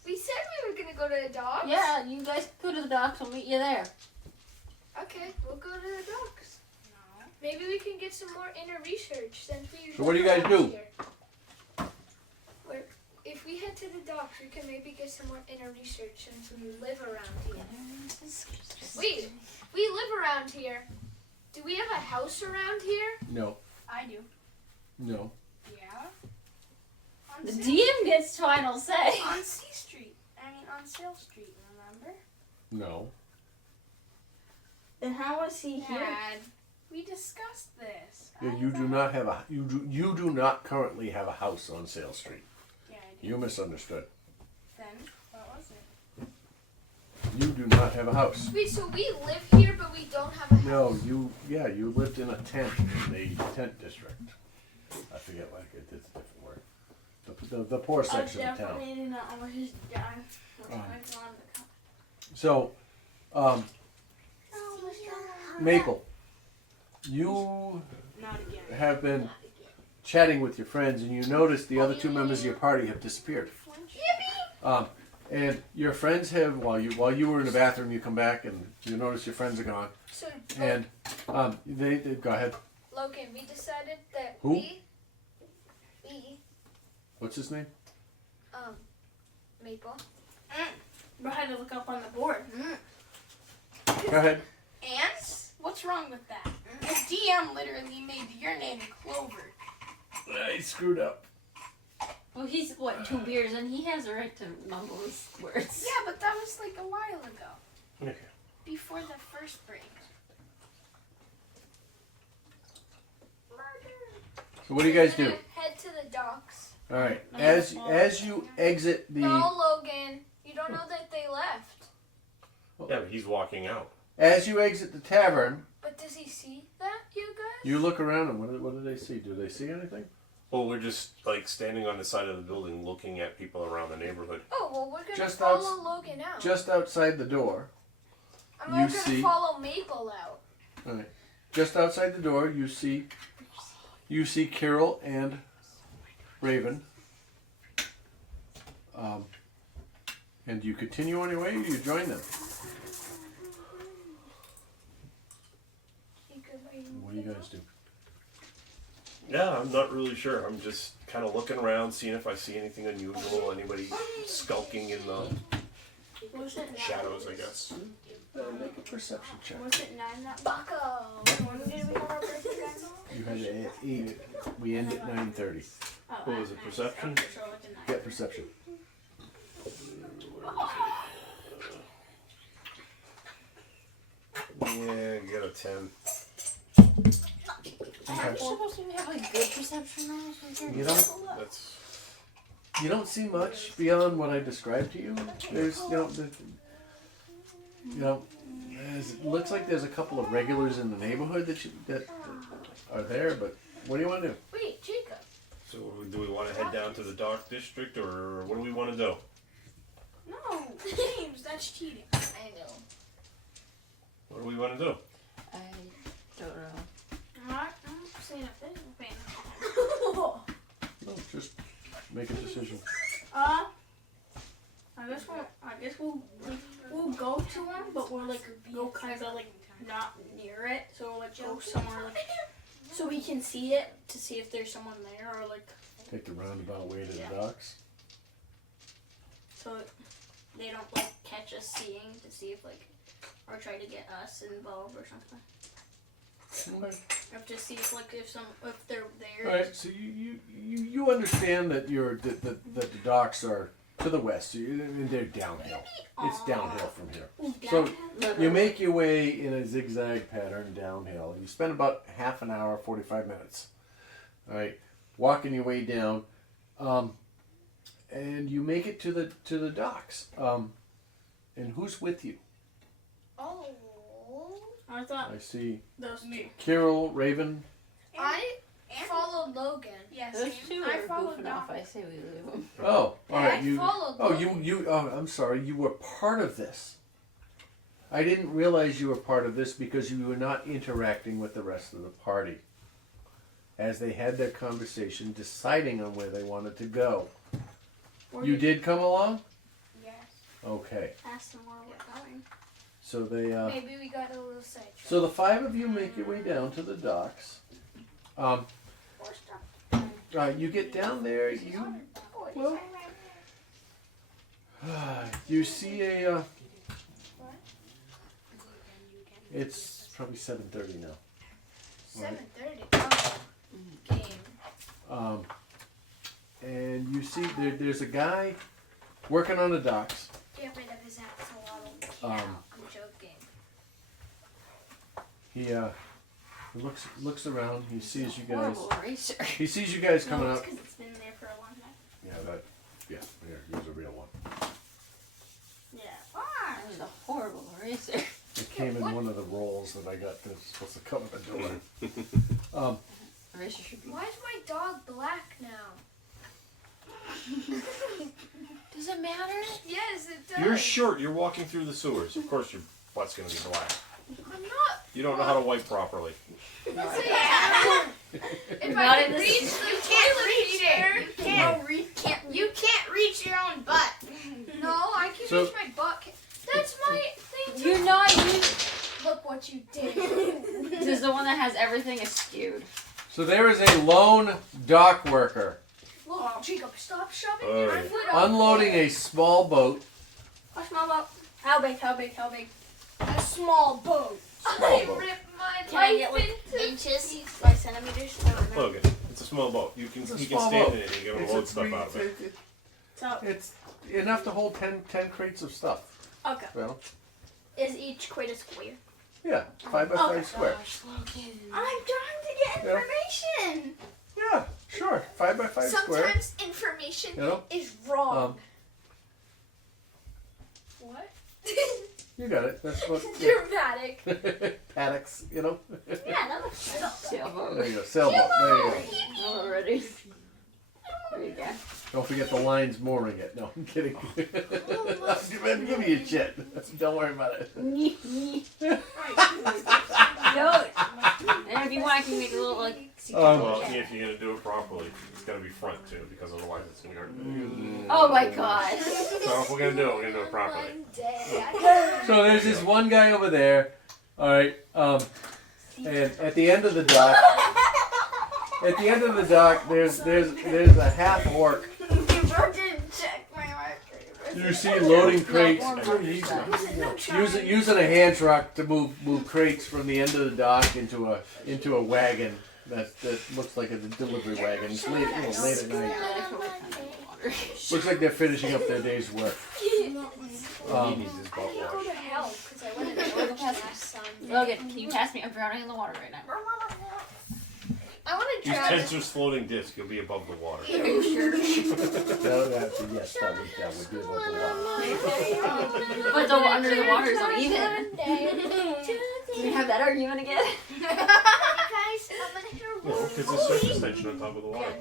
We said we were gonna go to the docks. Yeah, you guys go to the docks. We'll meet you there. Okay, we'll go to the docks. No. Maybe we can get some more inner research since we. So what do you guys live do? around here. If we head to the docks, we can maybe get some more inner research since we live around here. Wait, we live around here. Do we have a house around here? No. I do. No. Yeah. On The Sale- DM gets final say. on C Street. I mean on Sale Street. Remember? No. Then how was he here? Dad, we discussed this. Yeah, you do not have you do not currently have a house on Sale Street. Yeah, I do. You misunderstood. Then what was it? You do not have a house. Wait, so we live here, but we don't have a house? No, you lived in a tent in the tent district. I forget what it's a different word. The poor I section of town. definitely did not almost die. Um, I wanted to come. So, Oh, Maple, you Not again. have been chatting with your friends, and you notice the other two members of your party have disappeared. And your friends have, while you were in the bathroom, you come back and you notice your friends are gone. So, And they go ahead. Logan, we decided that Who? we, What's his name? Maple, But I had to look up on the board. Go ahead. And what's wrong with that? The DM literally made your name Clover. He screwed up. Well, he's what 2 beers and he has a right to mumble his words. Yeah, but that was like a while ago. Okay. Before the first break. So what do you guys We're do? gonna head to the docks. All right. As you exit the No, Logan, you don't know that they left. Yeah, but he's walking out. the tavern, But does he see that, you guys? you look around and what do they see? Do they see anything? Well, we're just like standing on the side of the building looking at people around the neighborhood. Oh, well, we're gonna Just follow Logan out. Just outside the door. And you we're gonna see- follow Maple out. All right. Just outside the door, you see Carol and Raven. And you continue on your way, or you join them. What do you guys do? Yeah, I'm not really sure. I'm just kind of looking around, seeing if I see anything unusual, anybody skulking in the Was it 9? shadows, I guess. Make a perception check. Was it 9 that Bucko! When did we have our birthday, guys? You had a 8. We end at 9:30. Oh, What was it, perception? Okay, so like a 9. Get perception. Yeah, you got a 10. Aren't you supposed to have like good perception now? You don't That's you don't see much beyond what I described to you. There's it looks like there's a couple of regulars in the neighborhood that are there, but what do you want to do? Wait, Jacob. so. Do we want to head down to the dark district, or what do we want to do? No, James, that's cheating. I know. What do we want to do? I don't know. Alright, I'm seeing if this is paying. No, just make a decision. I guess we'll go to him, but we'll like go kind of like not near it, so we'll like go somewhere like so we can see it to see if there's someone there or like Take the roundabout way to the Yeah. docks. so they don't like catch us seeing to see if like or try to get us involved or something. Okay. Or to see if like if they're there. All right. So you understand that that the docks are to the west. So they're downhill. It's downhill from here. So you make your way in a zigzag pattern downhill. You spend about half an hour, 45 minutes. All right, walking your way down, and you make it to the docks. And who's with you? Oh. I thought I see those two. Carol, Raven. I followed Logan. Yes, Those two I are followed goofing Doc. off. I say we leave them. Oh, all right. I followed Oh, Logan. you. Oh, I'm sorry. You were part of this. I didn't realize you were part of this because you were not interacting with the rest of the party as they had their conversation, deciding on where they wanted to go. You did come along? Yes. Okay. Ask them where we're going. So they. Maybe we got a little sidetracked. So the 5 of you make your way down to the docks. You get down there. You see a. It's probably 7:30 now. 7:30. Oh. Game. And you see there's a guy working on the docks. Get rid of his axolotl. Yeah, I'm joking. He looks around. He sees you guys. Horrible eraser. He sees you guys coming No, it's up. because it's been there for a long time. Here, here's a real one. Yeah. That was a horrible eraser. It came in one of the rolls that I got that's supposed to cover the door. Eraser should be. Why is my dog black now? Does it matter? Yes, it does. You're short. You're walking through the sewers. Of course, your butt's gonna be black. I'm not. You don't know how to wipe properly. If Not I in can this- reach the toilet paper. You can't reach your own butt. No, I can So- reach my butt. That's my thing. You're not. Look what you did. This is the one that has everything askewed. So there is a lone dock worker Look, Jacob, stop shoving Oh, your yeah. foot up unloading there. a small boat. A small boat. How big? How big? How big? A small boat. Small I boat. ripped my Can I life get like into inches by centimeters? Logan, it's a small boat. You can It's a you small can stand boat. in it and you're It's gonna load stuff out of it. So It's enough to hold 10 crates of stuff. okay. Well, Is each crate a square? yeah, 5 by 5 Okay. square. I'm trying to get Yeah. information. Yeah, sure, 5 by 5 square. Sometimes information You know, is wrong. What? you got it. That's what Dramatic. paddocks. You know. Yeah, that looks good. Sailboat. There you go, sailboat. There you go. Already. There you go. Don't forget the line's mooring it. No, I'm kidding. Give me a shit. Don't worry about it. No. And if you want, I can make a little like. Well, if you're gonna do it properly, it's gonna be front too, because otherwise it's gonna hurt. Oh my gosh. So if we're gonna do it properly. So there's this one guy over there. All right. And at the end of the dock, there's a half orc. You see loading crates, using a hand truck to move crates from the end of the dock into a wagon that looks like a delivery wagon. It's late at night. Looks like they're finishing up their day's work. He needs his butt Go wash. to hell because I went to the last Sunday. Logan, can you pass me? I'm drowning in the water right now. I want to Use drown. Tensor's floating disc. You'll be above the water. Are you sure? Yes, that would be about the one. But the under the water is uneven. Can we have that argument again? No, because there's surface tension on top of the water.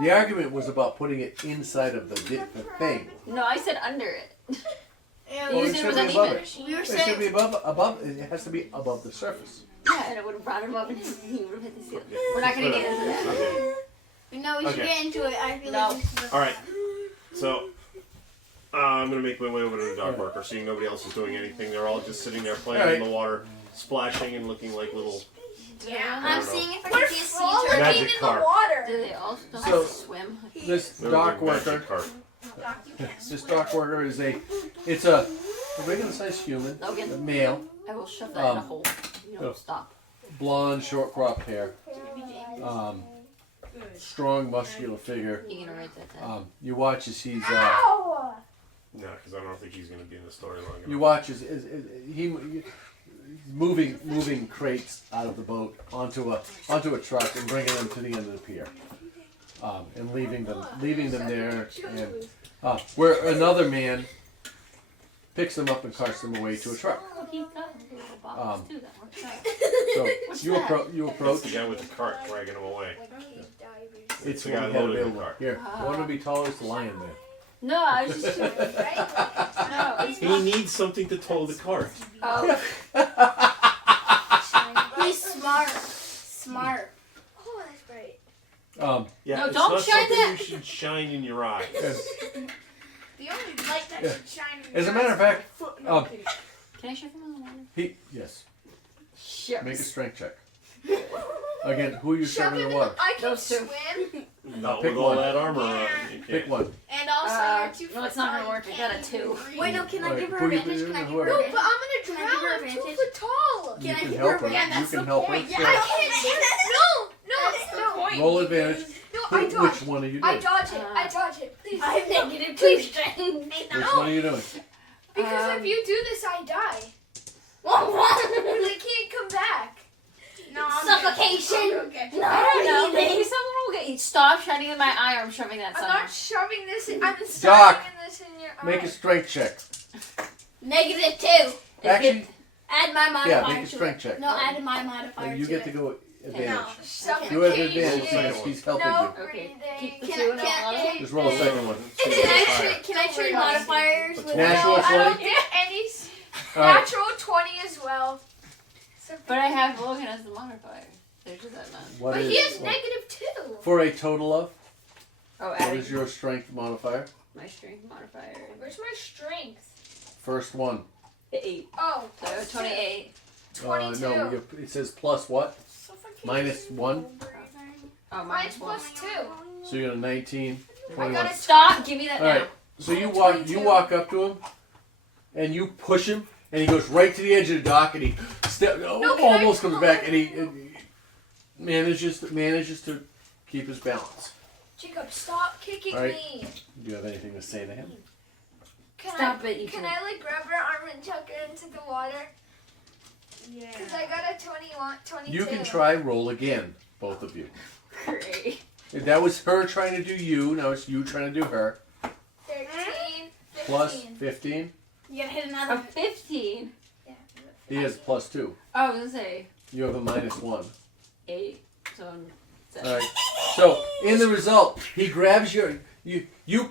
The argument was about putting it inside of the thing. No, I said under it. Well, You it said it should was be above uneven. it. We were It should saying be above. It has to be above the surface. Yeah, and it would have brought him up and he would have hit the ceiling. We're not going to get into that. Okay. no, we should Okay. get into it. I feel No. like this is All right. So I'm gonna make my way over to the dock marker, seeing nobody else is doing anything. They're all just sitting there playing in the water, splashing and looking like little. Yeah. I'm don't know. seeing if I We're can see a sea frolicking turtle. Magic in the carp. water. Do they all still So- have to swim? This They're dock doing magic worker. carp. This dock worker is a regular sized human, a Logan, male, I will shove that in a hole. You don't stop. blonde, short cropped hair, strong, muscular figure. You gonna write that down? You watch as he's Ow! No, because I don't think he's gonna be in the story long enough. you watch as he's moving crates out of the boat onto a truck and bringing them to the end of the pier, and leaving them there, and where another man picks them up and carts them away to a truck. Oh, he's got little bottles too. That works out. So you It's approach. the guy with the cart dragging him away. It's the the guy one he had loading the available. cart. Here, one would be tall as the lion man. No, I was just. No, it's He needs something to tow the cart. Oh, He's smart. Oh, that's great. Yeah, No, it's don't not shine something that- you should shine in your eyes. The only light that Yeah. should shine in As a your matter eyes of fact, is the foot- no, um, kidding. can I shove him in the water? Yes. Sure. Make a strength check. Again, who are you Shove shoving him in in the water? I can Those two. swim. Not pick with all one. that armor on. You Pick can't. one. And also, you're 2 No, foot it's not tall, gonna work. you I got a can't 2. Wait, no, can I Alright, give her who you- advantage? Can I give whoever. her No, but advantage? I'm gonna Can I give her drown. I'm 2 advantage? foot tall. You Can I can give help her her. advantage? You can help her. Yeah, I can't swim. No, Roll advantage. no, I Which dodge. one are you I doing? dodge it. I dodge it. Please. I have negative 2 Please. strength. Which one are you doing? Because if you do this, I die. I can't come back. No, I'm Suffocation. good. Okay. No, maybe someone will get you. Stop shining in my eye or I'm shoving that I'm somewhere. not shoving this in. I'm Doc, shoving this in your Make a eye. strength check. Negative 2. Actually, Add my modifier yeah, make a to strength it. check. No, add my modifier You to get it. to go advantage. No. You have Suffocation. advantage because he's helping No you. Okay. breathing. Keep the Can 2 I- and can I- I'll Just roll a second one. Can I trade modifiers with Natural No, I don't 20? get any Alright. natural 20 as well. But I have Logan as the modifier. There's that man. What But is he has negative 2. for a total of? Oh, What adding is your strength modifier? my strength modifier. Where's my strength? First one. 8. Oh, So 28. 22. No, it says plus what? Minus 1. Oh, Mine's minus 1. plus 2. So you got a 19, I 21. got a Stop! Give me that All now. right. So you walk up to him, and you push him, and he goes right to the edge of the dock, and he almost comes back, and he manages to keep his balance. Jacob, stop kicking All right. me. Do you have anything to say to him? Can Stop it, you Can two. I like grab her arm and chuck her into the water? Yeah. Because I got a 22. You can try roll again, both of you. Great. That was her trying to do you. Now it's you trying to do her. 13, 15. Plus 15. You gotta hit A another. 15. Yeah. He has plus 2. Oh, I was gonna say You have a minus 1. 8. So Seven. All right. So in the result, he grabs you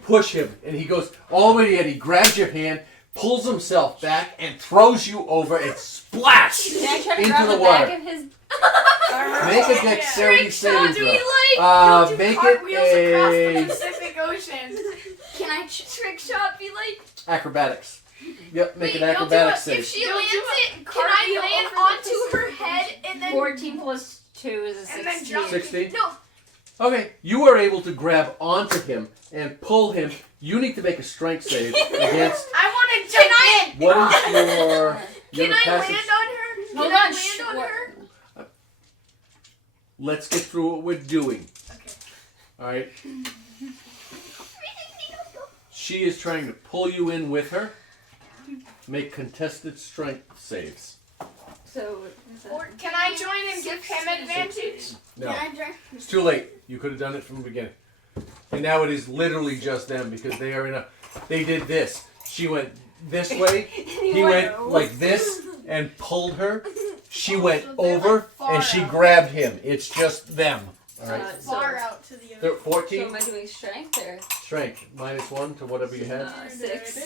push him, and he goes all the way to the end. He grabs your hand, pulls himself back, and throws you over, and splash Can I try to into grab the the water. back of his armor? Make a dexterity Trick saving shot, throw. be like, Make Cartwheels across the it a Pacific Ocean. Can I? trick shot, be like. acrobatics. Yep, make Wait, an you'll do acrobatics it. If save. she You'll lands do it, can cartwheel I over land the onto her Pacific head and then 14 plus 2 is a And then 16. jump. 16. No, Okay, you are able to grab onto him and pull him. You need to make a strength save against. I want to jump in. What is your? can I passive- land on her? Can Hold I on, land on her? Let's get through what we're doing. Okay. All right. She is trying to pull you in with her. Make contested strength saves. So, Can I join and give him advantage? No, Can I drink? it's too late. You could have done it from the beginning. And now it is literally just them because they are in a. They did this. She went this way. He went like this and pulled her. She went So they're, over like, far and she out. grabbed him. It's just them. All right. Far out to the They're other. 14 so am I doing strength or strength -1 to whatever you had. 6?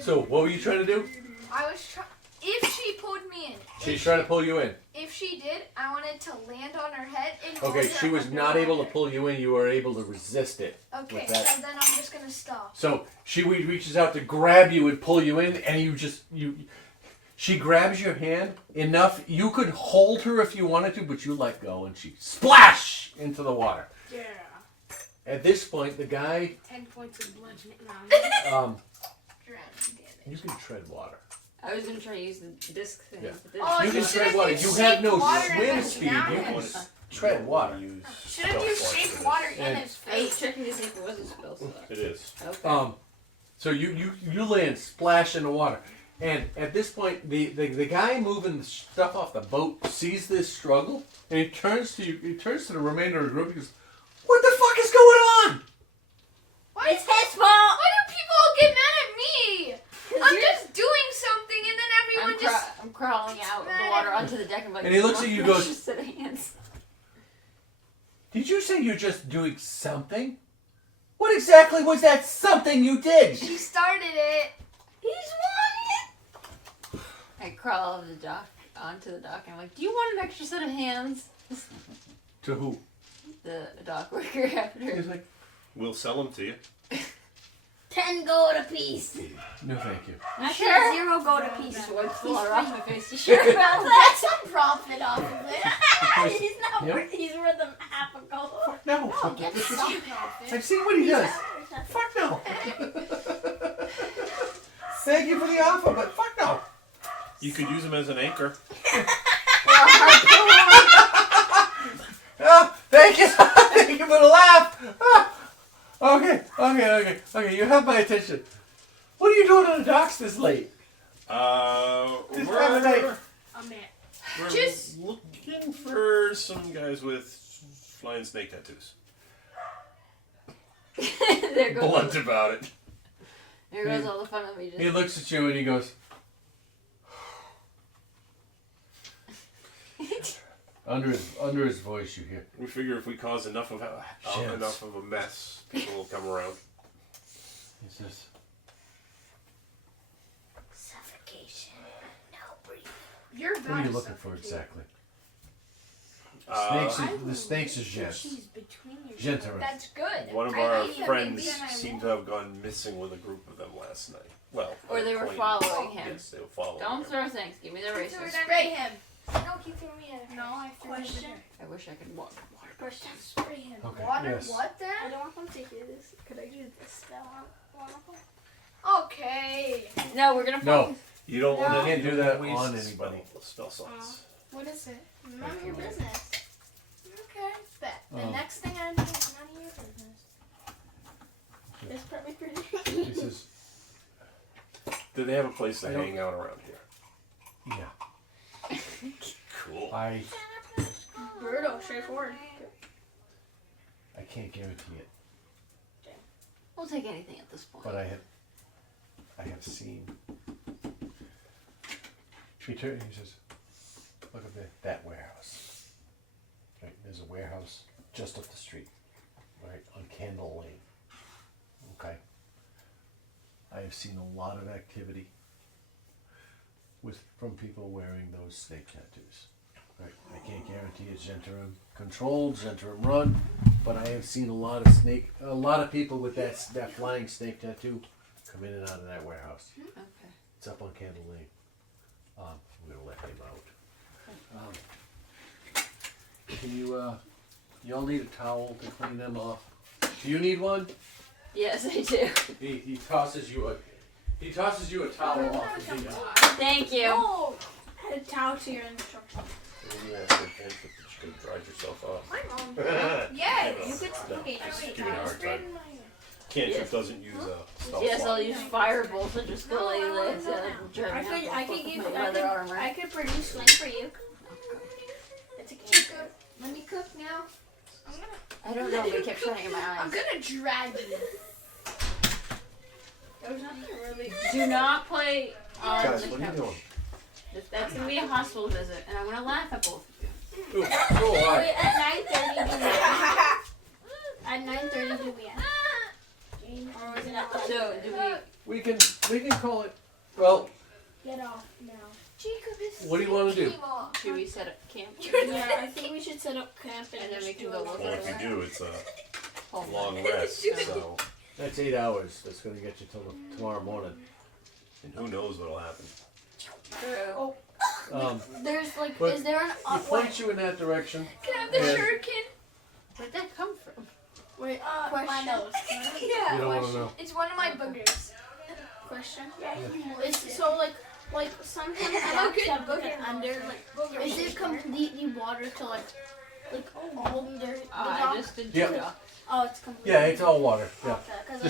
So what were you trying to do? I was trying. If she pulled me in. She's trying to pull you in. If she did, I wanted to land on her head and hold Okay, her she was not underwater. able to pull you in. You were able to resist it. Okay, with that. so then I'm just gonna stop. So she reaches out to grab you and pull you in, and she grabs your hand enough. You could hold her if you wanted to, but you let go, and she splash into the water. Yeah. At this point, the guy, 10 points of bludgeoning. you can tread water. I was going to try to use the disc thing. Yeah. But Oh, You you can should tread have water. used You have no shaped water swim in speed. his You mouth. can tread water. Should have used shaped water in And- his I was face. checking to see if it was a spell slot. It is. Okay. So you land splash in the water, and at this point, the guy moving the stuff off the boat sees this struggle, and he turns to you. He turns to the remainder of the group. And goes, "What the fuck is going on?" It's his fault. Why do people get mad at me? I'm just doing something and then everyone I'm crawling out of the water onto the deck and like. And he looks at you and goes- Just set of hands. Did you say you're just doing something? What exactly was that something you did? She started it. He's won I crawl over the dock onto the dock and I'm like, do you want an extra set of hands? To who? The dock worker after. He's like, We'll sell them to you. 10 gold apiece. no, thank you. Actually, 0 gold apiece. Just wipes the water off my face. You sure about I'll that? get some profit off of it. He's not Yep. worth. He's worth half a gold. No. I'll get some profit. I've seen what he does. Fuck no. Thank you for the offer, but fuck no. You could use them as an anchor. Thank you. Thank you for the laugh. Okay. You have my attention. What are you doing on the docks this late? Just have a night. I'm it. We're Just- looking for some guys with flying snake tattoos. there goes. Blunt about it. There goes all the fun of me. Just. He looks at you and he goes. Under his voice, you hear. We figure if we cause enough of a mess, people will come around. He says, Suffocation. No breathing. You're "What are you looking for exactly?" Uh, The snakes is gens. Cheese between your Gentlemen. That's good. One of I our like that friends baby and I seemed to have gone missing with a group of them last night. Well, Or they were acquaintance. following him. Yes, they were following Don't him. throw things. Give me the razor. Spray him. No, keep throwing me at No, I threw Question. I wish I could walk. Question. Spray him. Okay. water. Yes. What I then? don't want them to hear this. Could I do this spell on one of them? Okay. No, we're gonna. No, You don't want No. to Can't do that waste on anybody. Spell slots. What is it? None of your business. Okay. Bet. The Oh. next thing I do is none of your business. It's probably pretty. he says, Do they have a place to I don't- hang out around here? "Yeah, Cool. I Brutal, straightforward. can't guarantee it, We'll take anything at this point. but I have seen." He says, "Look at that warehouse. Right, there's a warehouse just up the street, right, on Candle Lane. Okay. I have seen a lot of activity from people wearing those snake tattoos. Right. I can't guarantee it's Gentrim controlled, Gentrim run, but I have seen a lot of people with that flying snake tattoo come in and out of that warehouse. Okay. It's up on Candle Lane. I'm gonna let him out. Can you y'all need a towel to clean them off? Do you need one? Yes, I do. He tosses you a towel off of the Thank you. Oh, add a towel to your instructions. Yeah, so you could have dried yourself off. My mom. Yeah, No, you could. no. Okay, Just wait. give me a hard time. Cantrip doesn't use spell Yes, slot. I'll use firebolt and just go like this. I could produce flame for you. It's a cantrip. Let me cook now. I don't know, but it kept shining in my I'm eyes. gonna drag you. There's nothing really. Do not play on Guys, the what are you couch. doing? That's gonna be a hospital visit, and I'm gonna laugh at both of you. Ooh, oh, hi. Wait, at 9:30 do we end? At 9:30 do we end? Or was it at 11? So, do we? We can call it. Well, Get off now. Jacob is what do you want to do? Should we set up camp? Yeah, I think we should set up camp And then just we can do go a look Well, little if at you bit. do, it's a Oh, long rest. So, That's 8 hours. That's going to get you till tomorrow morning. and who knows what'll happen? True. There's like, But is there an He points you in that direction. Can I have the And- shuriken? Where'd that come from? wait, My question? nose. Yeah. You don't want to know. It's one of my boogers. Question? It's so like sometimes I'm a dogs good have like an booger under monster. like Booger is it monster. completely water to like all the I dog? just did Yep. yoga. Oh, it's completely. Yeah, it's all water. Yeah. Okay, 'cause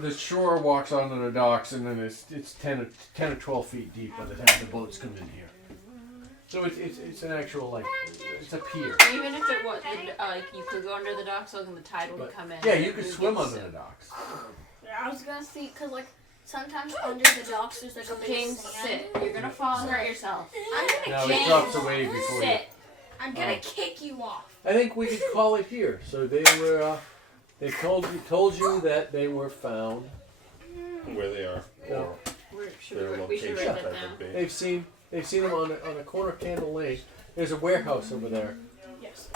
The shore walks onto the docks, and then it's 10 or 12 feet deep by the time the boats come in here. So it's an actual like it's a pier. Even if it was, like you could go under the docks, and the tide would But- come in. Yeah, you could You'd swim get under sick. the docks. I was gonna see because like sometimes under the docks there's like a big James, sand. sit. You're gonna fall and hurt yourself. I'm gonna Now kick he drops away before you. Sit. I'm gonna kick you off. I think we could call it here. So they were they told you that they were found. Where they are, or We should their write location that type down. of bait. They've seen them on the corner of Candle Lane. There's a warehouse over there. Yes.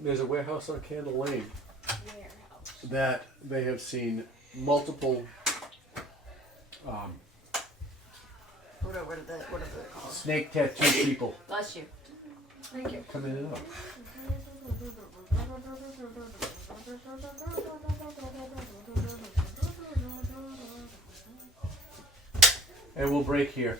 There's a warehouse on Candle Lane Warehouse. that they have seen multiple Whatever they're called. snake tattoo people Bless you. Thank you. come in and out. And we'll break here.